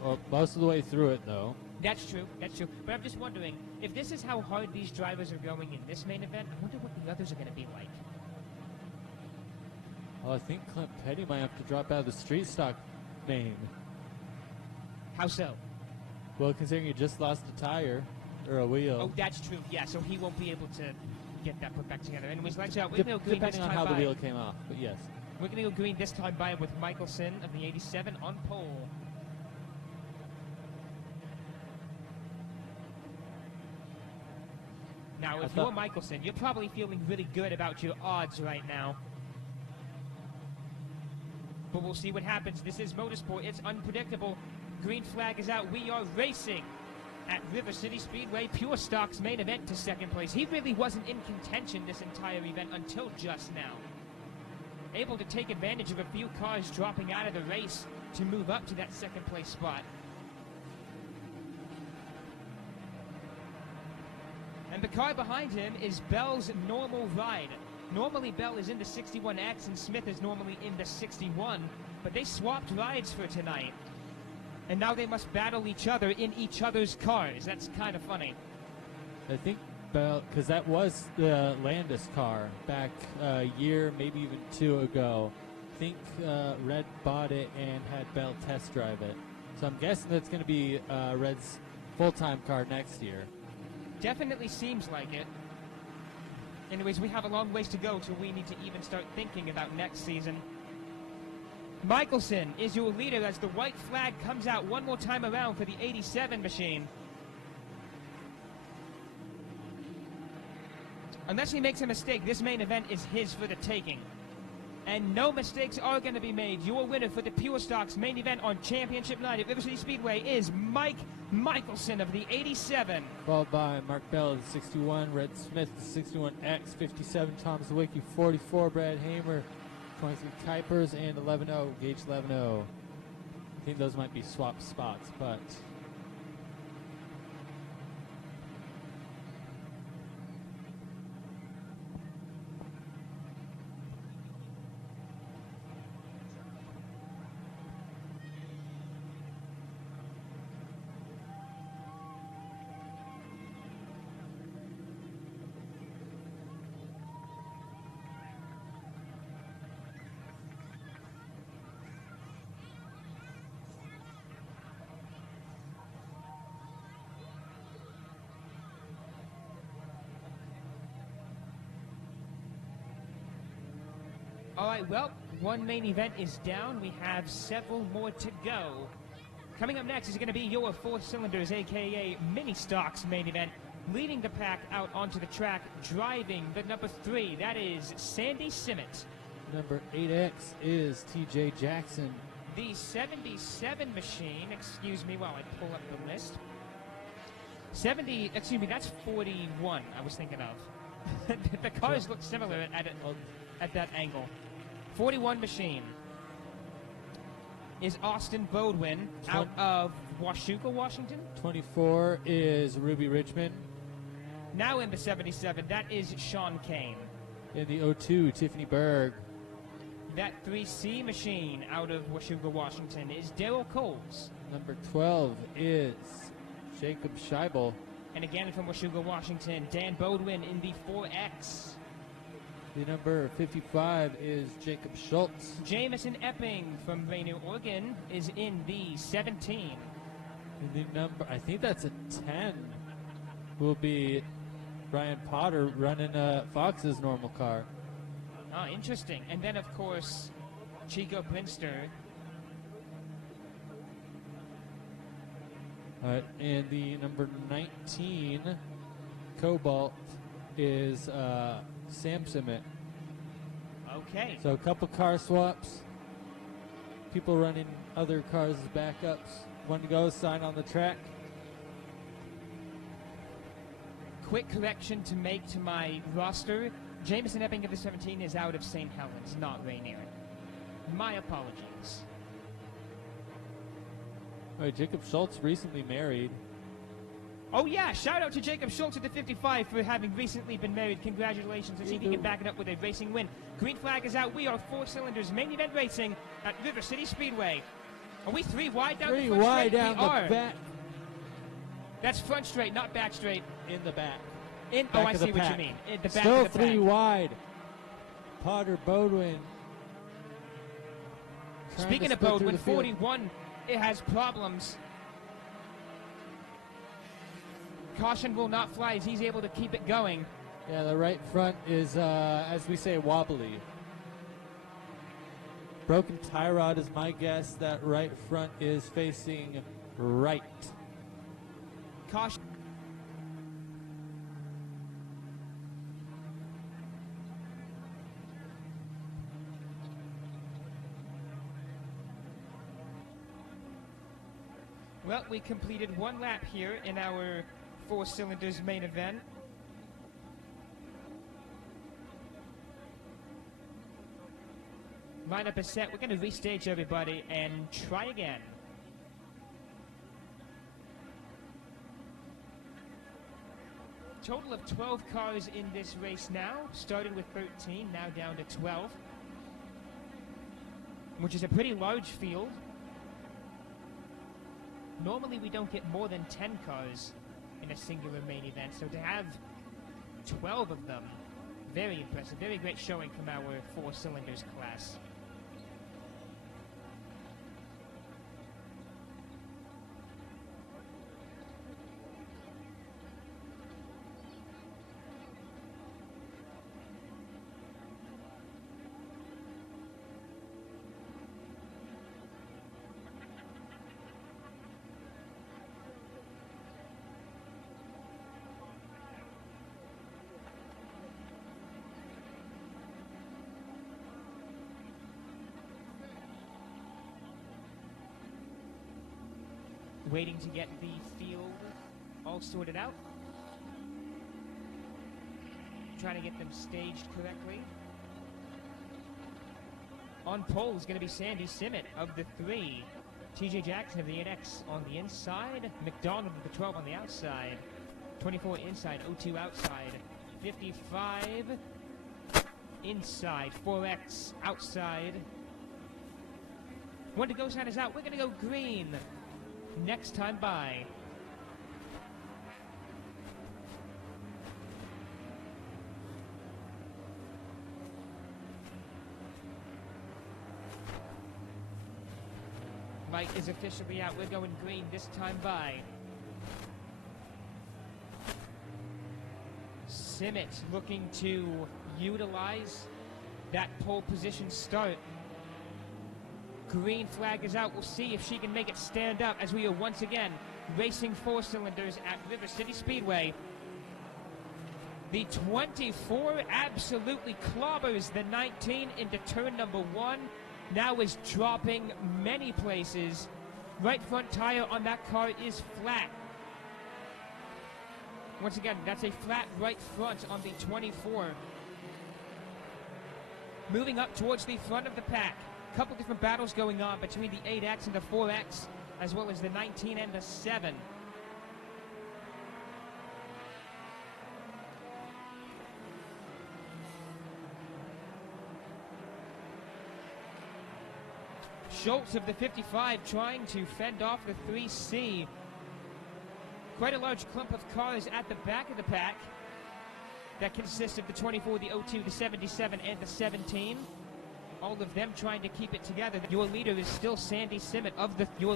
Well, most of the way through it, though. That's true. But I'm just wondering, if this is how hard these drivers are going in this main event, I wonder what the others are going to be like. Well, I think Clint Petty might have to drop out of the street stock main. How so? Well, considering he just lost a tire or a wheel. Oh, that's true. Yeah, so he won't be able to get that put back together. Anyways, let's out. We're going to go green this Depending on time how by. the wheel came off, but yes. We're going to go green this time by with Michelson of the 87 on pole. Now, if you're Michelson, you're probably feeling really good about your odds right now. But we'll see what happens. This is motorsport. It's unpredictable. Green flag is out. We are racing at River City Speedway. Pure Stock's main event to second place. He really wasn't in contention this entire event until just now. Able to take advantage of a few cars dropping out of the race to move up to that second place spot. And the car behind him is Bell's normal ride. Normally Bell is in the 61X and Smith is normally in the 61, but they swapped rides for tonight. And now they must battle each other in each other's cars. That's kind of funny. I think Bell, because that was the Landis car back a year, maybe even 2 ago. I think Red bought it and had Bell test drive it. So I'm guessing that's going to be Red's full-time car next year. Definitely seems like it. Anyways, we have a long ways to go till we need to even start thinking about next season. Michelson is your leader as the white flag comes out one more time around for the 87 machine. Unless he makes a mistake, this main event is his for the taking. And no mistakes are going to be made. Your winner for the Pure Stocks main event on Championship Night at River City Speedway is Mike Michelson of the 87. Followed by Mark Bell of the 61, Red Smith the 61X, 57, Tom Zawicki, 44, Brad Hamer, 23 Kuipers, and 11-0, Gage 11-0. I think those might be swap spots, but... All right, well, one main event is down. We have several more to go. Coming up next is going to be your Four Cylinders, a.k.a. Mini Stocks main event. Leading the pack out onto the track, driving the number 3. That is Sandy Simmett. Number 8X is TJ Jackson. The 77 machine, excuse me while I pull up the list. That's 41 I was thinking of. The cars look similar at that angle. 41 machine is Austin Bodwin out of Washougal, Washington. 24 is Ruby Richmond. Now in the 77, that is Sean Kane. In the 02, Tiffany Berg. That 3C machine out of Washougal, Washington is Daryl Coles. Number 12 is Jacob Scheibel. And again from Washougal, Washington, Dan Bodwin in the 4X. The number 55 is Jacob Schultz. Jameson Epping from Rainier, Oregon is in the 17. And the number, I think that's a 10, will be Ryan Potter running Fox's normal car. Ah, interesting. And then, of course, Chico Prinster. And the number 19, Cobalt, is Sam Simmett. Okay. So a couple car swaps. People running other cars as backups. One to go, sign on the track. Quick correction to make to my roster. Jameson Epping of the 17 is out of St. Helens, not Rainier. My apologies. All right, Jacob Schultz recently married. Oh yeah, shout out to Jacob Schultz at the 55 for having recently been married. Congratulations. Let's see if he can back it up with a racing win. Green flag is out. We are Four Cylinders main event racing at River City Speedway. Are we 3 wide down the front straight? Down the back. That's front straight, not back straight. In the back. Oh, I see what you mean. In the back Still of the pack. 3 wide. Potter Bodwin. Speaking of Bodwin, 41, it has problems. Caution will not fly as he's able to keep it going. Yeah, the right front is, as we say, wobbly. Broken tie rod is my guess. That right front is facing right. Caution. Well, we completed 1 lap here in our Four Cylinders main event. Lineup is set. We're going to restage everybody and try again. Total of 12 cars in this race now, starting with 13, now down to 12, which is a pretty large field. Normally we don't get more than 10 cars in a singular main event, so to have 12 of them, very impressive, very great showing from our Four Cylinders class. waiting to get the field all sorted out. Trying to get them staged correctly. On pole is going to be Sandy Simmet of the 3. TJ Jackson of the 8X on the inside. McDonald of the 12 on the outside. 24 inside, 02 outside. 55 inside, 4X outside. One to go sign is out. We're going to go green next time by. Light is officially out. We're going green this time by. Simmet looking to utilize that pole position start. Green flag is out. We'll see if she can make it stand up as we are once again racing 4 cylinders at River City Speedway. The 24 absolutely clobbers the 19 into turn number 1. Now is dropping many places. Right front tire on that car is flat. Once again, that's a flat right front on the 24. Moving up towards the front of the pack. Couple different battles going on between the 8X and the 4X, as well as the 19 and the 7. Schultz of the 55 trying to fend off the 3C. Quite a large clump of cars at the back of the pack that consists of the 24, the 02, the 77, and the 17. All of them trying to keep it together. Your leader is still Sandy Simmet of the 3.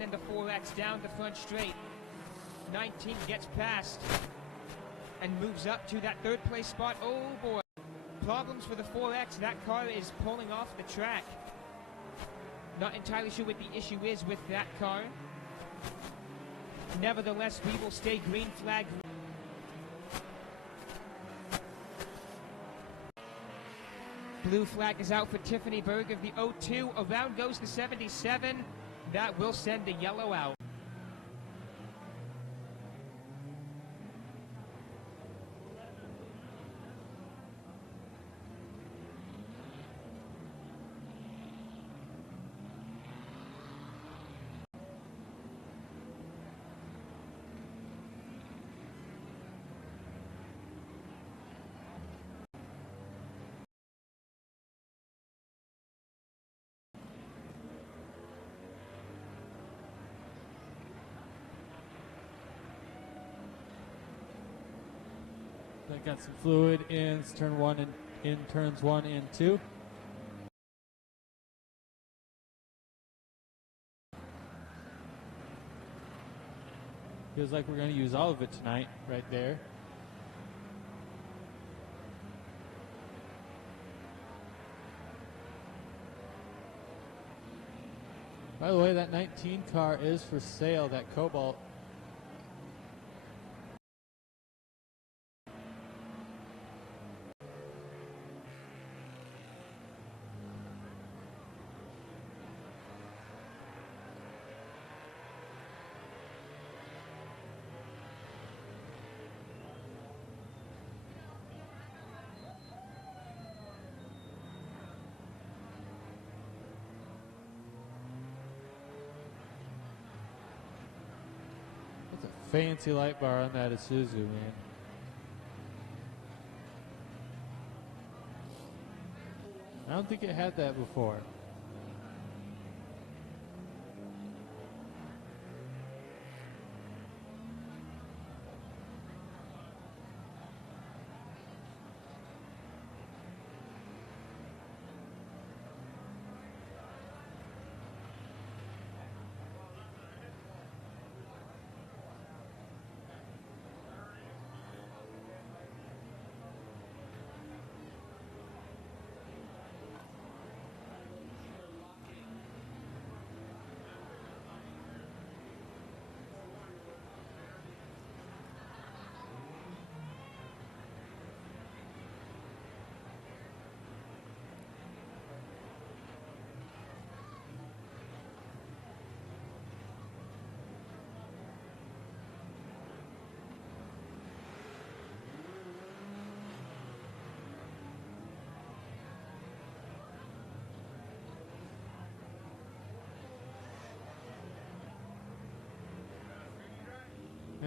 And the 4X down the front straight. 19 gets past and moves up to that 3rd place spot. Oh boy. Problems for the 4X. That car is pulling off the track. Not entirely sure what the issue is with that car. Nevertheless, we will stay green flag. Blue flag is out for Tiffany Berg of the 02. Around goes the 77. That will send the yellow out. That got some fluid in turn 1 and in turns 1 and 2. Feels like we're going to use all of it tonight, right there. By the way, that 19 car is for sale, that Cobalt. Fancy light bar on that Isuzu, man. I don't think it had that before.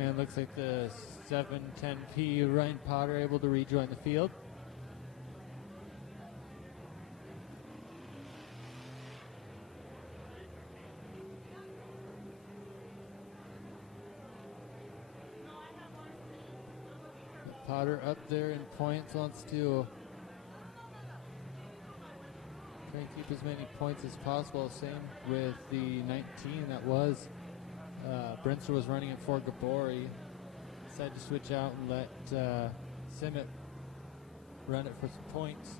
And looks like the 710P Ryan Potter able to rejoin the field. Potter up there in points, wants to try and keep as many points as possible. Same with the 19 that was. Brinster was running it for Gabori. Decided to switch out and let Simmet run it for some points.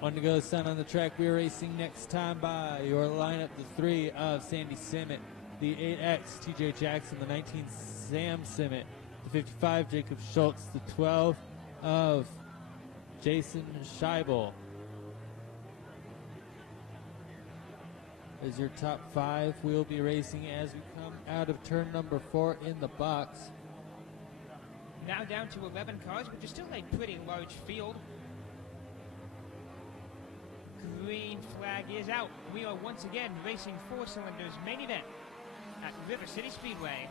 One to go, Sun on the track. We're racing next time by your lineup, the 3 of Sandy Simmet, the 8X TJ Jackson, the 19 Sam Simmet, the 55 Jacob Schultz, the 12 of Jason Scheibel. Is your top 5. We'll be racing as we come out of turn number 4 in the box. Now down to 11 cars, which is still a pretty large field. Green flag is out. We are once again racing 4 cylinders main event at River City Speedway.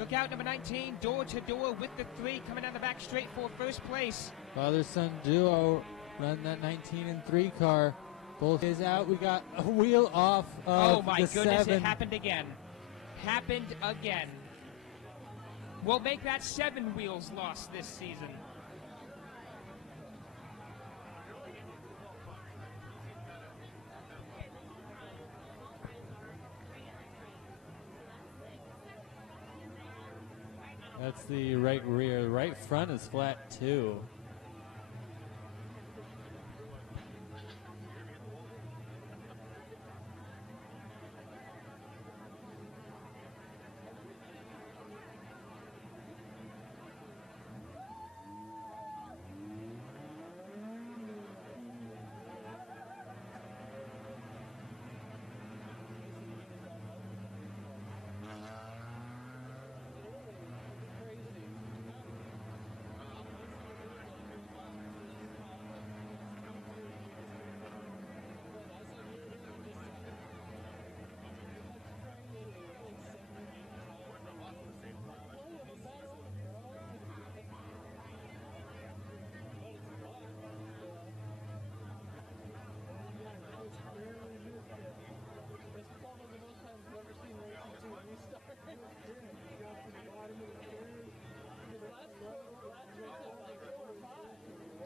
Look out, number 19, door to door with the 3 coming down the back straight for first place. Father-son duo run that 19 and 3 car. Both is out. We got a wheel off of oh my the goodness, 7. it happened again. Happened again. We'll make that 7 wheels lost this season. That's the right rear. The right front is flat too.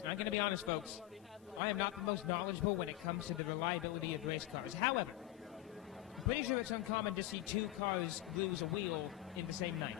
I'm going to be honest, folks. I am not the most knowledgeable when it comes to the reliability of race cars. However, I'm pretty sure it's uncommon to see 2 cars lose a wheel in the same night.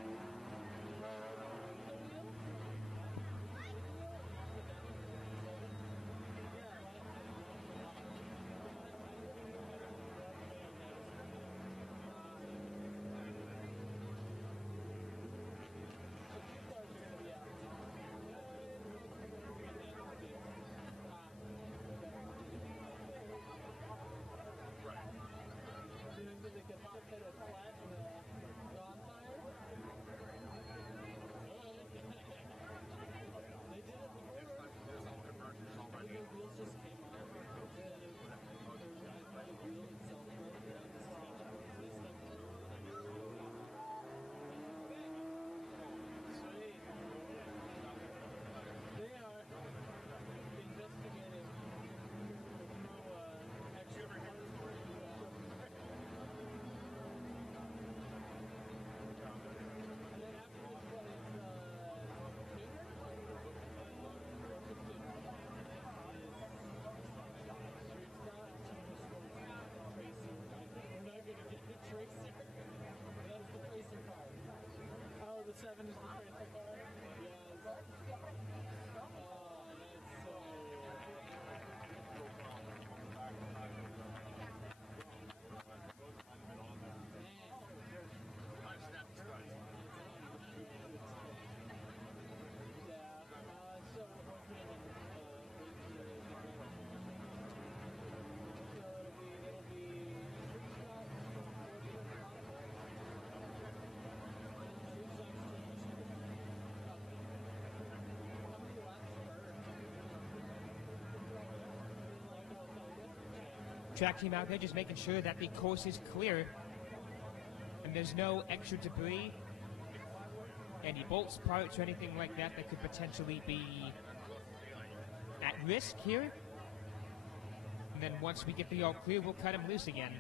track team out there just making sure that the course is clear and there's no extra debris, any bolts, parts, or anything like that that could potentially be at risk here. And then once we get the all clear, we'll cut them loose again.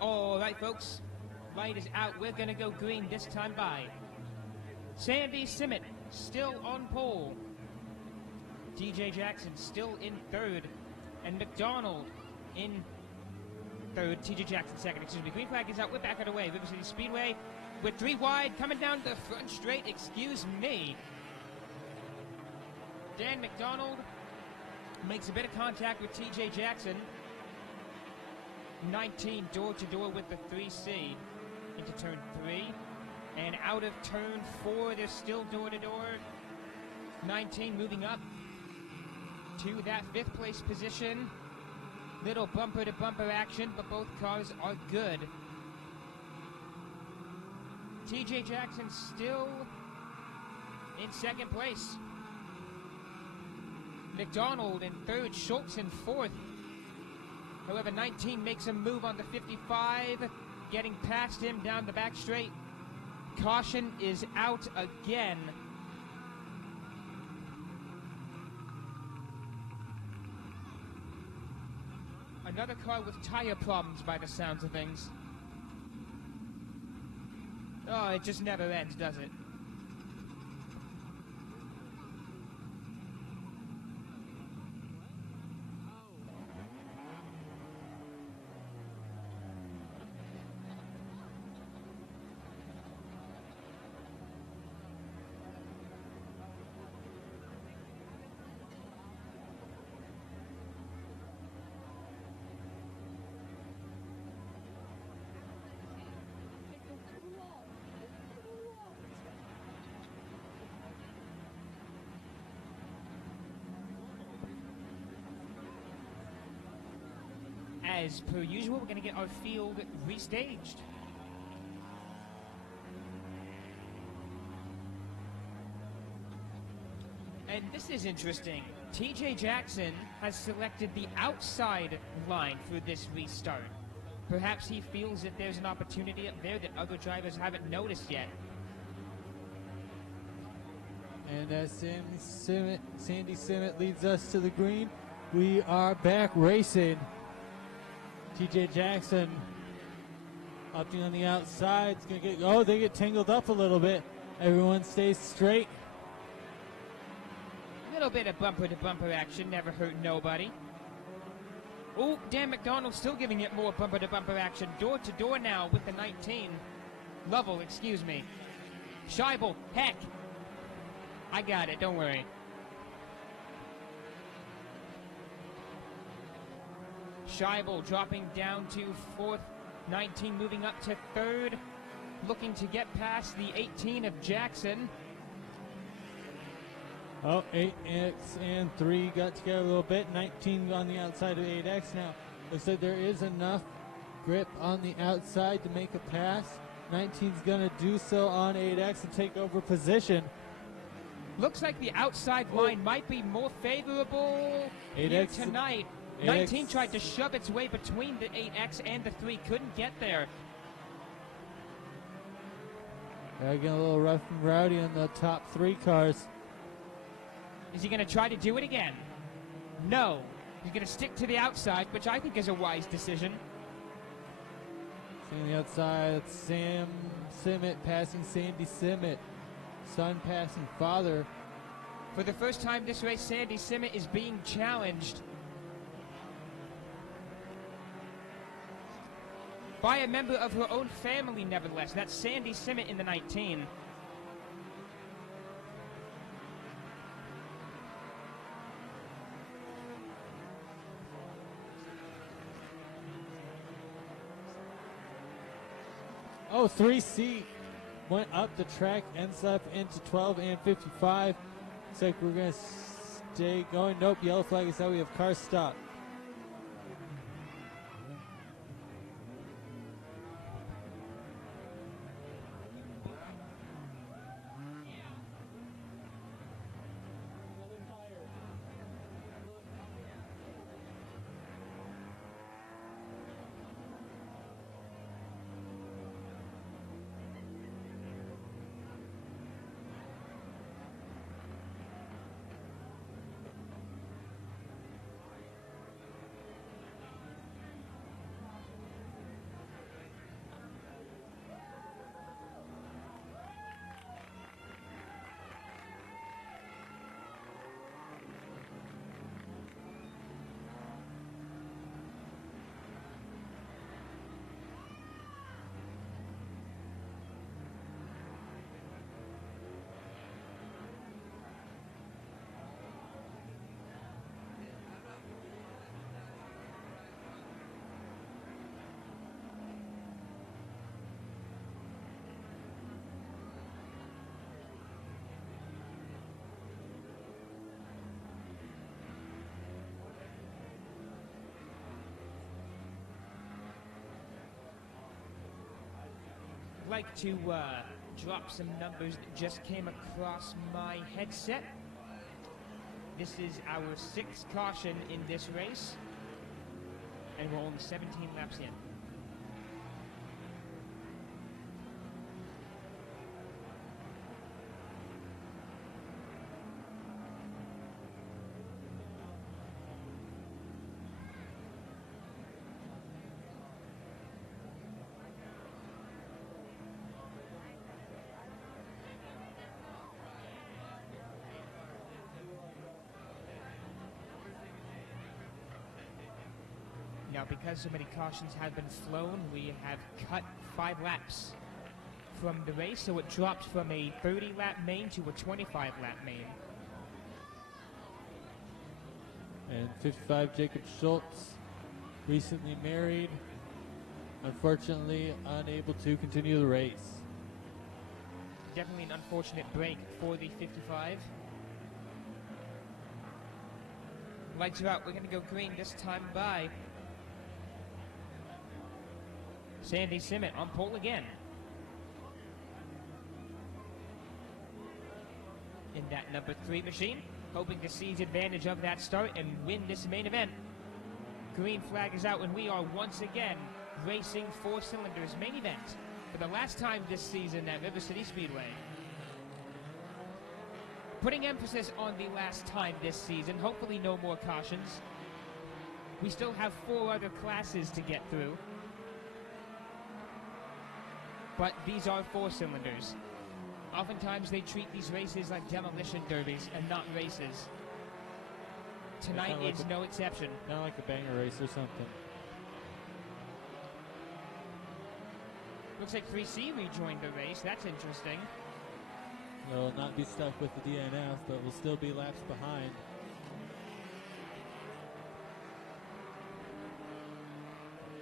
All right, folks, light is out. We're going to go green this time by. Sandy Simmet still on pole. TJ Jackson still in third. And McDonald in third. TJ Jackson second. Excuse me. Green flag is out. We're back on the way. River City Speedway with 3 wide coming down the front straight. Excuse me. Dan McDonald makes a bit of contact with TJ Jackson. 19 door-to-door with the 3C into turn 3. And out of turn 4, they're still door-to-door. 19 moving up to that 5th place position. Little bumper-to-bumper action, but both cars are good. TJ Jackson still in 2nd place. McDonald in 3rd, Schultz in 4th. However, 19 makes a move on the 55, getting past him down the back straight. Caution is out again. Another car with tire problems by the sounds of things. Oh, it just never ends, does it? As per usual, we're going to get our field restaged. And this is interesting. TJ Jackson has selected the outside line for this restart. Perhaps he feels that there's an opportunity up there that other drivers haven't noticed yet. And as Sandy Simmet leads us to the green, we are back racing. TJ Jackson opting on the outside. It's gonna get, oh, they get tangled up a little bit. Everyone stays straight. A little bit of bumper-to-bumper action, never hurt nobody. Oh, Dan McDonald still giving it more bumper-to-bumper action. Door-to-door now with the 19. Lovell, excuse me. Scheibel, heck. I got it, don't worry. Scheibel dropping down to 4th, 19 moving up to 3rd, looking to get past the 18 of Jackson. Oh, 8X and 3 got together a little bit. 19 on the outside of 8X now. Looks like there is enough grip on the outside to make a pass. 19's going to do so on 8X and take over position. Looks like the outside line might be more favorable here tonight. 19 tried to shove its way between the 8X and the 3, couldn't get there. Getting a little rough and rowdy on the top 3 cars. Is he going to try to do it again? No. He's going to stick to the outside, which I think is a wise decision. Seeing the outside, it's Sam Simmet passing Sandy Simmet. Son passing father. For the first time this race, Sandy Simmet is being challenged by a member of her own family, nevertheless. That's Sandy Simmet in the 19. Oh, 3C went up the track, ends up into 12 and 55. Looks like we're going to stay going. Nope, yellow flag is out. We have car stop. Like to drop some numbers that just came across my headset. This is our 6th caution in this race, and we're only 17 laps in. Now, because so many cautions have been flown, we have cut 5 laps from the race, so it dropped from a 30-lap main to a 25-lap main. And 55, Jacob Schultz, recently married, unfortunately unable to continue the race. Definitely an unfortunate break for the 55. Lights are out. We're going to go green this time by Sandy Simmet on pole again. In that number 3 machine, hoping to seize advantage of that start and win this main event. Green flag is out and we are once again racing 4 cylinders main event for the last time this season at River City Speedway. Putting emphasis on the last time this season, hopefully no more cautions. We still have 4 other classes to get through. But these are 4 cylinders. Oftentimes they treat these races like demolition derbies and not races. Tonight is no exception. Not like a banger race or something. Looks like 3C rejoined the race. That's interesting. They'll not be stuck with the DNF, but will still be laps behind.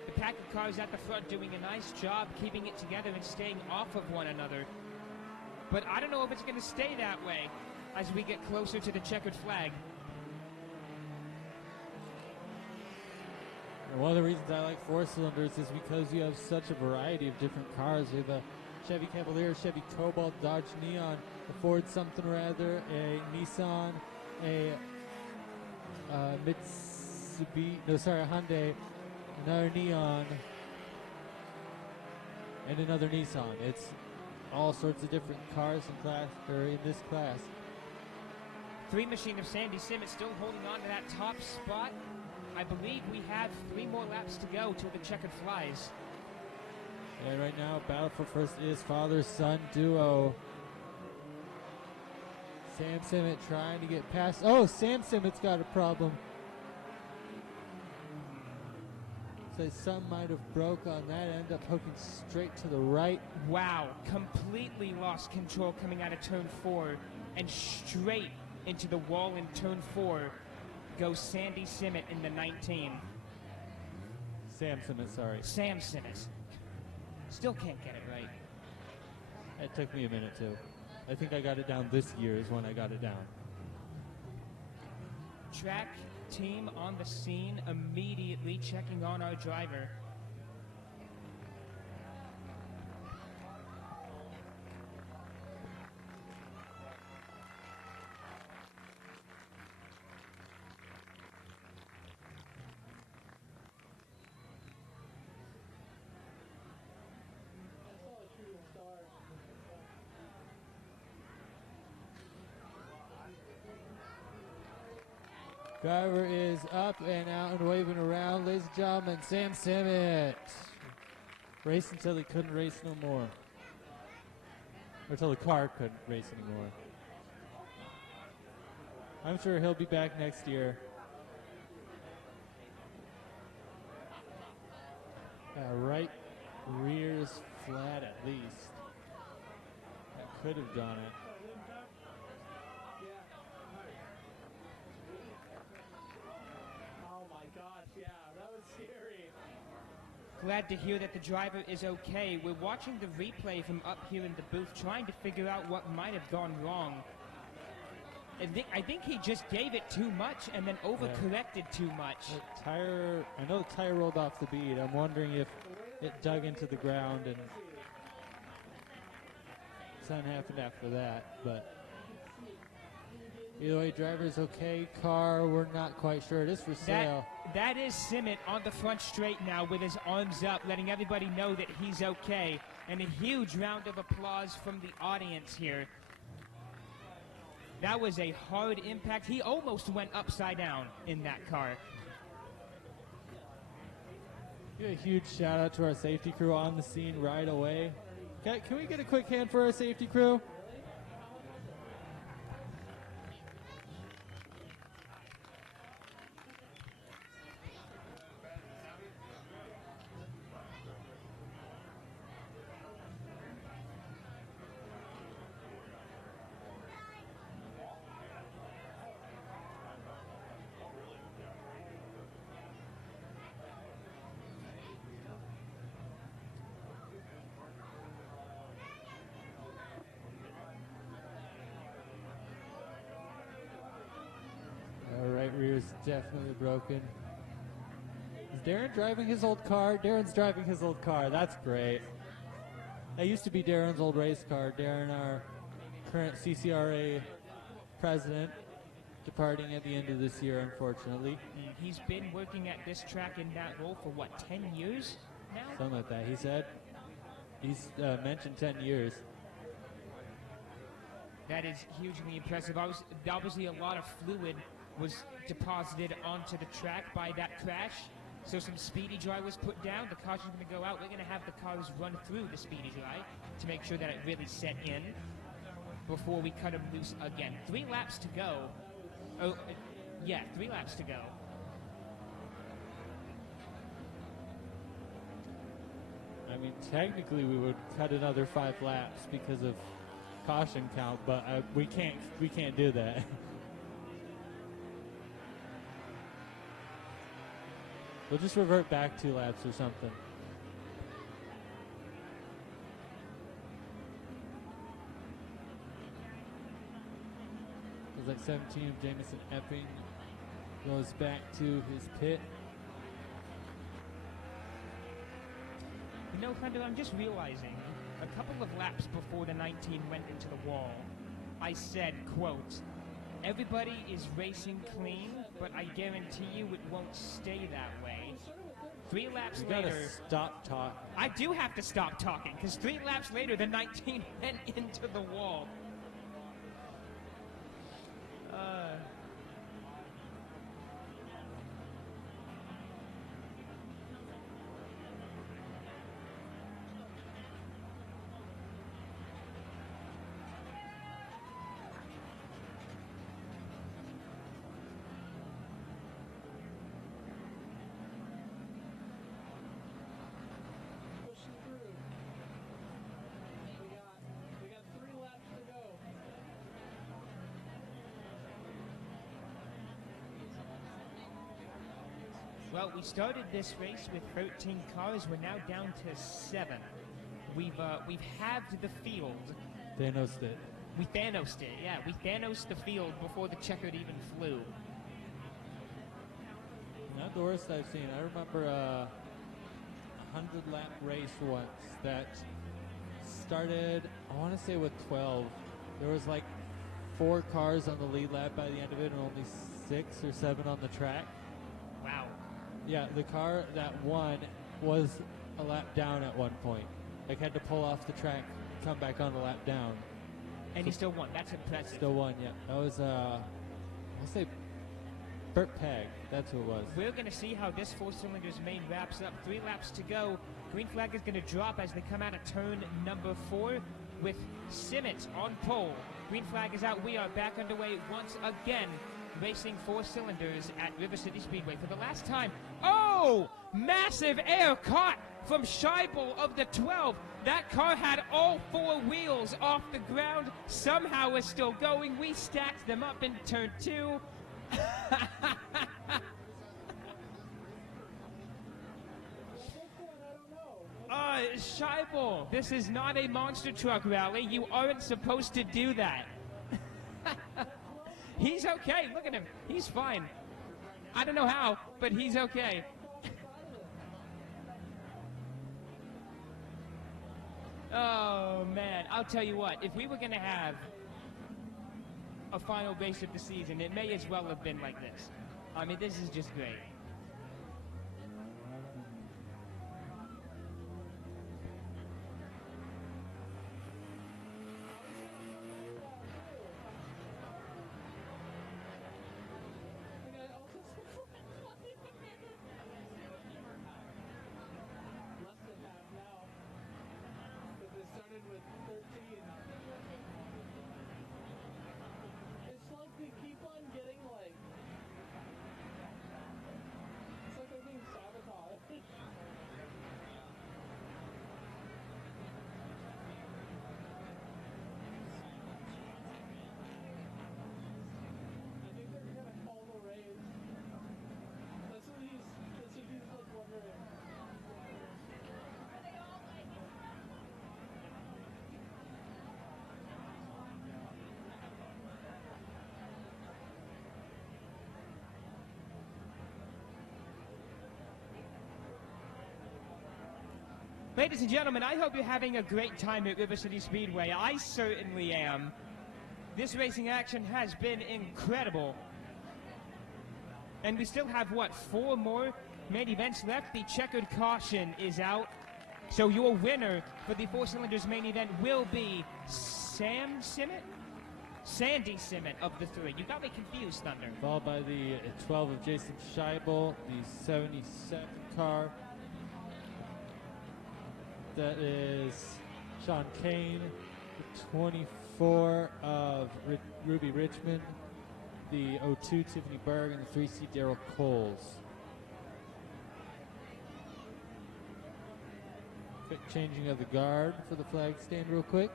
The pack of cars at the front doing a nice job keeping it together and staying off of one another. But I don't know if it's going to stay that way as we get closer to the checkered flag. And one of the reasons I like 4 cylinders is because you have such a variety of different cars. You have a Chevy Cavalier, Chevy Cobalt, Dodge Neon, a Ford something or other, a Nissan, a a Hyundai, another Neon, and another Nissan. It's all sorts of different cars in this class. 3 machine of Sandy Simmet still holding on to that top spot. I believe we have 3 more laps to go till the checkered flies. And right now, battle for first is father-son duo. Sam Simmet trying to get past. Oh, Sam Simmet's got a problem. So something might have broke on that. End up hooking straight to the right. Wow, completely lost control coming out of turn 4 and straight into the wall in turn 4 goes Sandy Simmet in the 19. Sam Simmet, sorry. Sam Simmet. Still can't get it right. It took me a minute too. I think I got it down this year is when I got it down. Track team on the scene, immediately checking on our driver. Driver is up and out and waving around. Ladies and gentlemen, Sam Simmet. Racing until he couldn't race no more. Or until the car couldn't race anymore. I'm sure he'll be back next year. Right rear's flat at least. That could have done it. Glad to hear that the driver is okay. We're watching the replay from up here in the booth, trying to figure out what might have gone wrong. I think he just gave it too much and then overcorrected too much. I know the tire rolled off the bead. I'm wondering if it dug into the ground and something happened after that. But either way, driver's okay. Car, we're not quite sure. It is for sale. That is Simmet on the front straight now with his arms up, letting everybody know that he's okay. And a huge round of applause from the audience here. That was a hard impact. He almost went upside down in that car. Give a huge shout out to our safety crew on the scene right away. Can we get a quick hand for our safety crew? Rear's definitely broken. Is Darren driving his old car? Darren's driving his old car. That's great. That used to be Darren's old race car. Darren, our current CCRA president, departing at the end of this year, unfortunately. He's been working at this track in that role for, what, 10 years now? Something like that. He said. He's mentioned 10 years. That is hugely impressive. Obviously, a lot of fluid was deposited onto the track by that crash. So some speedy dry was put down. The caution's going to go out. We're going to have the cars run through the speedy dry to make sure that it really set in before we cut them loose again. 3 laps to go. Oh, yeah, 3 laps to go. I mean, technically we would cut another 5 laps because of caution count, but we can't do that. We'll just revert back 2 laps or something. It's like 17 of Jamison Epping goes back to his pit. You know, Thunder, I'm just realizing a couple of laps before the 19 went into the wall, I said, quote, everybody is racing clean, but I guarantee you it won't stay that way. 3 laps you later... gotta stop talking. I do have to stop talking, because 3 laps later, the 19 went into the wall. Well, we started this race with 13 cars. We're now down to 7. We've halved the field. Thanos did. We Thanos'd it, yeah. We Thanos'd the field before the checkered even flew. Not the worst I've seen. I remember a 100-lap race once that started, I want to say with 12. There was like 4 cars on the lead lap by the end of it and only 6 or 7 on the track. Wow. Yeah, the car that won was a lap down at one point. Like, had to pull off the track, come back on the lap down. And he still won. That's impressive. Still won, yeah. That was, I'll say Burt Pegg. That's who it was. We're going to see how this four-cylinders main wraps up. 3 laps to go. Green flag is going to drop as they come out of turn number 4 with Simmons on pole. Green flag is out. We are back underway once again, racing 4 cylinders at River City Speedway for the last time. Oh! Massive air caught from Scheibel of the 12. That car had all 4 wheels off the ground. Somehow is still going. We stacked them up in turn 2. Scheibel, this is not a monster truck rally. You aren't supposed to do that. He's okay. Look at him. He's fine. I don't know how, but he's okay. Oh, man. I'll tell you what. If we were going to have a final race of the season, it may as well have been like this. I mean, this is just great. Ladies and gentlemen, I hope you're having a great time at River City Speedway. I certainly am. This racing action has been incredible. And we still have, what, 4 more main events left? The checkered caution is out. So your winner for the 4 cylinders main event will be Sandy Simmet of the 3. You got me confused, Thunder. Followed by the 12 of Jason Scheibel, the 77 car. That is Sean Kane, the 24 of Ruby Richmond, the 02 Tiffany Berg, and the 3C Daryl Coles. Quick changing of the guard for the flag stand real quick.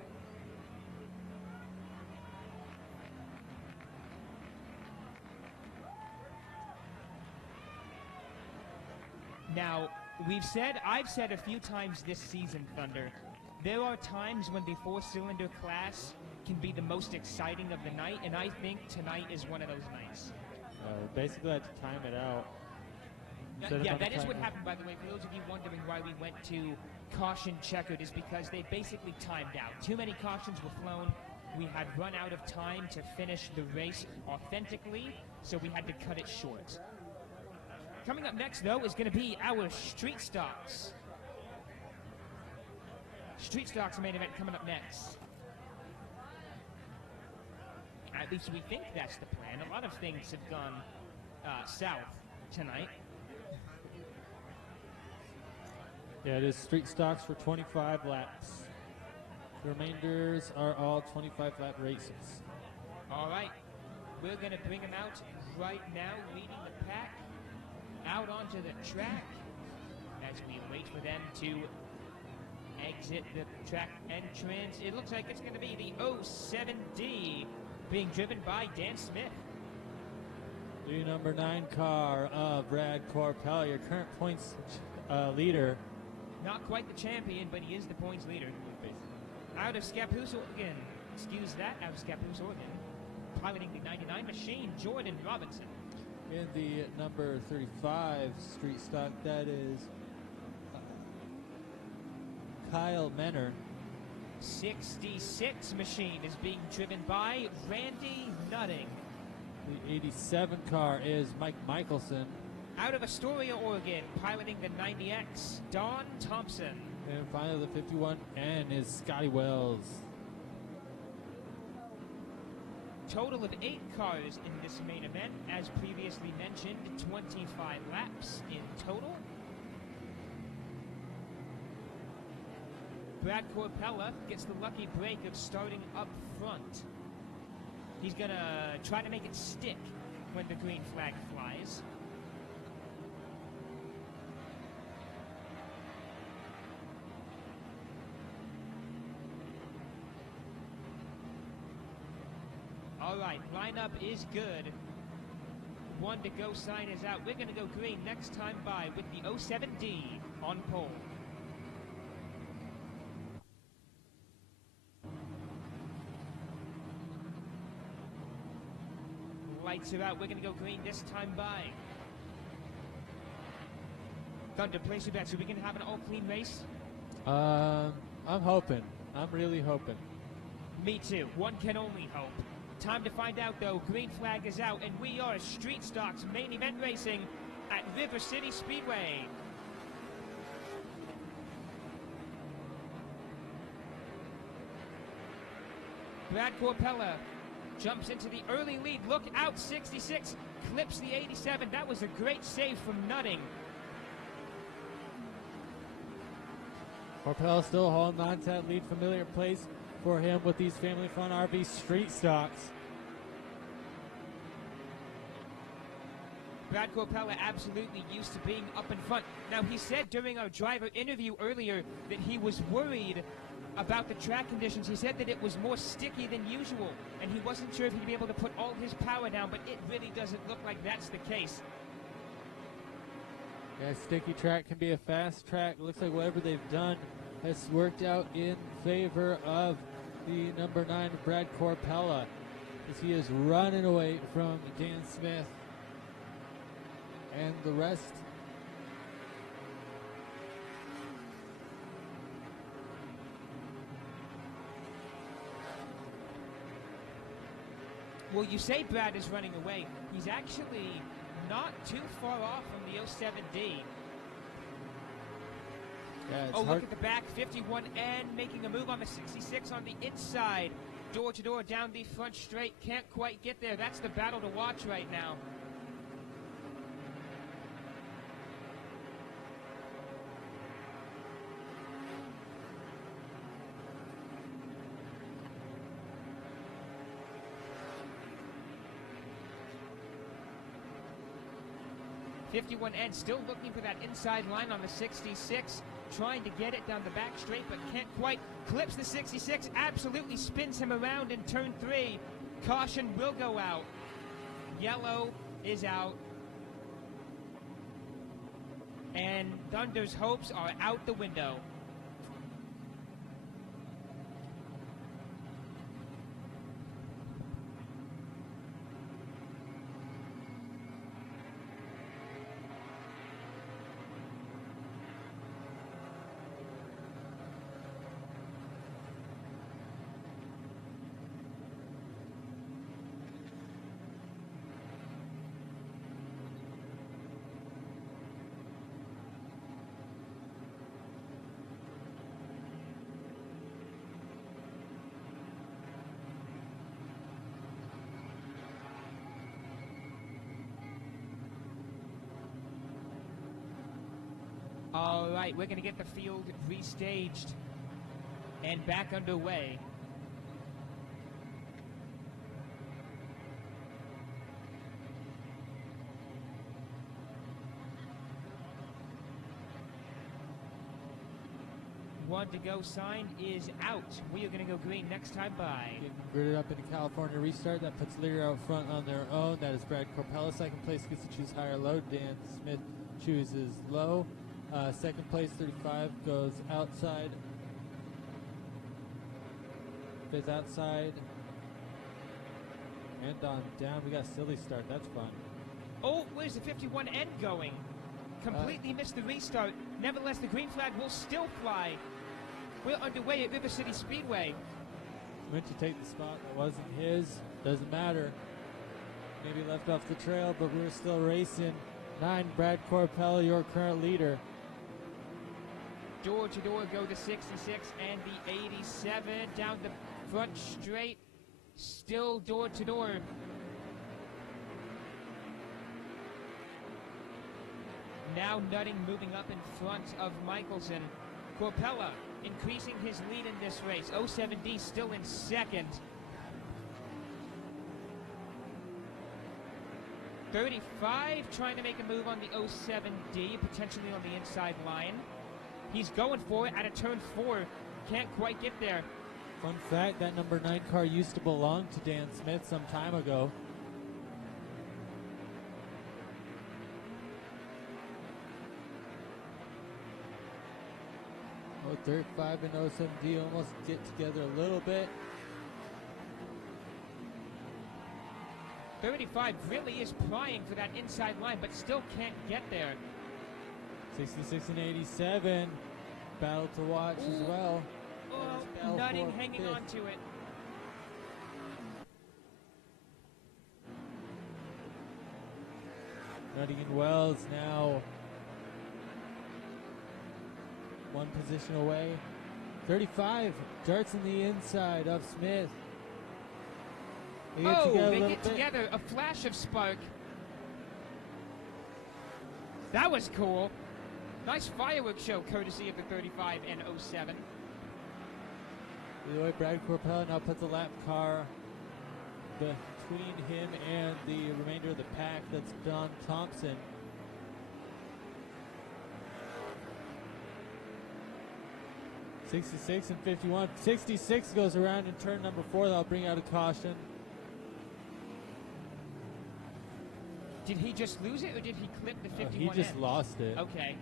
Now, I've said a few times this season, Thunder, there are times when the 4-cylinder class can be the most exciting of the night, and I think tonight is one of those nights. Basically, had to time it out. Yeah, that is what happened, by the way. For those of you wondering why we went to caution checkered, is because they basically timed out. Too many cautions were flown. We had run out of time to finish the race authentically, so we had to cut it short. Coming up next, though, is going to be our Street Stocks. Street Stocks main event coming up next. At least we think that's the plan. A lot of things have gone south tonight. Yeah, it is Street Stocks for 25 laps. The remainders are all 25-lap races. All right. We're going to bring them out right now, leading the pack out onto the track as we wait for them to exit the track entrance. It looks like it's going to be the 07D being driven by Dan Smith. The number 9 car of Brad Corpel, your current points leader. Not quite the champion, but he is the points leader. Out of Scappoose, Oregon. Excuse that, out of Scappoose, Oregon. Piloting the 99 machine, Jordan Robinson. In the number 35 street stock, that is Kyle Menner. 66 machine is being driven by Randy Nutting. The 87 car is Mike Michelson. Out of Astoria, Oregon, piloting the 90X, Don Thompson. And finally, the 51N is Scotty Wells. Total of 8 cars in this main event. As previously mentioned, 25 laps in total. Brad Corpella gets the lucky break of starting up front. He's going to try to make it stick when the green flag flies. All right, lineup is good. 1 to go sign is out. We're going to go green next time by with the 07D on pole. Lights are out. We're going to go green this time by. Thunder, place your bets. Are we going to have an all-clean race? I'm hoping. I'm really hoping. Me too. One can only hope. Time to find out, though. Green flag is out, and we are Street Stocks main event racing at River City Speedway. Brad Corpella jumps into the early lead. Look out, 66 clips the 87. That was a great save from Nutting. Corpella still holding on to that lead, familiar place for him with these family fun RV street stocks. Brad Corpella absolutely used to being up in front. Now, he said during our driver interview earlier that he was worried about the track conditions. He said that it was more sticky than usual, and he wasn't sure if he'd be able to put all his power down, but it really doesn't look like that's the case. Yeah, sticky track can be a fast track. It looks like whatever they've done has worked out in favor of the number 9, Brad Corpella, as he is running away from Dan Smith and the rest. Well, you say Brad is running away. He's actually not too far off from the 07D. Yeah, oh, look at the back, 51N making a move on the 66 on the inside. Door to door down the front straight. Can't quite get there. That's the battle to watch right now. .51N still looking for that inside line on the 66, trying to get it down the back straight, but can't quite. Clips the 66, absolutely spins him around in turn 3. Caution will go out. Yellow is out. And Thunder's hopes are out the window. All right, we're going to get the field restaged and back underway. One to go sign is out. We are going to go green next time by. Getting gridded up into California restart. That puts Lear out front on their own. That is Brad Corpella. Second place gets to choose higher low. Dan Smith chooses low. Second place 35 goes outside. Fifth outside. And on down, we got silly start. That's fun. Oh, where's the 51 end going? Completely missed the restart. Nevertheless, the green flag will still fly. We're underway at River City Speedway. Meant to take the spot that wasn't his. Doesn't matter. Maybe left off the trail, but we're still racing. 9, Brad Corpella, your current leader. Door to door go the 66 and the 87. Down the front straight. Still door to door. Now Nutting moving up in front of Michelson. Corpella increasing his lead in this race. 07D still in second. 35 trying to make a move on the 07D, potentially on the inside line. He's going for it at a turn 4. Can't quite get there. Fun fact, that number 9 car used to belong to Dan Smith some time ago. Oh, 35 and 07D almost get together a little bit. 35 really is prying for that inside line, but still can't get there. 66 and 87. Battle to watch as well. Oh, Nutting hanging on to it. Nutting and Wells now one position away. 35 darts in the inside of Smith. They get together. A flash of spark. That was cool. Nice fireworks show courtesy of the 35 and 07. Either way, Brad Corpella now puts a lap car between him and the remainder of the pack. That's Don Thompson. '66 and 51. 66 goes around in turn number 4. That'll bring out a caution. Did he just lose it, or did he clip the 51 He just end? lost it. Okay.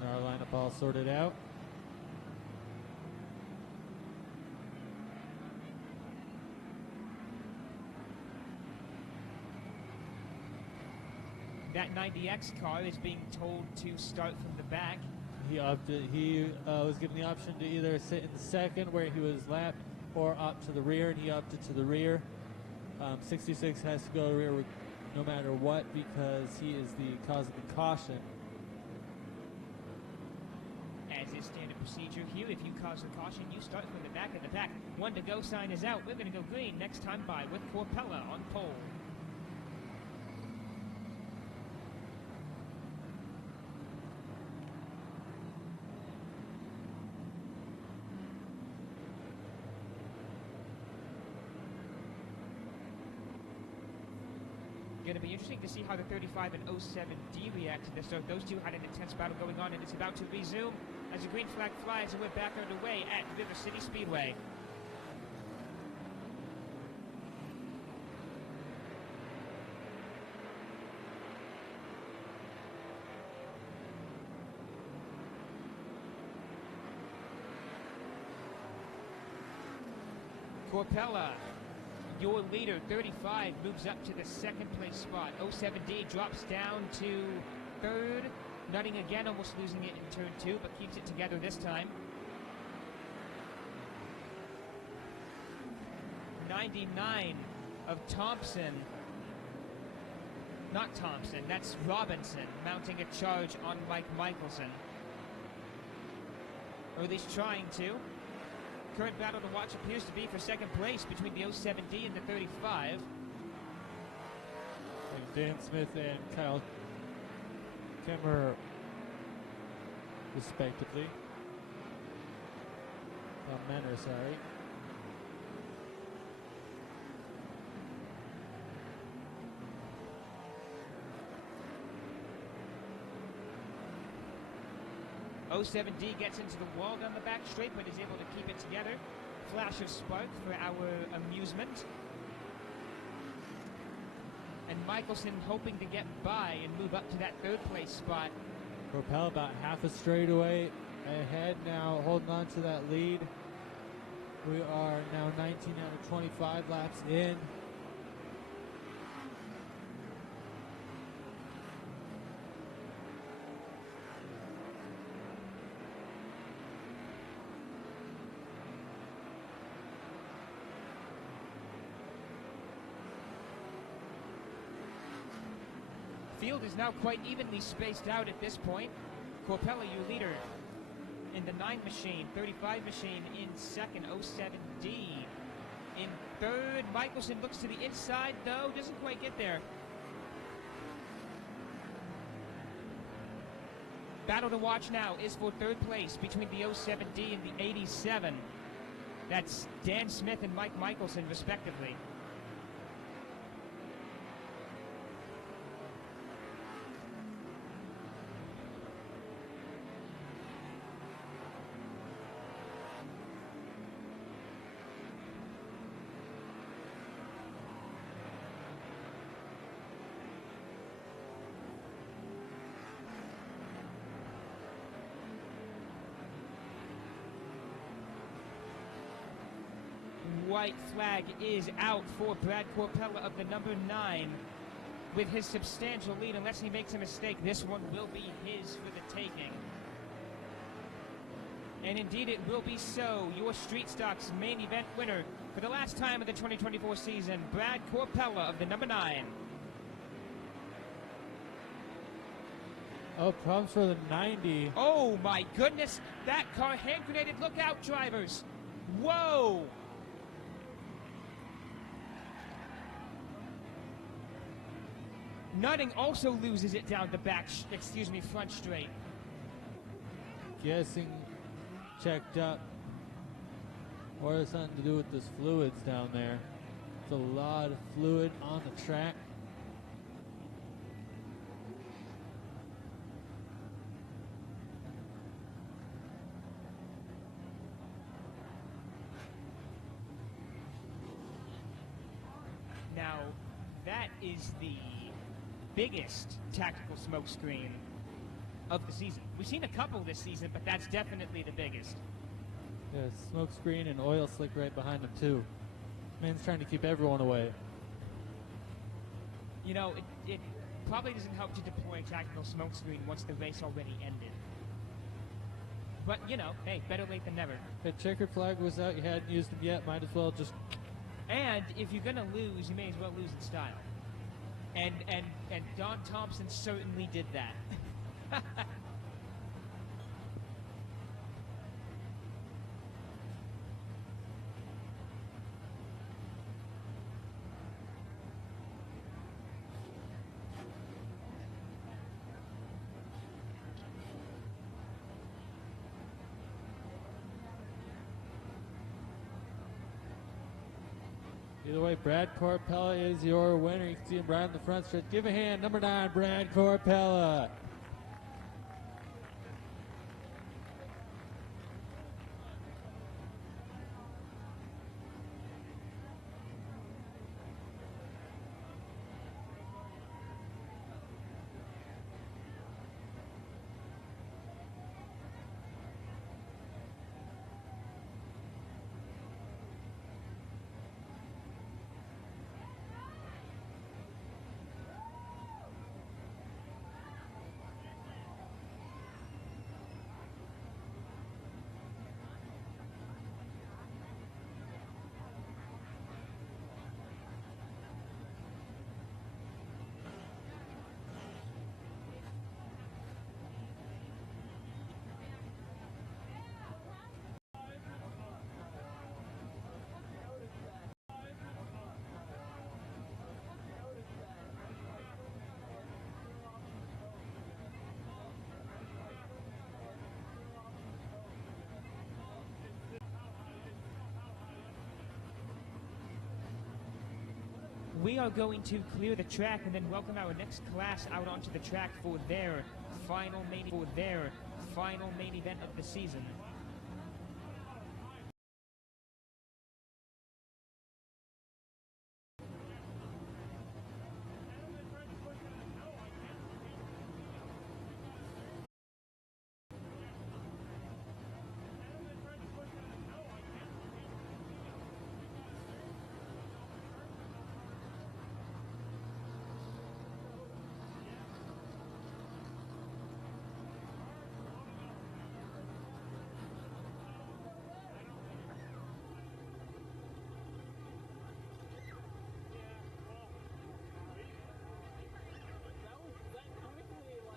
Our lineup all sorted out. That 90X car is being told to start from the back. He opted. He was given the option to either sit in the second, where he was lapped, or opt to the rear, and he opted to the rear. 66 has to go rear no matter what because he is the cause of the caution. As is standard procedure here, if you cause the caution, you start from the back of the pack. 1 to go sign is out. We're going to go green next time by with Corpella on pole. Going to be interesting to see how the 35 and 07D react to this. So those two had an intense battle going on, and it's about to resume as the green flag flies, and we're back underway at River City Speedway. Corpella, your leader, 35, moves up to the second place spot. 07D drops down to third. Nutting again, almost losing it in turn 2, but keeps it together this time. 99 of Thompson. Not Thompson, that's Robinson, mounting a charge on Mike Michelson. Or at least trying to. current battle to watch appears to be for second place between the 07D and the 35. And Dan Smith and Kyle Kimmer, respectively. Menor, sorry. O7D gets into the wall down the back straight, but is able to keep it together. Flash of spark for our amusement. And Michelson hoping to get by and move up to that third place spot. Corpella about half a straightaway ahead now, holding on to that lead. We are now 19 out of 25 laps in. Field is now quite evenly spaced out at this point. Corpella, your leader in the 9 machine, 35 machine in second, 07D in third. Michelson looks to the inside, though, doesn't quite get there. Battle to watch now is for third place between the 07D and the 87. That's Dan Smith and Mike Michelson, respectively. White flag is out for Brad Corpella of the number 9. With his substantial lead, unless he makes a mistake, this one will be his for the taking. And indeed it will be so. Your Street Stocks main event winner for the last time of the 2024 season, Brad Corpella of the number 9. Oh, problems for the 90. Oh my goodness, that car hand grenaded. Look out, drivers. Whoa! Nutting also loses it down the back, front straight. Guessing checked up. Or has something to do with this fluids down there. It's a lot of fluid on the track. Now, that is the biggest tactical smokescreen of the season. We've seen a couple this season, but that's definitely the biggest. Yeah, smoke screen and oil slick right behind him too. Man's trying to keep everyone away. You know, it probably doesn't help to deploy a tactical smokescreen once the race already ended. But, you know, hey, better late than never. The checkered flag was out, you hadn't used them yet, might as well just... And if you're gonna lose, you may as well lose in style. And Don Thompson certainly did that. Either way, Brad Corpella is your winner. You can see him right in the front stretch. Give a hand, number 9, Brad Corpella. we are going to clear the track and then welcome our next class out onto the track for their final main event of the season.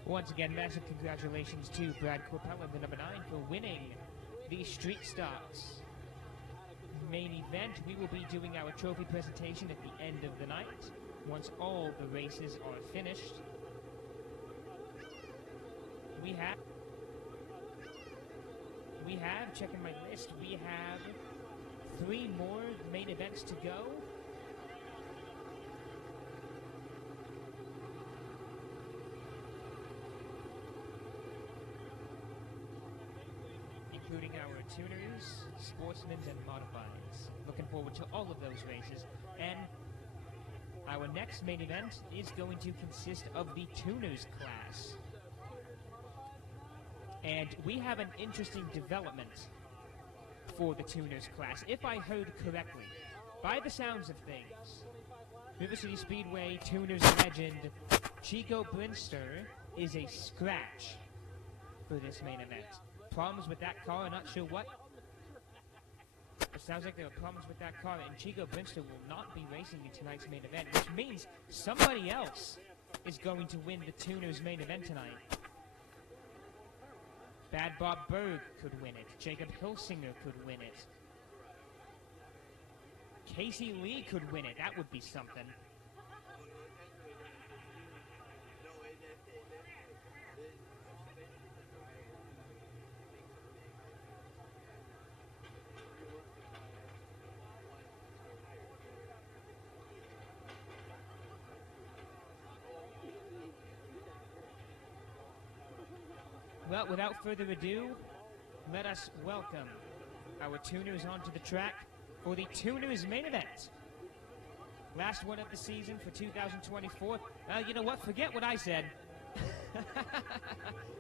Once again, massive congratulations to Brad Corpella, the number 9, for winning the Street Stocks main event. We will be doing our trophy presentation at the end of the night, once all the races are finished. We have, checking my list, we have 3 more main events to go. Including our tuners, sportsmen, and modifieds. Looking forward to all of those races. And our next main event is going to consist of the tuners class. And we have an interesting development for the tuners class. If I heard correctly, by the sounds of things, River City Speedway tuners legend Chico Brinster is a scratch for this main event. Problems with that car, I'm not sure what. It sounds like there are problems with that car, and Chico Brinster will not be racing in tonight's main event, which means somebody else is going to win the tuners main event tonight. Bad Bob Berg could win it. Jacob Hilsinger could win it. Casey Lee could win it. That would be something. Well, without further ado, let us welcome our tuners onto the track for the tuners main event. Last one of the season for 2024. You know what? Forget what I said.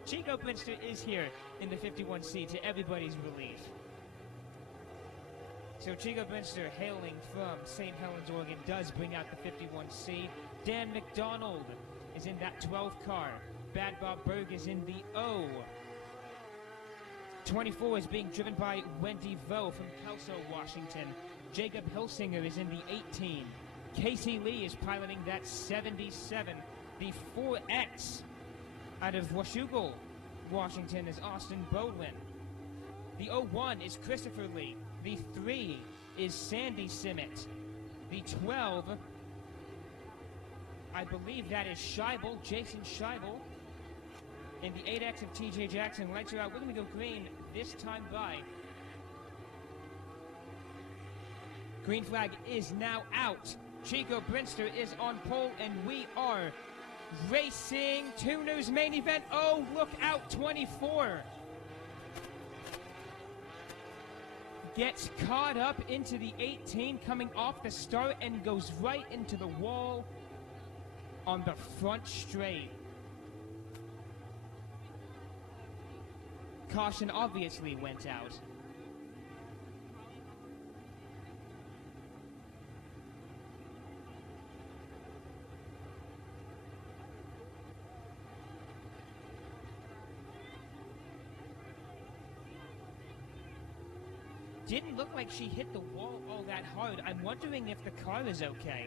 Chico Brinster is here in the 51C to everybody's relief. So Chico Brinster, hailing from St. Helens, Oregon, does bring out the 51C. Dan McDonald is in that 12 car. Bad Bob Berg is in the O. 24 is being driven by Wendy Vo from Kelso, Washington. Jacob Hilsinger is in the 18. Casey Lee is piloting that 77. The 4X out of Washougal, Washington is Austin Bowlin. The 01 is Christopher Lee. The 3 is Sandy Simmet. The 12, I believe that is Scheibel, Jason Scheibel. In the 8X of TJ Jackson. Lights are out. We're going to go green this time by. Green flag is now out. Chico Brinster is on pole, and we are racing tuners main event. Oh, look out, 24. Gets caught up into the 18 coming off the start and goes right into the wall on the front straight. Caution obviously went out. Didn't look like she hit the wall all that hard. I'm wondering if the car is okay.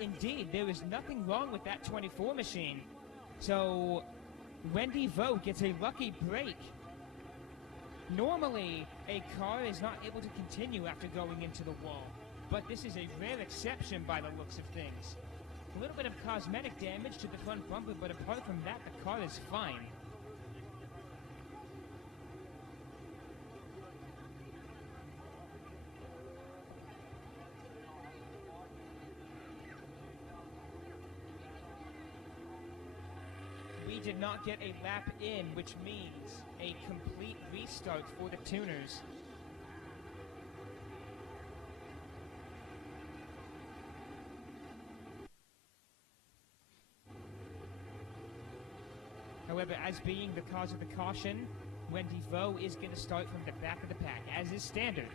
Indeed, there is nothing wrong with that 24 machine. So Wendy Vo gets a lucky break Normally, a car is not able to continue after going into the wall, but this is a rare exception by the looks of things. A little bit of cosmetic damage to the front bumper, but apart from that, the car is fine. We did not get a lap in, which means a complete restart for the tuners. However, as being the cause of the caution, Wendy Vo is going to start from the back of the pack, as is standard.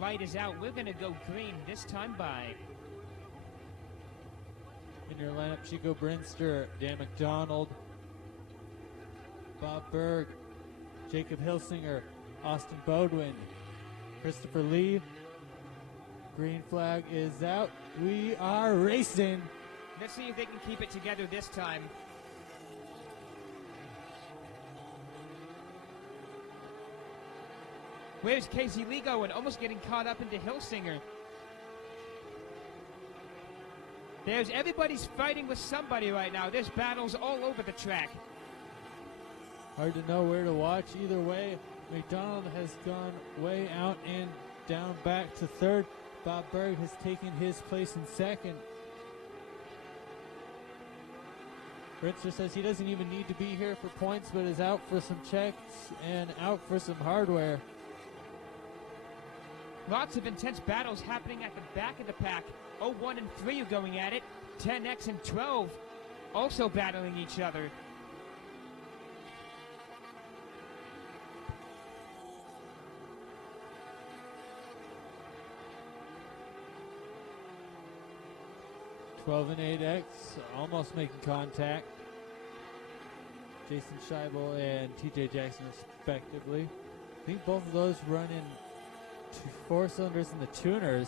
Light is out. We're going to go green this time by. In your lineup, Chico Brinster, Dan McDonald, Bob Berg, Jacob Hilsinger, Austin Bodwin, Christopher Lee. Green flag is out. We are racing. Let's see if they can keep it together this time. Where's Casey Lee going? Almost getting caught up into Hilsinger. Everybody's fighting with somebody right now. There's battles all over the track. Hard to know where to watch either way. McDonald has gone way out and down back to third. Bob Berg has taken his place in second. Brinster says he doesn't even need to be here for points, but is out for some checks and out for some hardware. Lots of intense battles happening at the back of the pack. 01 and 3 are going at it. 10X and 12 also battling each other. .12 and 8X almost making contact. Jason Scheibel and TJ Jackson respectively. I think both of those run in 4 cylinders in the tuners.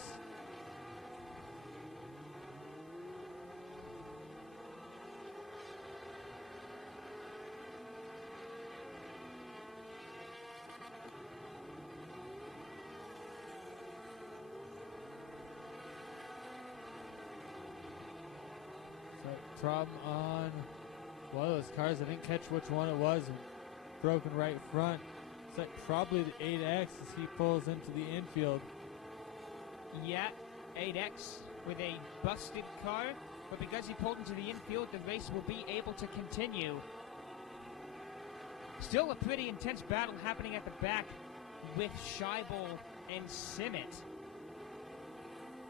Problem on one of those cars. I didn't catch which one it was. Broken right front. It's like probably the 8X as he pulls into the infield. Yeah, 8X with a busted car, but because he pulled into the infield, the race will be able to continue. Still a pretty intense battle happening at the back with Scheibel and Simmet.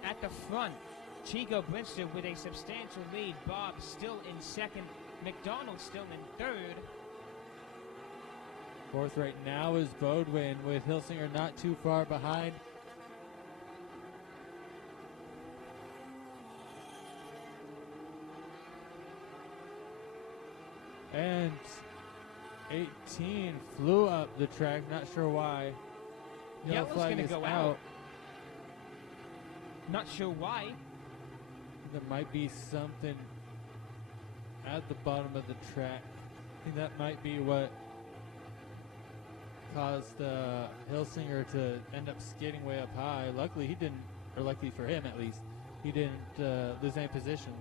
At the front, Chico Brinster with a substantial lead. Bob still in second. McDonald still in third. Fourth right now is Bodwin with Hilsinger not too far behind. And 18 flew up the track, not sure why. Yellow flag is go out. Not sure why. There might be something at the bottom of the track. I think that might be what caused Hilsinger to end up skidding way up high. Luckily he didn't, or luckily for him at least, he didn't lose any position.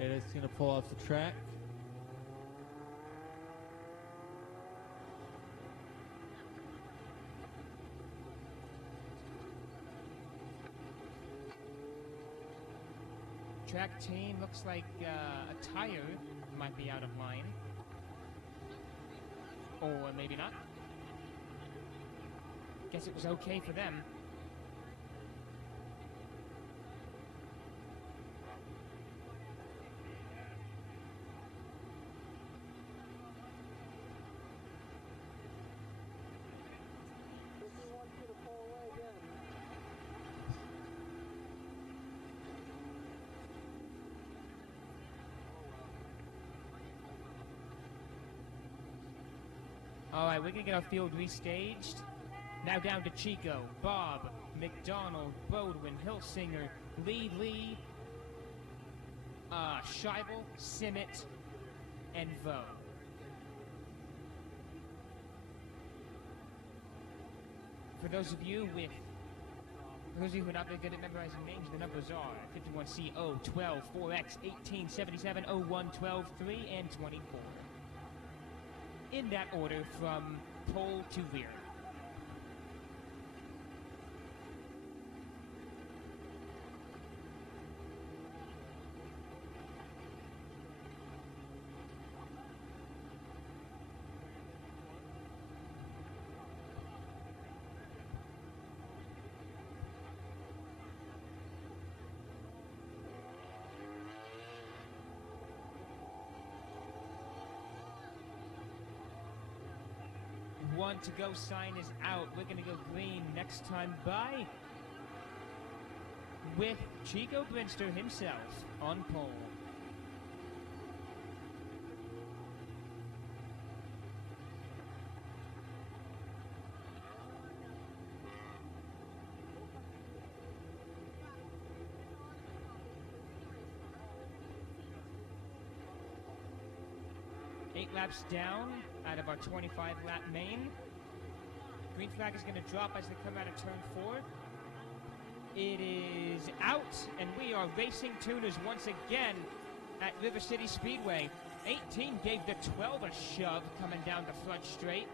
And it's going to pull off the track. Track team looks like a tire might be out of line. Or maybe not. Guess it was okay for them. All right, we're going to get our field restaged. Now down to Chico, Bob, McDonald, Bodwin, Hilsinger, Lee, Scheibel, Simmet, and Vo. For those of you who are not very good at memorizing names, the numbers are 51CO, 12, 4X, 18, 77, 01, 12, 3, and 24. In that order from pole to rear. One to go sign is out. We're going to go green next time by with Chico Brinster himself on pole. Eight laps down out of our 25-lap main. Green flag is going to drop as they come out of turn 4. It is out, and we are racing tuners once again at River City Speedway. 18 gave the 12 a shove coming down the front straight.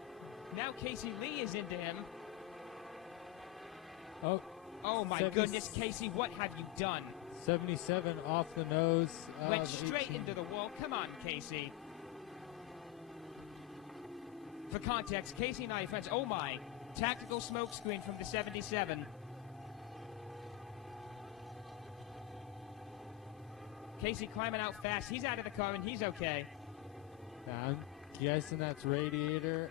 Now Casey Lee is into him. Oh my goodness, Casey, what have you done? 77 off the nose. Went straight into the wall. Come on, Casey. For context, Casey and I are friends. Oh my, tactical smoke screen from the 77. Casey climbing out fast. He's out of the car and he's okay. I'm guessing that's radiator.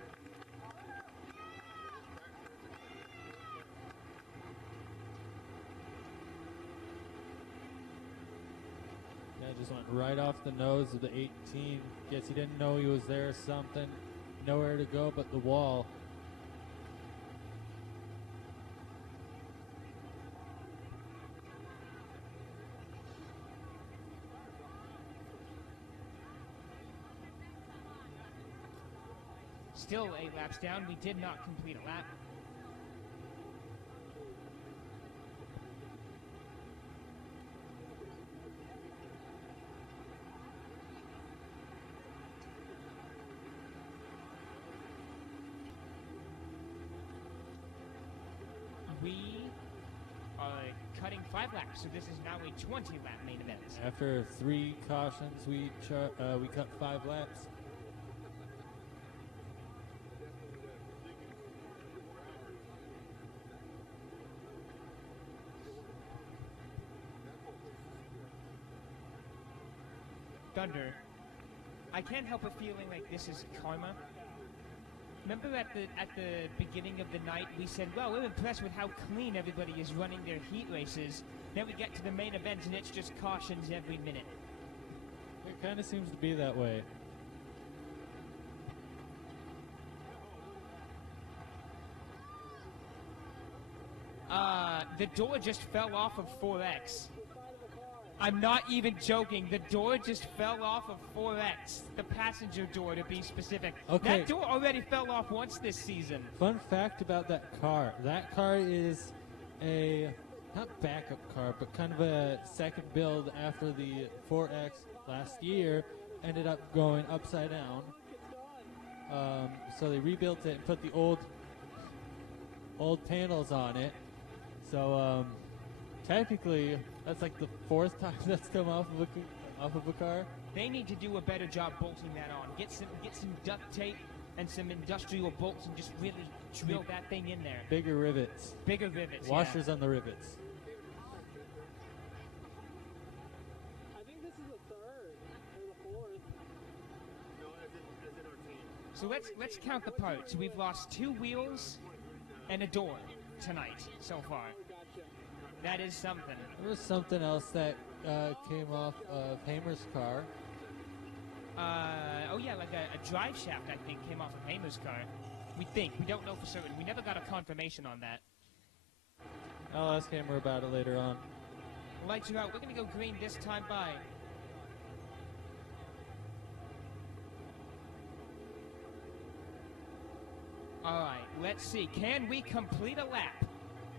Yeah, just went right off the nose of the 18. Guess he didn't know he was there or something. Nowhere to go but the wall. Still 8 laps down. We did not complete a lap. We are cutting 5 laps, so this is now a 20-lap main event. After 3 cautions, we cut 5 laps. Thunder, I can't help but feeling like this is karma. Remember at the beginning of the night we said, well, we're impressed with how clean everybody is running their heat races. Then we get to the main event and it's just cautions every minute. It kind of seems to be that way. The door just fell off of 4X. I'm not even joking. The door just fell off of 4X. The passenger door, to be specific. Okay. That door already fell off once this season. Fun fact about that car. That car is a, not backup car, but kind of a second build after the 4X last year ended up going upside down. So they rebuilt it and put the old panels on it. So technically, that's like the 4th time that's come off of a car. They need to do a better job bolting that on. Get some duct tape and some industrial bolts and just really drill that thing in there. Bigger rivets. Bigger rivets. Washers on the rivets. I think this is the 3rd or the 4th. No, as in our team. So let's count the parts. We've lost 2 wheels and a door tonight so far. That is something. There was something else that came off of Hamer's car. Oh yeah, like a drive shaft, I think, came off of Hamer's car. We think. We don't know for certain. We never got a confirmation on that. I'll ask Hamer about it later on. Lights are out. We're going to go green this time by All right, let's see. Can we complete a lap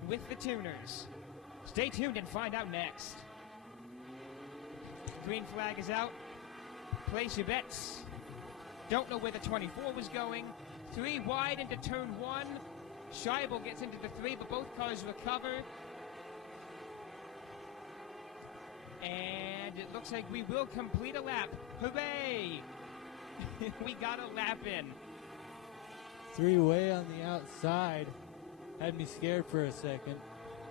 with the tuners? Stay tuned and find out next. Green flag is out. Place your bets. Don't know where the 24 was going. 3 wide into turn 1. Scheibel gets into the 3, but both cars recover. And it looks like we will complete a lap. Hooray! We got a lap in. 3 way on the outside. Had me scared for a second.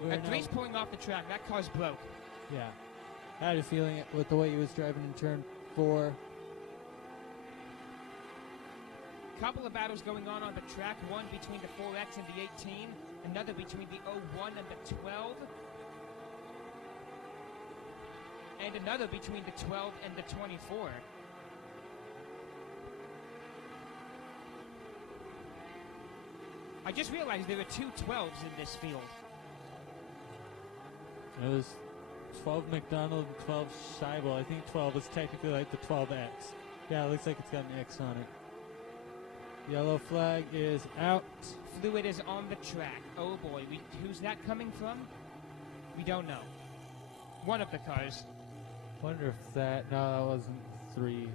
And 3's pulling off the track. That car's broke. Yeah. I had a feeling it with the way he was driving in turn 4. Couple of battles going on the track. One between the 4X and the 18. Another between the 01 and the 12. And another between the 12 and the 24. I just realized there are 2 12s in this field. It was 12 McDonald and 12 Scheibel. I think 12 is technically like the 12X. Yeah, it looks like it's got an X on it. Yellow flag is out. Fluid is on the track. Oh boy, who's that coming from? We don't know. One of the cars. Wonder if that wasn't 3.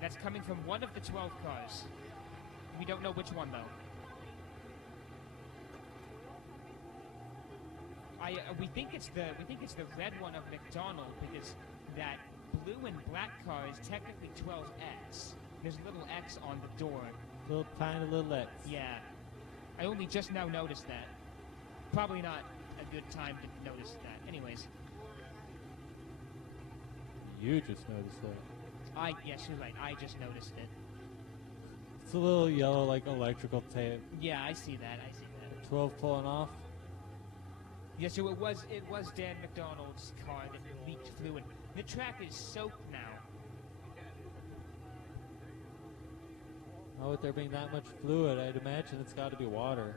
That's coming from one of the 12 cars. We don't know which one though. We think it's the red one of McDonald because that blue and black car is technically 12X. There's a little X on the door. Little tiny little X. Yeah. I only just now noticed that. Probably not a good time to notice that. Anyways. You just noticed that. Yes, you're right. I just noticed it. It's a little yellow like electrical tape. Yeah, I see that. 12 pulling off. Yeah, so it was Dan McDonald's car that leaked fluid. The track is soaked now. Oh, with there being that much fluid, I'd imagine it's got to be water.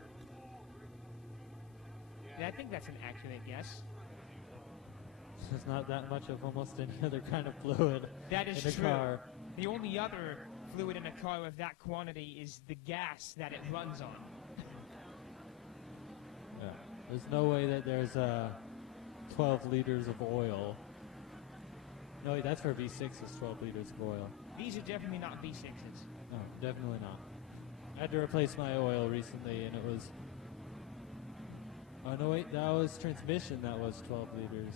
Yeah, I think that's an accurate guess. There's not that much of almost any other kind of fluid that is in a true. car. The only other fluid in a car of that quantity is the gas that it runs on. Yeah. There's no way that there's 12 liters of oil. No, wait, that's for V6 is 12 liters of oil. These are definitely not V6s. No, definitely not. I had to replace my oil recently, and it was... Oh, no, wait, that was transmission that was 12 liters.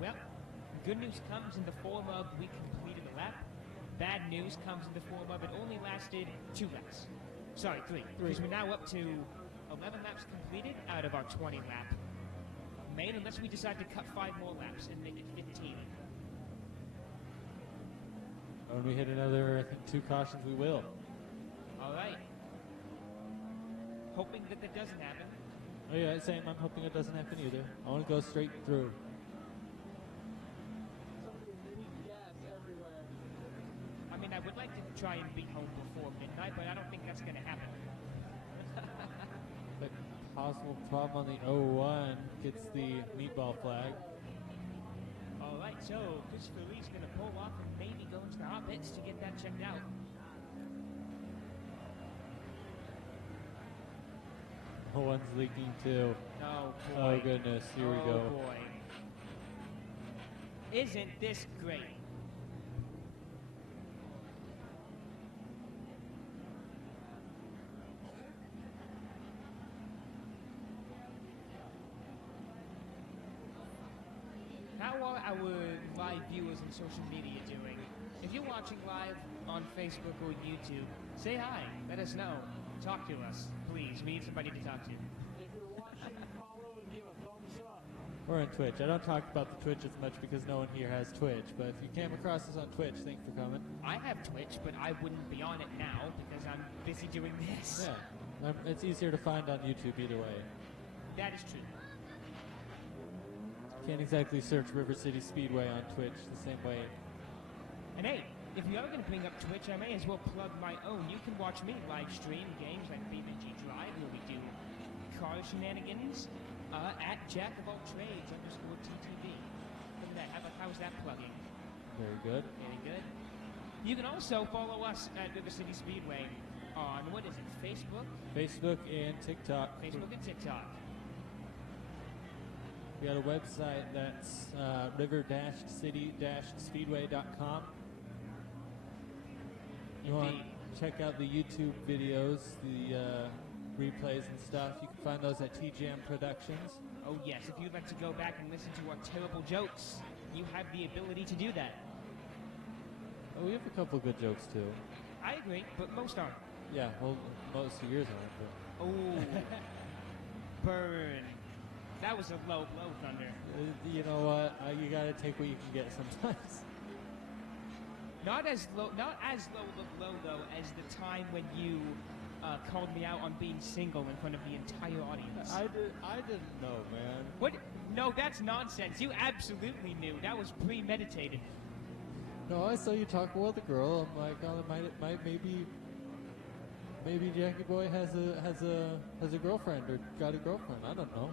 Well, good news comes in the form of we completed a lap. Bad news comes in the form of it only lasted 2 laps. Sorry, 3. Because we're now up to 11 laps completed out of our 20 lap main, unless we decide to cut 5 more laps and make it 15. When we hit another, I think, 2 cautions, we will. All right. Hoping that doesn't happen. Oh yeah, same. I'm hoping it doesn't happen either. I want to go straight through. I mean, I would like to try and be home before midnight, but I don't think that's going to happen. The possible problem on the 01 gets the meatball flag. All right, so Christopher Lee's going to pull off and maybe go into the hot pits to get that checked out. One's leaking too. Oh, boy. Oh, goodness. Here we go. Oh, boy. Isn't this great? How are our live viewers on social media doing? If you're watching live on Facebook or YouTube, say hi. Let us know. Talk to us, please. We need somebody to talk to. Or on Twitch. I don't talk about the Twitch as much because no one here has Twitch, but if you came across us on Twitch, thanks for coming. I have Twitch, but I wouldn't be on it now because I'm busy doing this. Yeah, it's easier to find on YouTube either way. That is true. Can't exactly search River City Speedway on Twitch the same way. And hey, if you are going to bring up Twitch, I may as well plug my own. You can watch me live stream games like BeamNG Drive, where we do car shenanigans. At Jack of all trades _TTV. Look at that. How's that plugging? Very good. Very good. You can also follow us at River City Speedway on, what is it, Facebook? Facebook and TikTok. Facebook and TikTok. We got a website that's river-city-speedway.com. You want to check out the YouTube videos, the replays and stuff. You can find those at TGM Productions. Oh yes, if you'd like to go back and listen to our terrible jokes, you have the ability to do that. Oh, we have a couple good jokes too. I agree, but most aren't. Yeah, well, most of yours aren't. But Oh, burn. That was a low blow, Thunder. you know what? You gotta take what you can get sometimes. Not as low though as the time when you called me out on being single in front of the entire audience. I didn't know, man. What? No, that's nonsense. You absolutely knew. That was premeditated. No, I saw you talking with a girl. I'm like, oh, maybe Jackie Boy has a girlfriend or got a girlfriend. I don't know.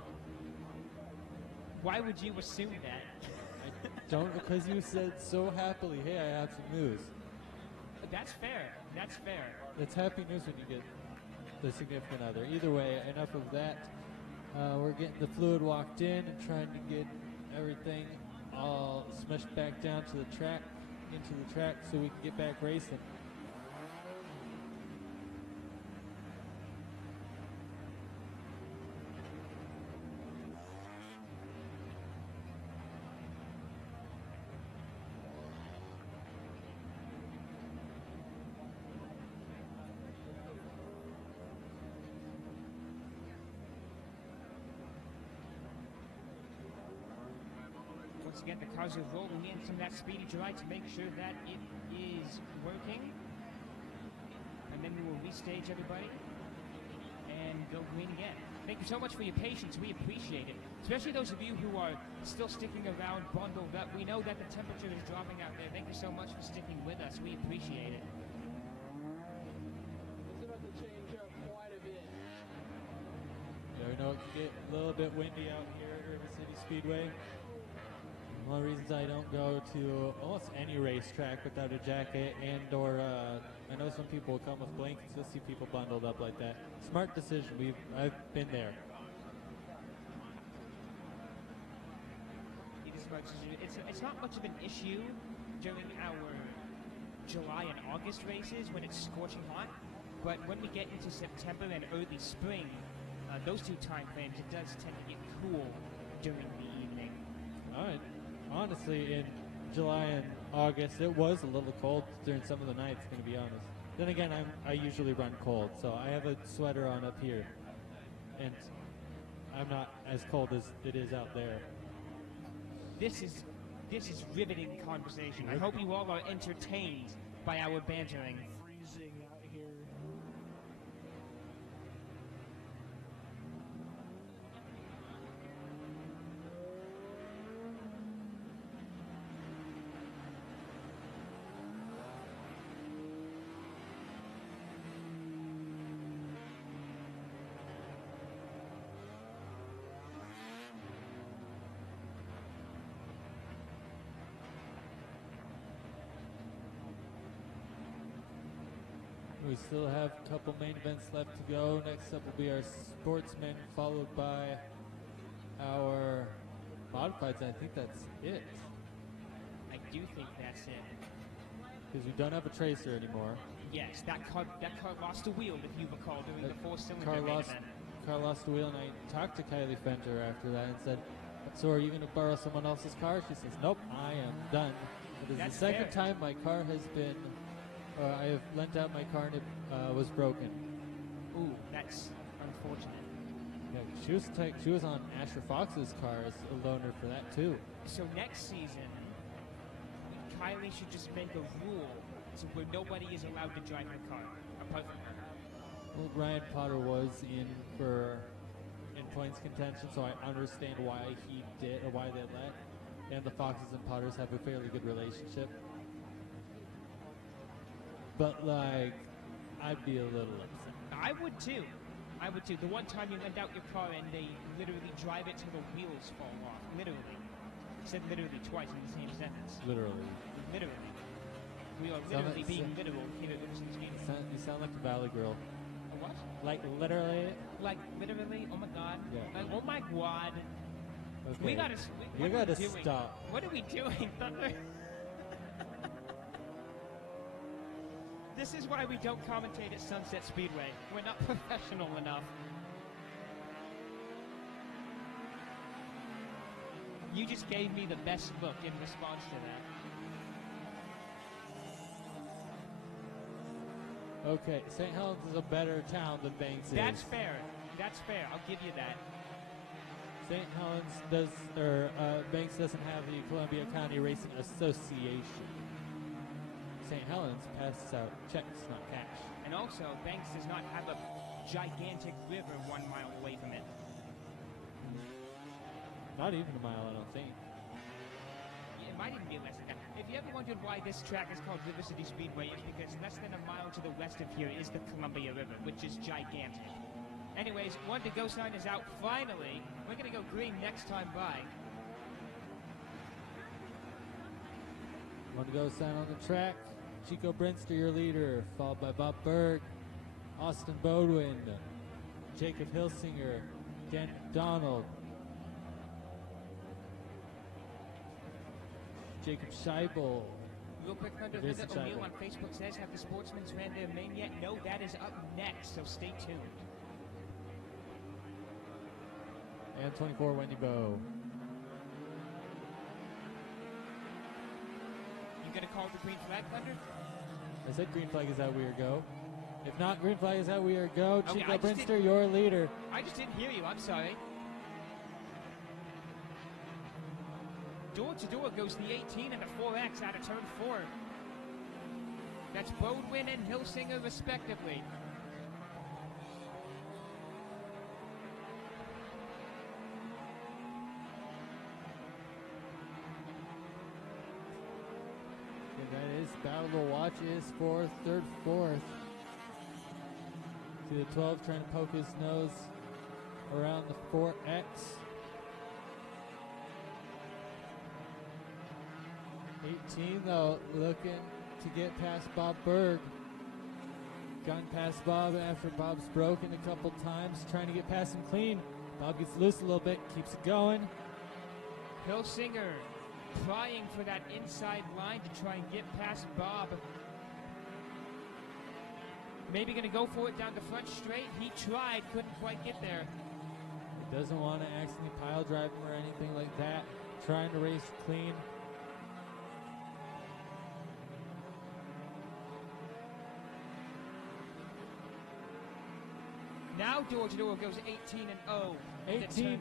Why would you assume that? I don't, because you said so happily, hey, I have some news. That's fair. That's fair. It's happy news when you get the significant other. Either way, enough of that. We're getting the fluid walked in and trying to get everything all smushed back down to the track, into the track, so we can get back racing. Once again, the cars are rolling in from that speedy dry to make sure that it is working. And then we will restage everybody and go green again. Thank you so much for your patience. We appreciate it. Especially those of you who are still sticking around bundled up. We know that the temperature is dropping out there. Thank you so much for sticking with us. We appreciate it. It's about to change up quite a bit. Yeah, we know it can get a little bit windy out here at River City Speedway. One of the reasons I don't go to almost any racetrack without a jacket and/or I know some people will come with blankets. You'll see people bundled up like that. Smart decision. I've been there. It's not much of an issue during our July and August races when it's scorching hot, but when we get into September and early spring, those two time frames, it does tend to get cool during the evening. All right. Honestly, in July and August, it was a little cold during some of the nights, going to be honest. Then again, I usually run cold, so I have a sweater on up here, and I'm not as cold as it is out there. This is riveting conversation. I hope you all are entertained by our bantering. Freezing out here. We still have a couple main events left to go. Next up will be our Sportsman, followed by our Modifieds. I think that's it. I do think that's it. Because we don't have a Tracer anymore. Yes, that car lost a wheel, if you recall, during the four-cylinder Car main lost, event. car lost a wheel, and I talked to Kylie Fenter after that and said, so are you going to borrow someone else's car? She says, nope, I am done. It is That's the second fair. time my car has been, I have lent out my car and it was broken. Ooh, that's unfortunate. Yeah, she was on Asher Fox's car as a loaner for that too. So next season, Kylie should just make a rule so where nobody is allowed to drive her car apart from her. Well, Ryan Potter was in points contention, so I understand why he did or why they let. And the Foxes and Potters have a fairly good relationship. But like, I'd be a little upset. I would too. I would too. The one time you lend out your car and they literally drive it till the wheels fall off. Literally. Said literally twice in the same sentence. Literally. Literally. We are literally being literal here at Riverside Speedway. You sound like a Valley girl. A what? Like literally? Like literally? Oh my god. Yeah. Like, oh my god. Okay. We gotta. You gotta stop. What are we doing, Thunder? This is why we don't commentate at Sunset Speedway. We're not professional enough. You just gave me the best look in response to that. Okay, St. Helens is a better town than Banks is. That's fair. That's fair. I'll give you that. St. Helens Banks doesn't have the Columbia County Racing Association. St. Helens passes out checks, not cash. And also, Banks does not have a gigantic river 1 mile away from it. Not even a mile, I don't think. Yeah, it might even be less than that. If you ever wondered why this track is called River City Speedway, it's because less than a mile to the west of here is the Columbia River, which is gigantic. Anyways, one to go sign is out finally. We're going to go green next time by. One to go sign on the track. Chico Brinster, your leader, followed by Bob Berg, Austin Bodwin, Jacob Hilsinger, Dan Donald, Jacob Scheibel. Real quick, Thunder, Linda O'Neill on Facebook says, have the Sportsmans ran their main yet? No, that is up next, so stay tuned. And 24, Wendy Bowe. You gonna call the green flag, Thunder? I said green flag is out, we are go. If not, green flag is out, we are go. Okay, Chico Brinster, your leader. I just didn't hear you, I'm sorry. Door to door goes the 18 and the 4X out of turn 4. That's Bodwin and Hilsinger respectively. That is Battle to Watch is for third, fourth. See the 12 trying to poke his nose around the 4X. 18 though, looking to get past Bob Berg. Gone past Bob after Bob's broken a couple times, trying to get past him clean. Bob gets loose a little bit, keeps it going. Hilsinger prying for that inside line to try and get past Bob. Maybe going to go for it down the front straight. He tried, couldn't quite get there. He doesn't want to accidentally pile drive him or anything like that. Trying to race clean. Now door to door goes 18 and 0.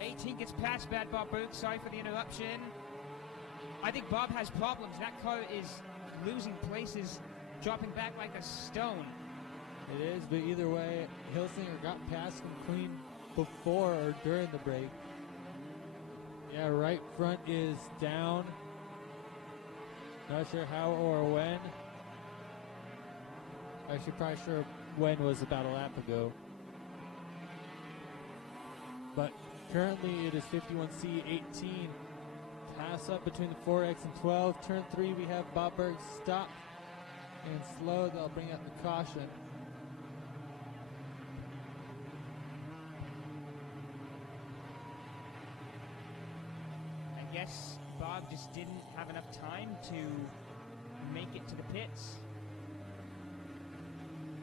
18 gets past Bad Bob Berg. Sorry for the interruption. I think Bob has problems. That car is losing places, dropping back like a stone. It is, but either way, Hilsinger got past him clean before or during the break. Yeah, right front is down. Not sure how or when. Actually, probably sure when was about a lap ago. But currently it is 51C 18. Pass up between the 4X and 12. Turn 3, we have Bob Berg stop and slow. They'll bring out the caution. I guess Bob just didn't have enough time to make it to the pits.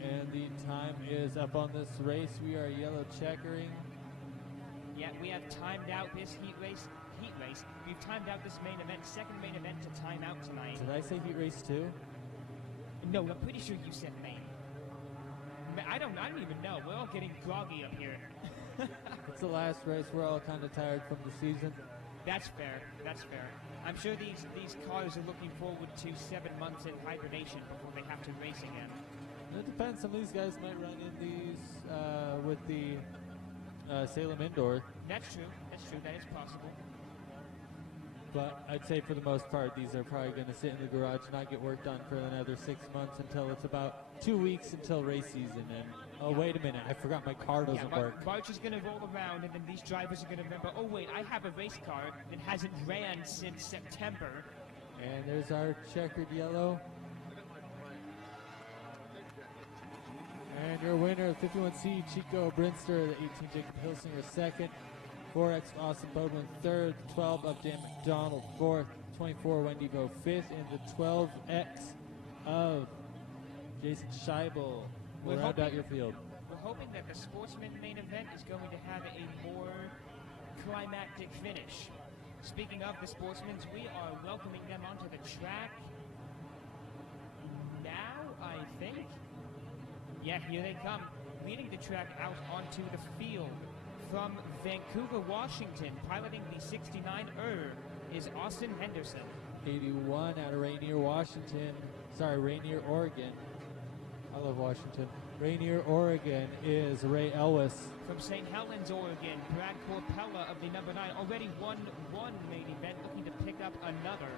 And the time is up on this race. We are yellow checkering. Yeah, we have timed out this heat race. We've timed out this main event, second main event to time out tonight. Did I say heat race 2? No, I'm pretty sure you said main. I don't even know. We're all getting groggy up here. It's the last race. We're all kind of tired from the season. That's fair. That's fair. I'm sure these cars are looking forward to 7 months in hibernation before they have to race again. It depends. Some of these guys might run in these with the Salem Indoor. That's true. That's true. That is possible. But I'd say for the most part, these are probably going to sit in the garage and not get work done for another 6 months until it's about 2 weeks until race season. And oh, wait a minute, I forgot my car doesn't work. March is going to roll around, and then these drivers are going to remember, oh, wait, I have a race car that hasn't ran since September. And there's our checkered yellow. And your winner, 51C Chico Brinster, the 18 Jacob Hilsinger second, 4X Austin Bodwin third, 12 of Dan McDonald fourth, 24 Wendy Vo fifth, and the 12X of Jason Scheibel will round out your field. We're hoping that the Sportsman main event is going to have a more climactic finish. Speaking of the Sportsmen, we are welcoming them onto the track now, I think. Yeah, here they come, leading the track out onto the field. From Vancouver, Washington, piloting the 69er is Austin Henderson. 81 out of Rainier, Oregon. I love Washington. Rainier, Oregon is Ray Elwes. From St. Helens, Oregon, Brad Corpella of the number 9 already won one main event, looking to pick up another.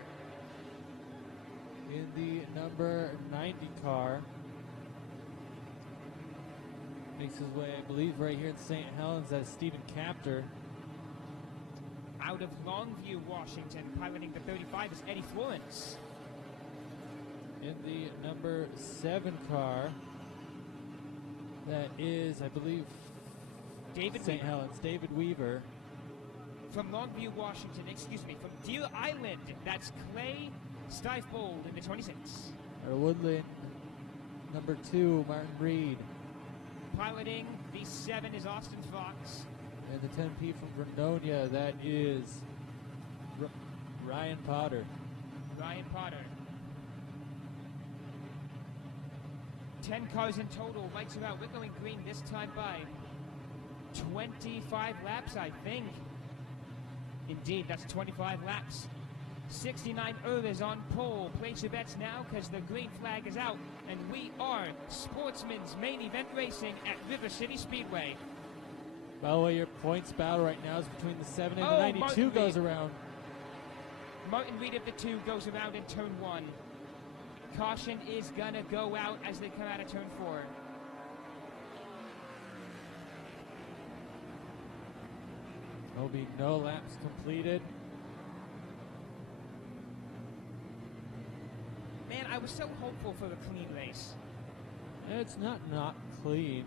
In the number 90 car, makes his way, I believe, right here in St. Helens. That's Stephen Capter. Out of Longview, Washington, piloting the 35 is Eddie Florence. In the number 7 car, that is, I believe, St. Helens, David Weaver. From Longview, Washington, from Deer Island, that's Clay Stiefbold in the 26. Out of Woodland, number 2, Martin Reed. Piloting the 7 is Austin Fox. And the 10P from Vernonia, that is Ryan Potter. Ryan Potter. 10 cars in total. Lights are out. We're going green this time by 25 laps, I think. Indeed, that's 25 laps. 69 is on pole. Place your bets now because the green flag is out. And we are Sportsman's main event racing at River City Speedway. By the way, your points battle right now is between the 7 and the 92 Martin goes Reed. around. Martin Reed of the 2 goes around in turn 1. Caution is going to go out as they come out of turn 4. There'll be no laps completed. Man, I was so hopeful for a clean race. It's not clean.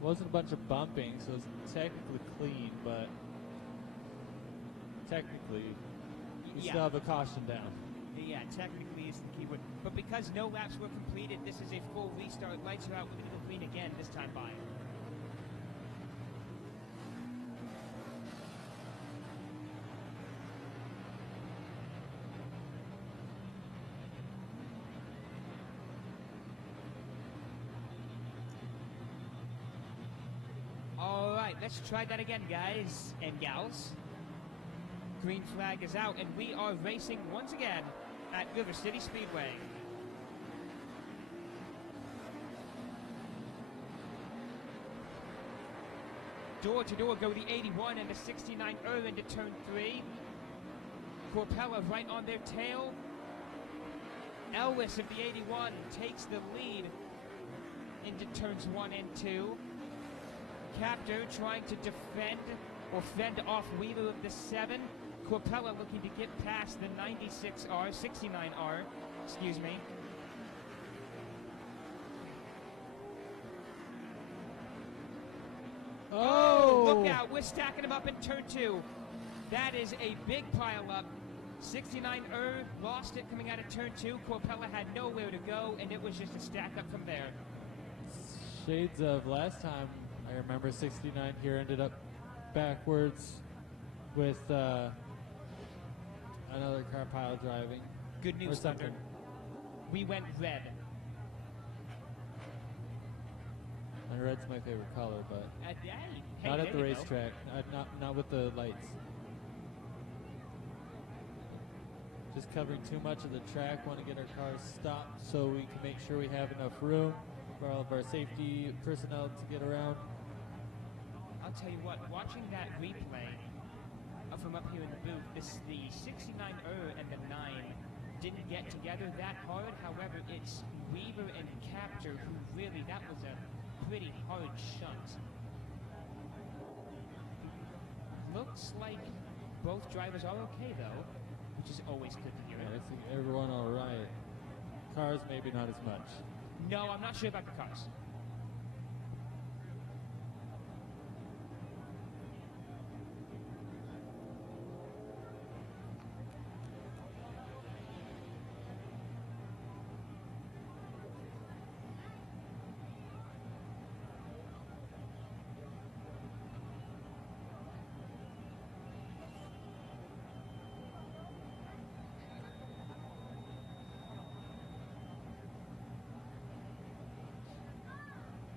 Wasn't a bunch of bumping, so it's technically clean, but technically we still have a caution down. Yeah, technically is the key word. But because no laps were completed, this is a full restart. Lights are out. We're going to go green again this time by. All right, let's try that again, guys and gals. Green flag is out, and we are racing once again at River City Speedway. Door to door go the 81 and the 69 into turn 3. Corpella right on their tail. Elwes of the 81 takes the lead into turns 1 and 2. Captor trying to defend or fend off Wheeler of the 7. Corpella looking to get past the 96R, 69R, excuse me. Oh, look out, we're stacking them up in turn 2. That is a big pile up. 69R lost it coming out of turn 2. Corpella had nowhere to go, and it was just a stack up from there. Shades of last time. I remember 69 here ended up backwards with another car pile driving. Good news, Thunder. We went red. And red's my favorite color, but hey, not at the there you racetrack. Not with the lights. Just covering too much of the track. Want to get our cars stopped so we can make sure we have enough room for all of our safety personnel to get around. I'll tell you what, watching that replay from up here in the booth, the 69er and the 9 didn't get together that hard. However, it's Weaver and Captor who really, that was a pretty hard shunt. Looks like both drivers are okay though, which is always good to hear. I think everyone all right. Cars maybe not as much. No, I'm not sure about the cars.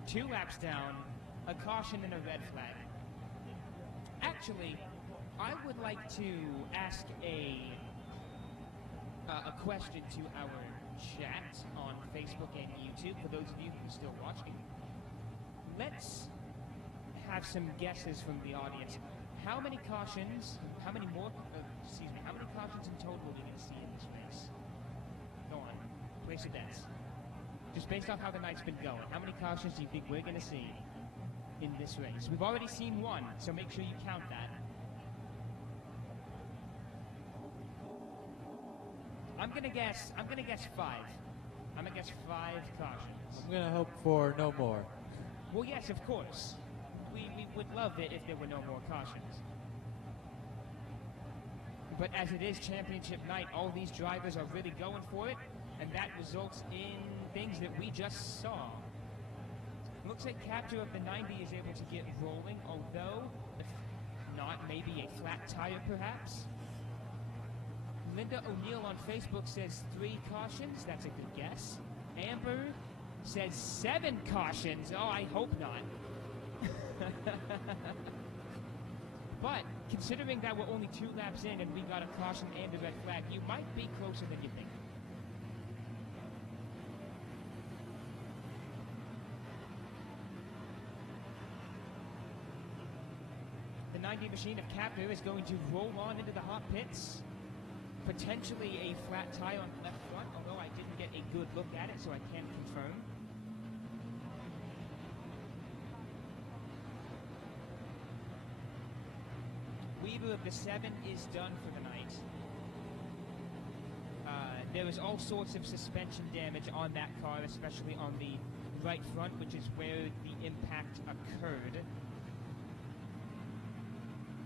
Two laps down, a caution and a red flag. Actually, I would like to ask a question to our chat on Facebook and YouTube, for those of you who are still watching. Let's have some guesses from the audience. How many cautions, how many cautions in total are we going to see in this race? Go on, place your bets. Just based off how the night's been going, how many cautions do you think we're going to see in this race? We've already seen one, so make sure you count that. I'm gonna guess 5. I'm gonna guess 5 cautions. I'm gonna hope for no more. Well, yes, of course. We would love it if there were no more cautions. But as it is championship night, all these drivers are really going for it, and that results in things that we just saw. Looks like Captor of the 90 is able to get rolling, although, if not, maybe a flat tire perhaps. Linda O'Neill on Facebook says 3 cautions. That's a good guess. Amber says 7 cautions. Oh, I hope not. But considering that we're only 2 laps in and we got a caution and a red flag, you might be closer than you think. The 90 machine of Captor is going to roll on into the hot pits. Potentially a flat tire on the left front, although I didn't get a good look at it, so I can't confirm. Weaver of the 7 is done for the night. There was all sorts of suspension damage on that car, especially on the right front, which is where the impact occurred.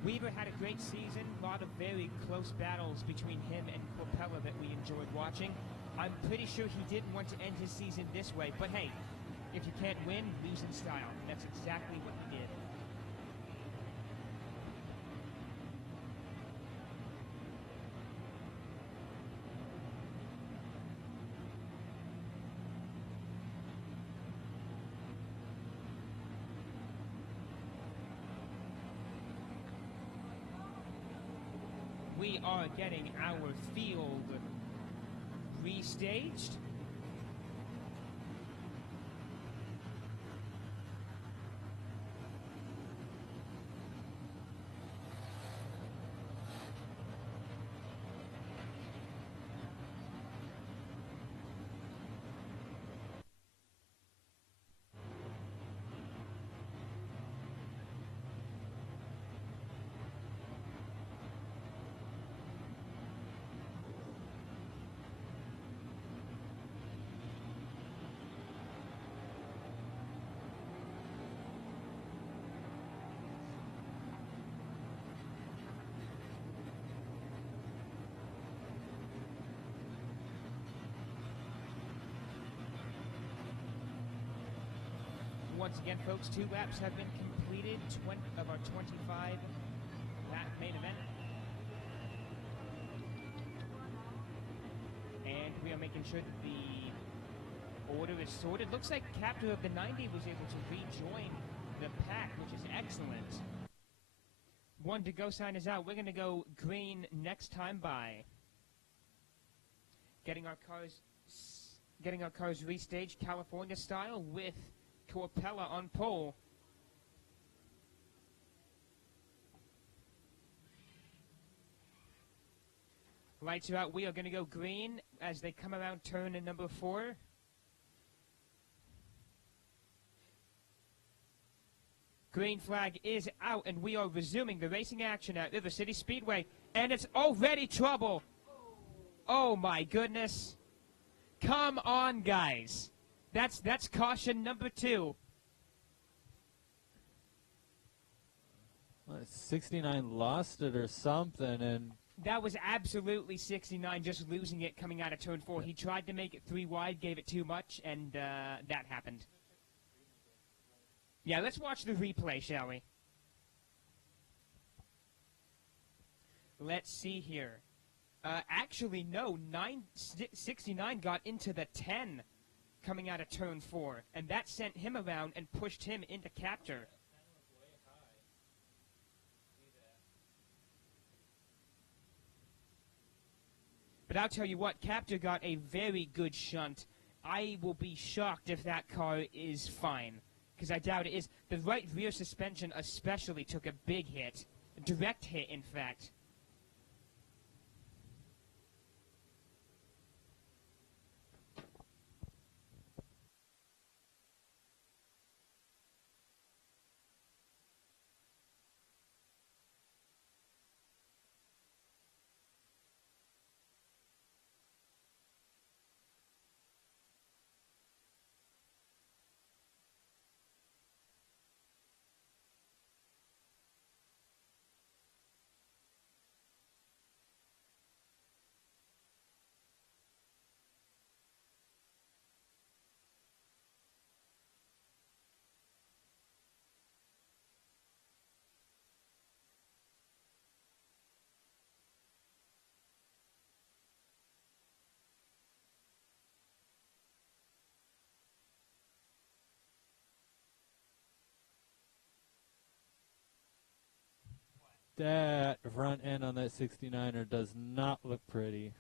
Weaver had a great season, a lot of very close battles between him and Corpella that we enjoyed watching. I'm pretty sure he didn't want to end his season this way, but hey, if you can't win, lose in style. That's exactly what he did. We are getting our field restaged. Once again, folks, 2 laps have been completed of our 25 lap main event. And we are making sure that the order is sorted. Looks like Captor of the 90 was able to rejoin the pack, which is excellent. 1 to go sign is out. We're going to go green next time by. Getting our cars restaged California style with Corpella on pole. Lights are out. We are going to go green as they come around turn in number 4. Green flag is out, and we are resuming the racing action at River City Speedway, and it's already trouble. Oh, my goodness. Come on, guys. That's caution number 2. Well, 69 lost it or something, and That was absolutely 69 just losing it coming out of turn 4. He tried to make it 3 wide, gave it too much, and that happened. Yeah, let's watch the replay, shall we? Let's see here. Actually, no. 69 got into the 10 coming out of turn 4, and that sent him around and pushed him into capture. But I'll tell you what, capture got a very good shunt. I will be shocked if that car is fine, because I doubt it is. The right rear suspension especially took a big hit. A direct hit, in fact. that front end on that 69er does not look pretty.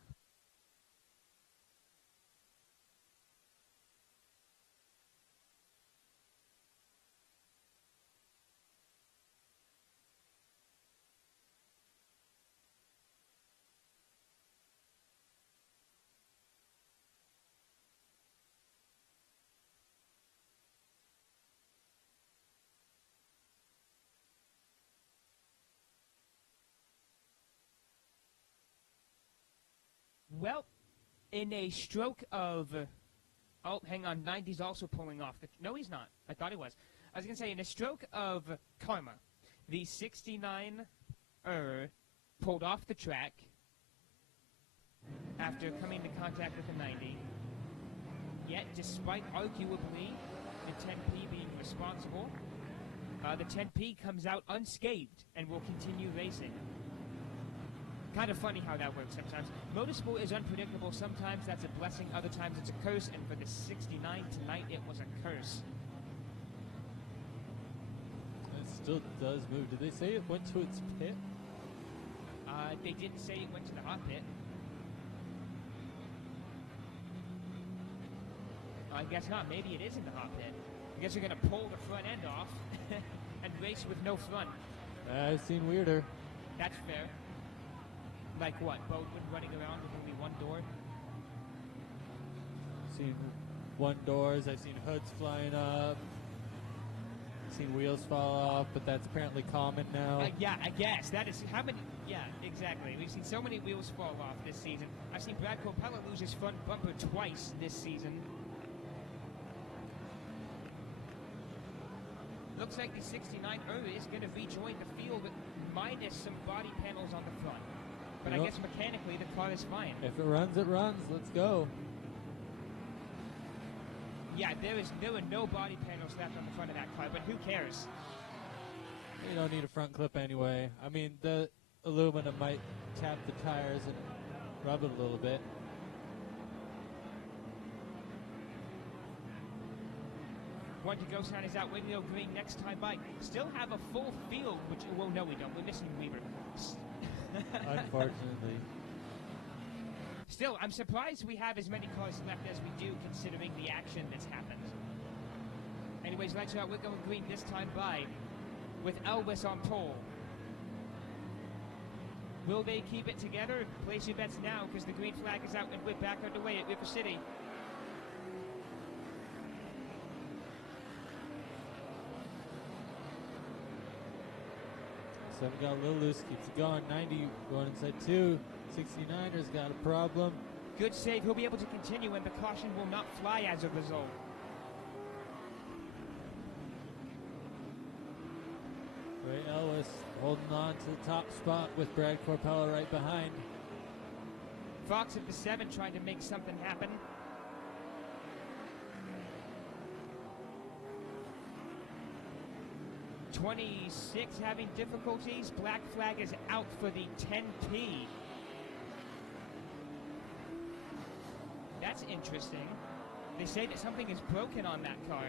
Well, in a stroke of... oh, hang on. 90's also pulling off. No, he's not. I thought he was. I was going to say, in a stroke of karma, the 69 pulled off the track after coming into contact with the 90. Yet, despite arguably the 10P being responsible, the 10P comes out unscathed and will continue racing. Kind of funny how that works sometimes. Motorsport is unpredictable. Sometimes that's a blessing, other times it's a curse, and for the 69 tonight, it was a curse. It still does move. Did they say it went to its pit? They didn't say it went to the hot pit. I guess not. Maybe it is in the hot pit. I guess you're going to pull the front end off and race with no front. I've seen weirder. That's fair. Like what? Boatwood running around with only one door? I've seen one doors. I've seen hoods flying up. I've seen wheels fall off, but that's apparently common now. Yeah, I guess. That is how many... Yeah, exactly. We've seen so many wheels fall off this season. I've seen Brad Copella lose his front bumper twice this season. Looks like the 69 is going to rejoin the field minus some body panels on the front. But I guess mechanically the car is fine. If it runs, it runs. Let's go. Yeah, there were no body panels left on the front of that car, but who cares? You don't need a front clip anyway. I mean, the aluminum might tap the tires and rub it a little bit. One to go sign is out. Windmill Green next time by. Still have a full field, which, well, no, we don't. We're missing Weaver. Unfortunately. Still, I'm surprised we have as many cars left as we do, considering the action that's happened. Anyways, lights are out. We're going green this time by with Elvis on pole. Will they keep it together? Place your bets now because the green flag is out and we're back underway at River City. Seven got a little loose, keeps it going. 90 going inside 2. 69er's got a problem. Good save. He'll be able to continue and the caution will not fly as a result. Ray Ellis holding on to the top spot with Brad Corpella right behind. Fox at the 7 trying to make something happen. .26 having difficulties. Black flag is out for the 10P. That's interesting. They say that something is broken on that car.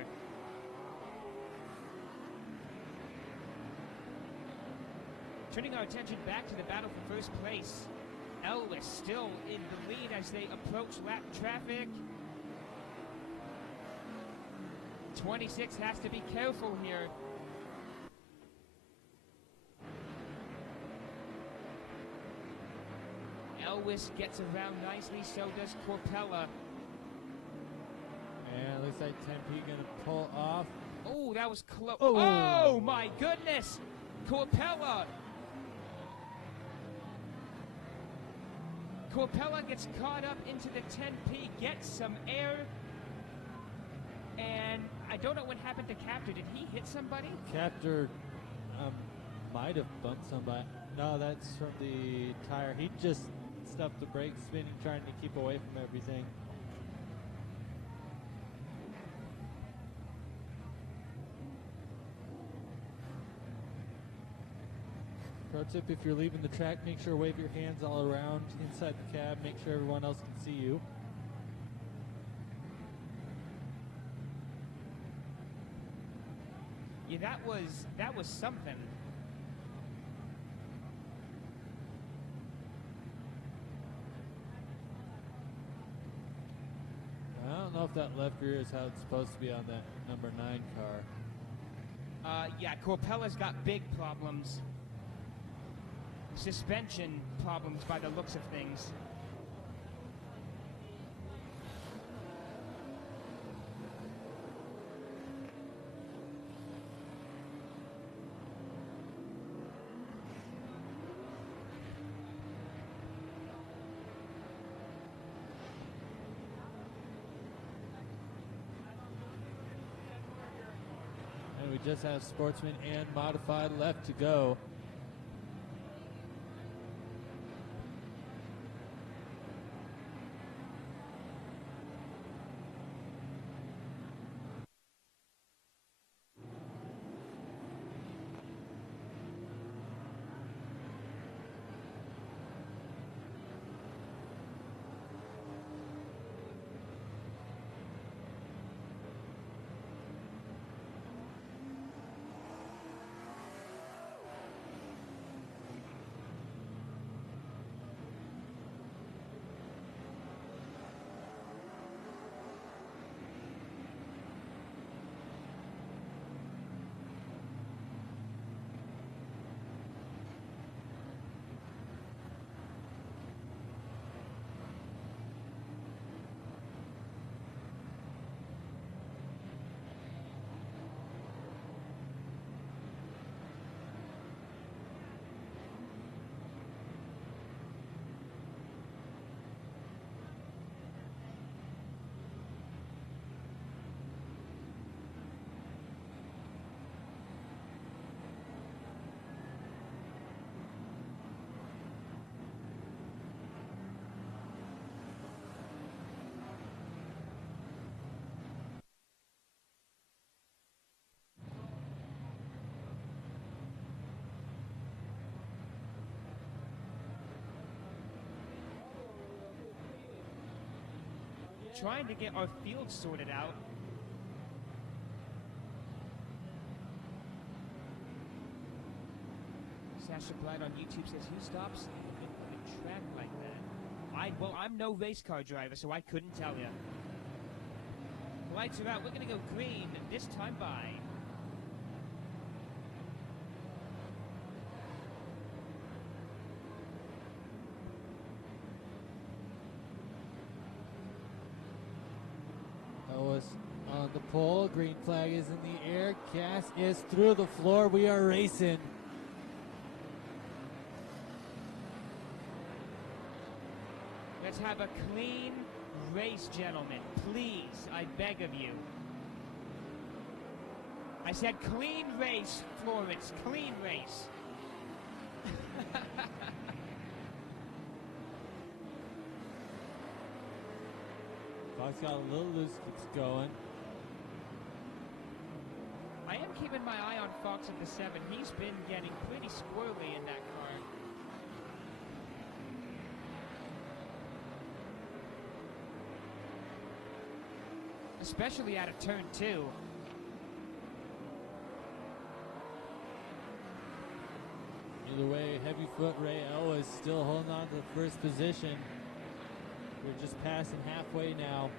Turning our attention back to the battle for first place. Ellis still in the lead as they approach lap traffic. 26 has to be careful here. Ellis gets around nicely, so does Corpella. And looks like 10P gonna pull off. Oh, that was close. Oh. Oh my goodness! Corpella! Corpella gets caught up into the 10P, gets some air, and I don't know what happened to Captor. Did he hit somebody? Captor might have bumped somebody. No, that's from the tire. He just stuffed the brake, spinning, trying to keep away from everything. Pro tip, if you're leaving the track, make sure to wave your hands all around inside the cab. Make sure everyone else can see you. Yeah, that was something. I don't know if that left rear is how it's supposed to be on that number 9 car. Yeah, Corpella's got big problems. Suspension problems by the looks of things. And we just have Sportsman and Modified left to go. Trying to get our field sorted out. Sasha Blatt on YouTube says, who stops a track like that? Well, I'm no race car driver, so I couldn't tell you. Lights are out. We're going to go green this time by. Ellis on the pole. Green flag is in the air. Gas is through the floor. We are racing. Let's have a clean race, gentlemen. Please, I beg of you. I said clean race, Florence. Clean race. Fox got a little loose, keeps going. I am keeping my eye on Fox at the 7. He's been getting pretty squirrely in that car. Especially out of turn 2. Either way, heavy foot Ray Ellis still holding on to the first position. We're just passing halfway now.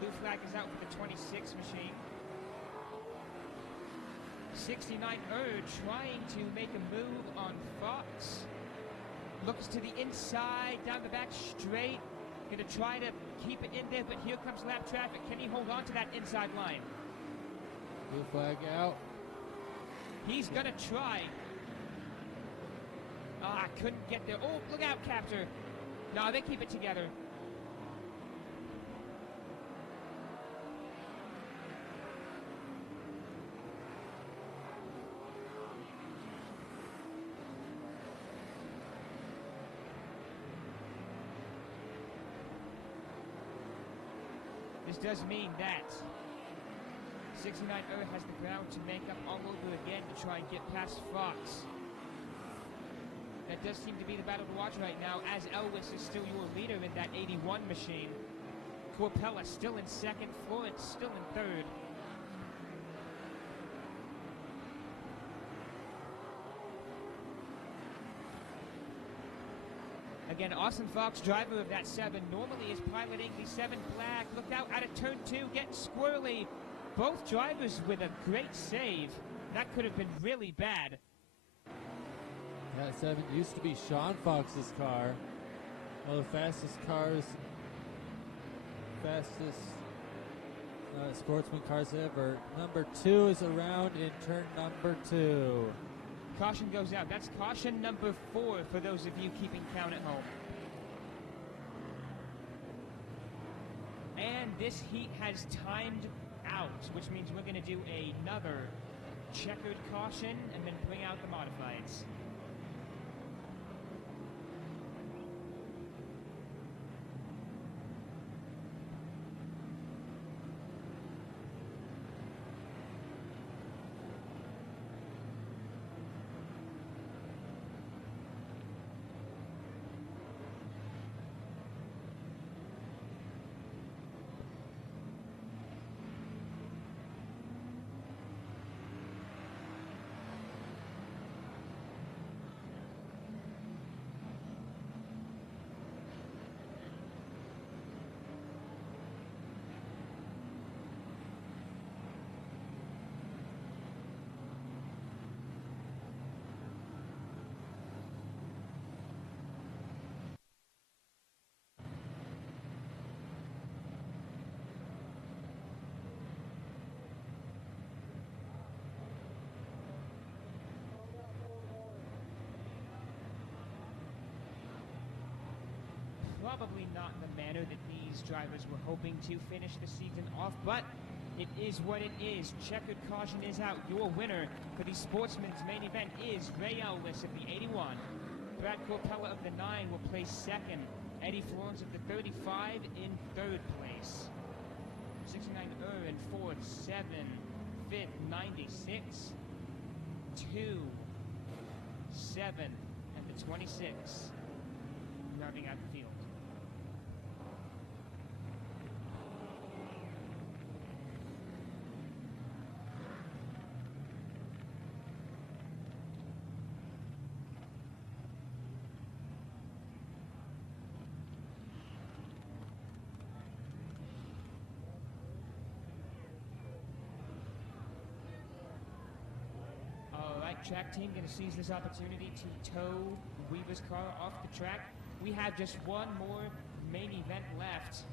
Blue flag is out for the 26 machine. 69 trying to make a move on Fox. Looks to the inside, down the back straight. Gonna try to keep it in there, but here comes lap traffic. Can he hold on to that inside line? Blue flag out. He's gonna try. Ah, couldn't get there. Oh, look out, Captor. No, they keep it together. This does mean that 69 has the ground to make up all over again to try and get past Fox. That does seem to be the battle to watch right now, as Elvis is still your leader in that 81 machine. Corpella still in second, Florence still in third. Again, Austin Fox, driver of that 7, normally is piloting the 7 Black. Look out of turn 2, getting squirrely. Both drivers with a great save. That could have been really bad. That 7 used to be Sean Fox's car. One of the fastest cars, Sportsman cars ever. Number 2 is around in turn number 2. Caution goes out. That's caution number 4 for those of you keeping count at home. And this heat has timed out, which means we're going to do another checkered caution and then bring out the modifieds. Probably not in the manner that these drivers were hoping to finish the season off, but it is what it is. Checkered caution is out. Your winner for the Sportsman's main event is Ray Elvis of the 81. Brad Corpella of the 9 will place second. Eddie Florence of the 35 in third place. 69 in fourth, 7, 5th, 96, 2, 7, and the 26 rounding out the field. track team going to seize this opportunity to tow Weaver's car off the track? We have just one more main event left.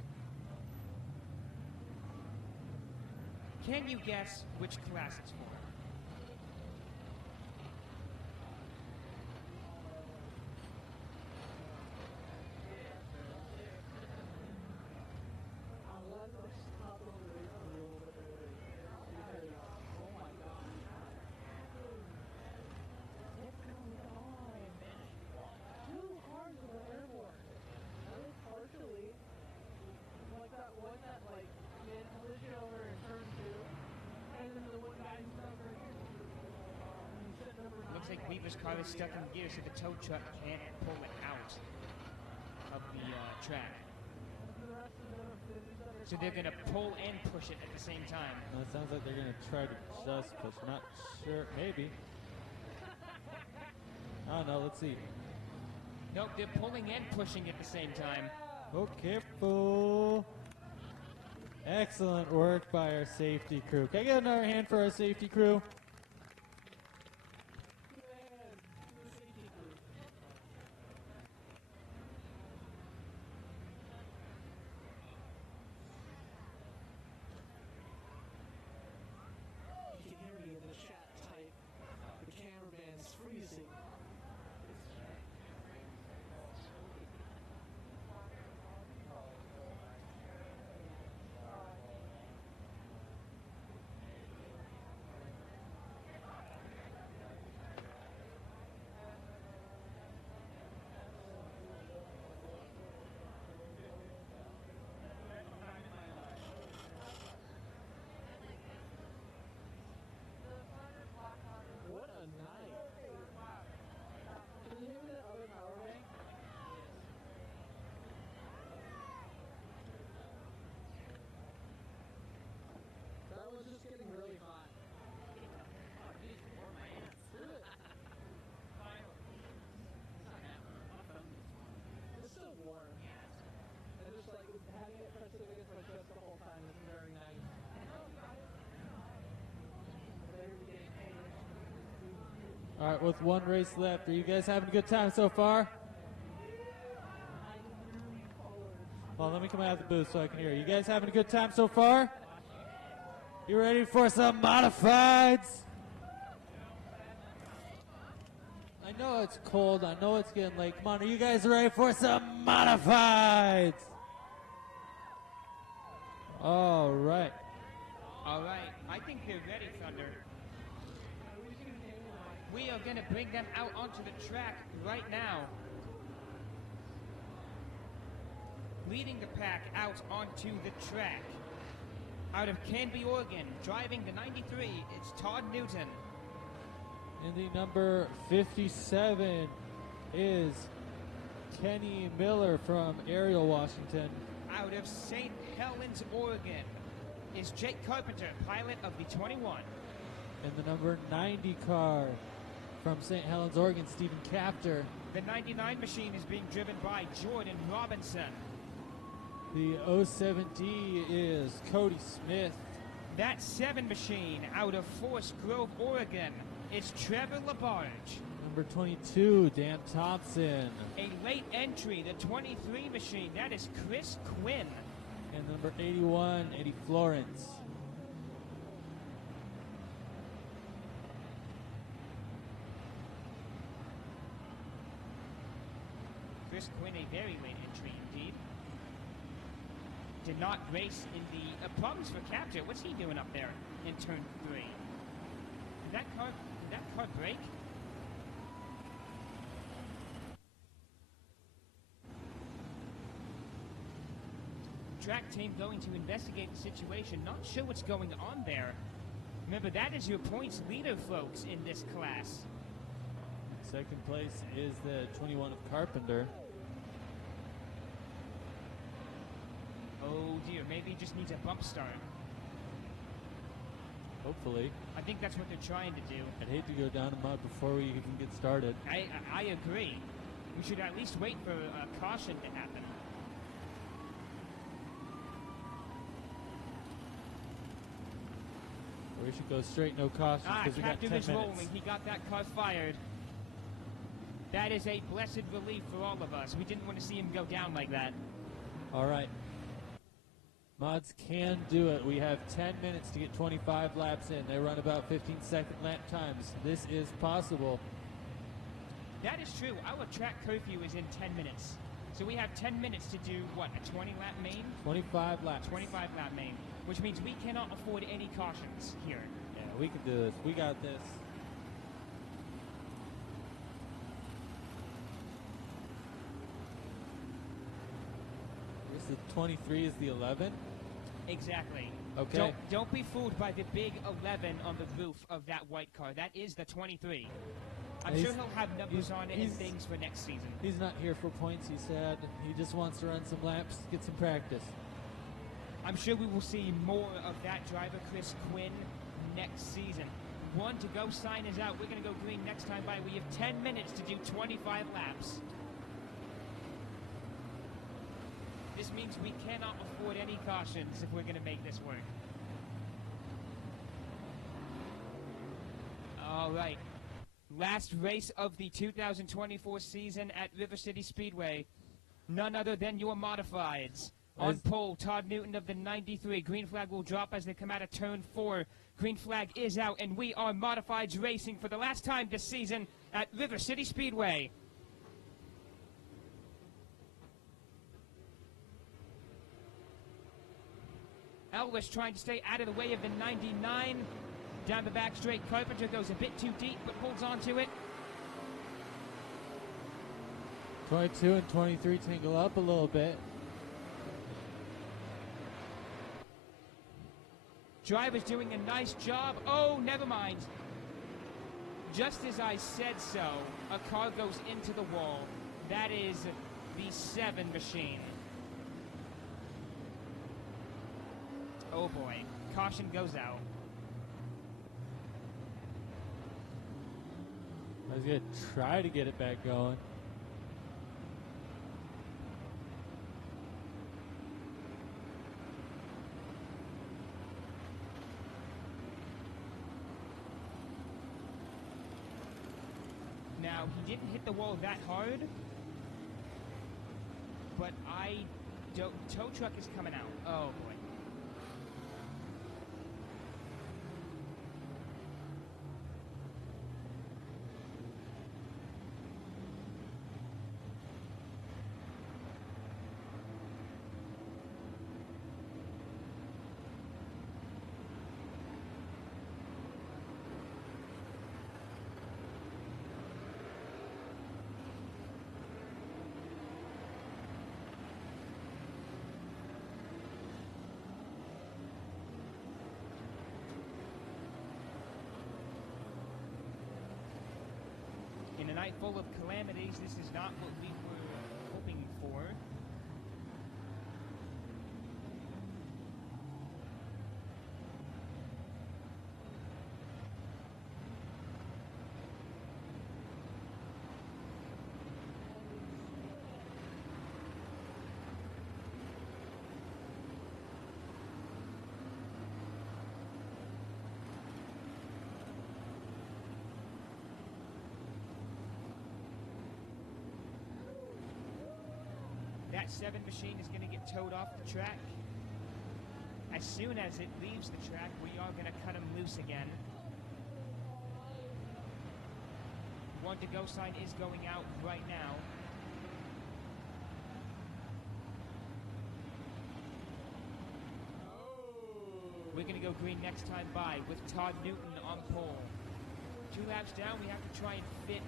Can you guess which class it's for? Looks like Weaver's car is stuck in gear, so the tow truck can't pull it out of the track. So they're going to pull and push it at the same time. Well, it sounds like they're going to try to just push. Not sure. Maybe. Oh, no. Let's see. Nope, they're pulling and pushing at the same time. Oh, careful. Excellent work by our safety crew. Can I get another hand for our safety crew? You can hear me in the chat type. The cameraman's freezing. What a night. Can you hear me that other power bank? That was just getting really hot. Oh, geez, warm my hands. Did it? It's still warm. And just like having it pressed against my chest the whole time is very nice. All right, with one race left, are you guys having a good time so far? Well, let me come out of the booth so I can hear you. You guys having a good time so far? You ready for some modifieds? I know it's cold. I know it's getting late. Come on, are you guys ready for some modifieds? All right. All right, I think they're ready, Thunder. We are going to bring them out onto the track right now. Leading the pack out onto the track. Out of Canby, Oregon, driving the 93, it's Todd Newton. And the number 57 is Kenny Miller from Ariel, Washington. Out of St. Helens, Oregon, is Jake Carpenter, pilot of the 21. And the number 90 car from St. Helens, Oregon, Stephen Capter. The 99 machine is being driven by Jordan Robinson. The 07D is Cody Smith. That 7 machine out of Forest Grove, Oregon, is Trevor Labarge. Number 22, Dan Thompson. A late entry, the 23 machine, that is Chris Quinn. And number 81, Eddie Florence. Chris Quinn, a very late entry indeed. Did not race in the problems for Capture. What's he doing up there in turn 3? Did that car break? Track team going to investigate the situation. Not sure what's going on there. Remember, that is your points leader, folks, in this class. Second place is the 21 of Carpenter. Oh dear, maybe he just needs a bump start. Hopefully. I think that's what they're trying to do. I'd hate to go down a mud before we even get started. I agree. We should at least wait for a caution to happen. We should go straight, no caution, because we got 10 Captain is minutes. rolling. He got that car fired. That is a blessed relief for all of us. We didn't want to see him go down like that. All right. Mods can do it. We have 10 minutes to get 25 laps in. They run about 15-second lap times. This is possible. That is true. Our track curfew is in 10 minutes. So we have 10 minutes to do, what, a 20-lap main? 25 laps. 25-lap main, which means we cannot afford any cautions here. Yeah, we can do this. We got this. Here's the 23 is the 11. Exactly. Okay. Don't be fooled by the big 11 on the roof of that white car. That is the 23. I'm sure he'll have numbers on it and things for next season. He's not here for points, he said. He just wants to run some laps, get some practice. I'm sure we will see more of that driver, Chris Quinn, next season. 1 to go sign is out. We're going to go green next time by. We have 10 minutes to do 25 laps. This means we cannot afford any cautions if we're going to make this work. All right. Last race of the 2024 season at River City Speedway. None other than your modifieds. On pole, Todd Newton of the 93. Green flag will drop as they come out of turn 4. Green flag is out, and we are modifieds racing for the last time this season at River City Speedway. Elvis trying to stay out of the way of the 99. Down the back straight, Carpenter goes a bit too deep, but pulls onto it. 22 and 23 tangle up a little bit. Driver's doing a nice job. Oh, never mind. Just as I said so, a car goes into the wall. That is the 7 machine. Oh boy, caution goes out. I was going to try to get it back going. Now, he didn't hit the wall that hard, but tow truck is coming out. Oh boy. In a night full of calamities, this is not what we were hoping for. That 7 machine is going to get towed off the track. As soon as it leaves the track, we are going to cut him loose again. 1 to go sign is going out right now. We're going to go green next time by with Todd Newton on pole. 2 laps down, we have to try and fit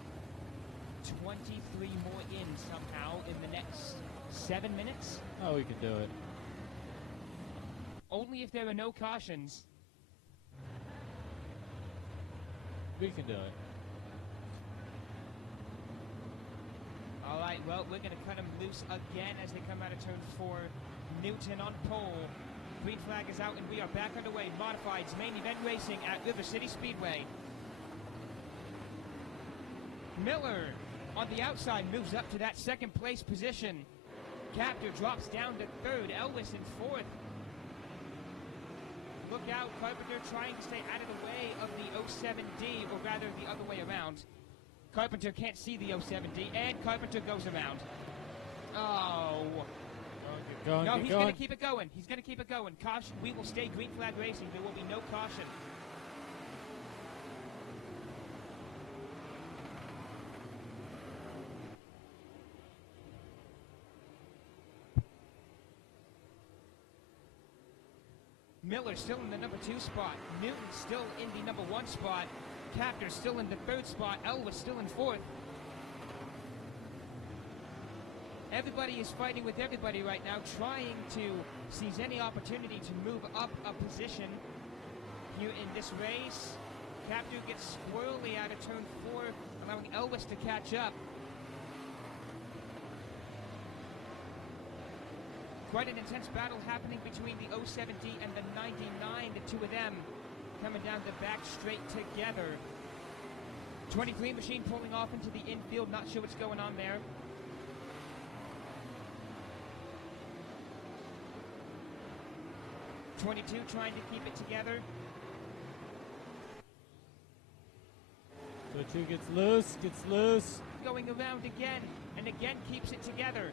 23 more in somehow in the next 7 minutes. Oh, we can do it. Only if there are no cautions. We can do it. All right, well, we're going to cut him loose again as they come out of turn 4. Newton on pole. Green flag is out, and we are back underway. Modifieds main event racing at River City Speedway. Miller on the outside moves up to that 2nd place position. Captor drops down to 3rd. Elvis in 4th. Look out, Carpenter trying to stay out of the way of the 07D, or rather the other way around. Carpenter can't see the 07D, and Carpenter goes around. Oh. No, he's going to keep it going. He's going to keep it going. Caution, we will stay green flag racing. There will be no caution. Miller still in the number 2 spot. Newton still in the number 1 spot. Captor still in the 3rd spot. Elwes still in 4th. Everybody is fighting with everybody right now, trying to seize any opportunity to move up a position here in this race. Captor gets squirrely out of turn 4, allowing Elwes to catch up. Quite an intense battle happening between the 07D and the 99, the two of them coming down the back straight together. 23 machine pulling off into the infield, not sure what's going on there. .22 trying to keep it together. 22 gets loose. Going around again, and again keeps it together.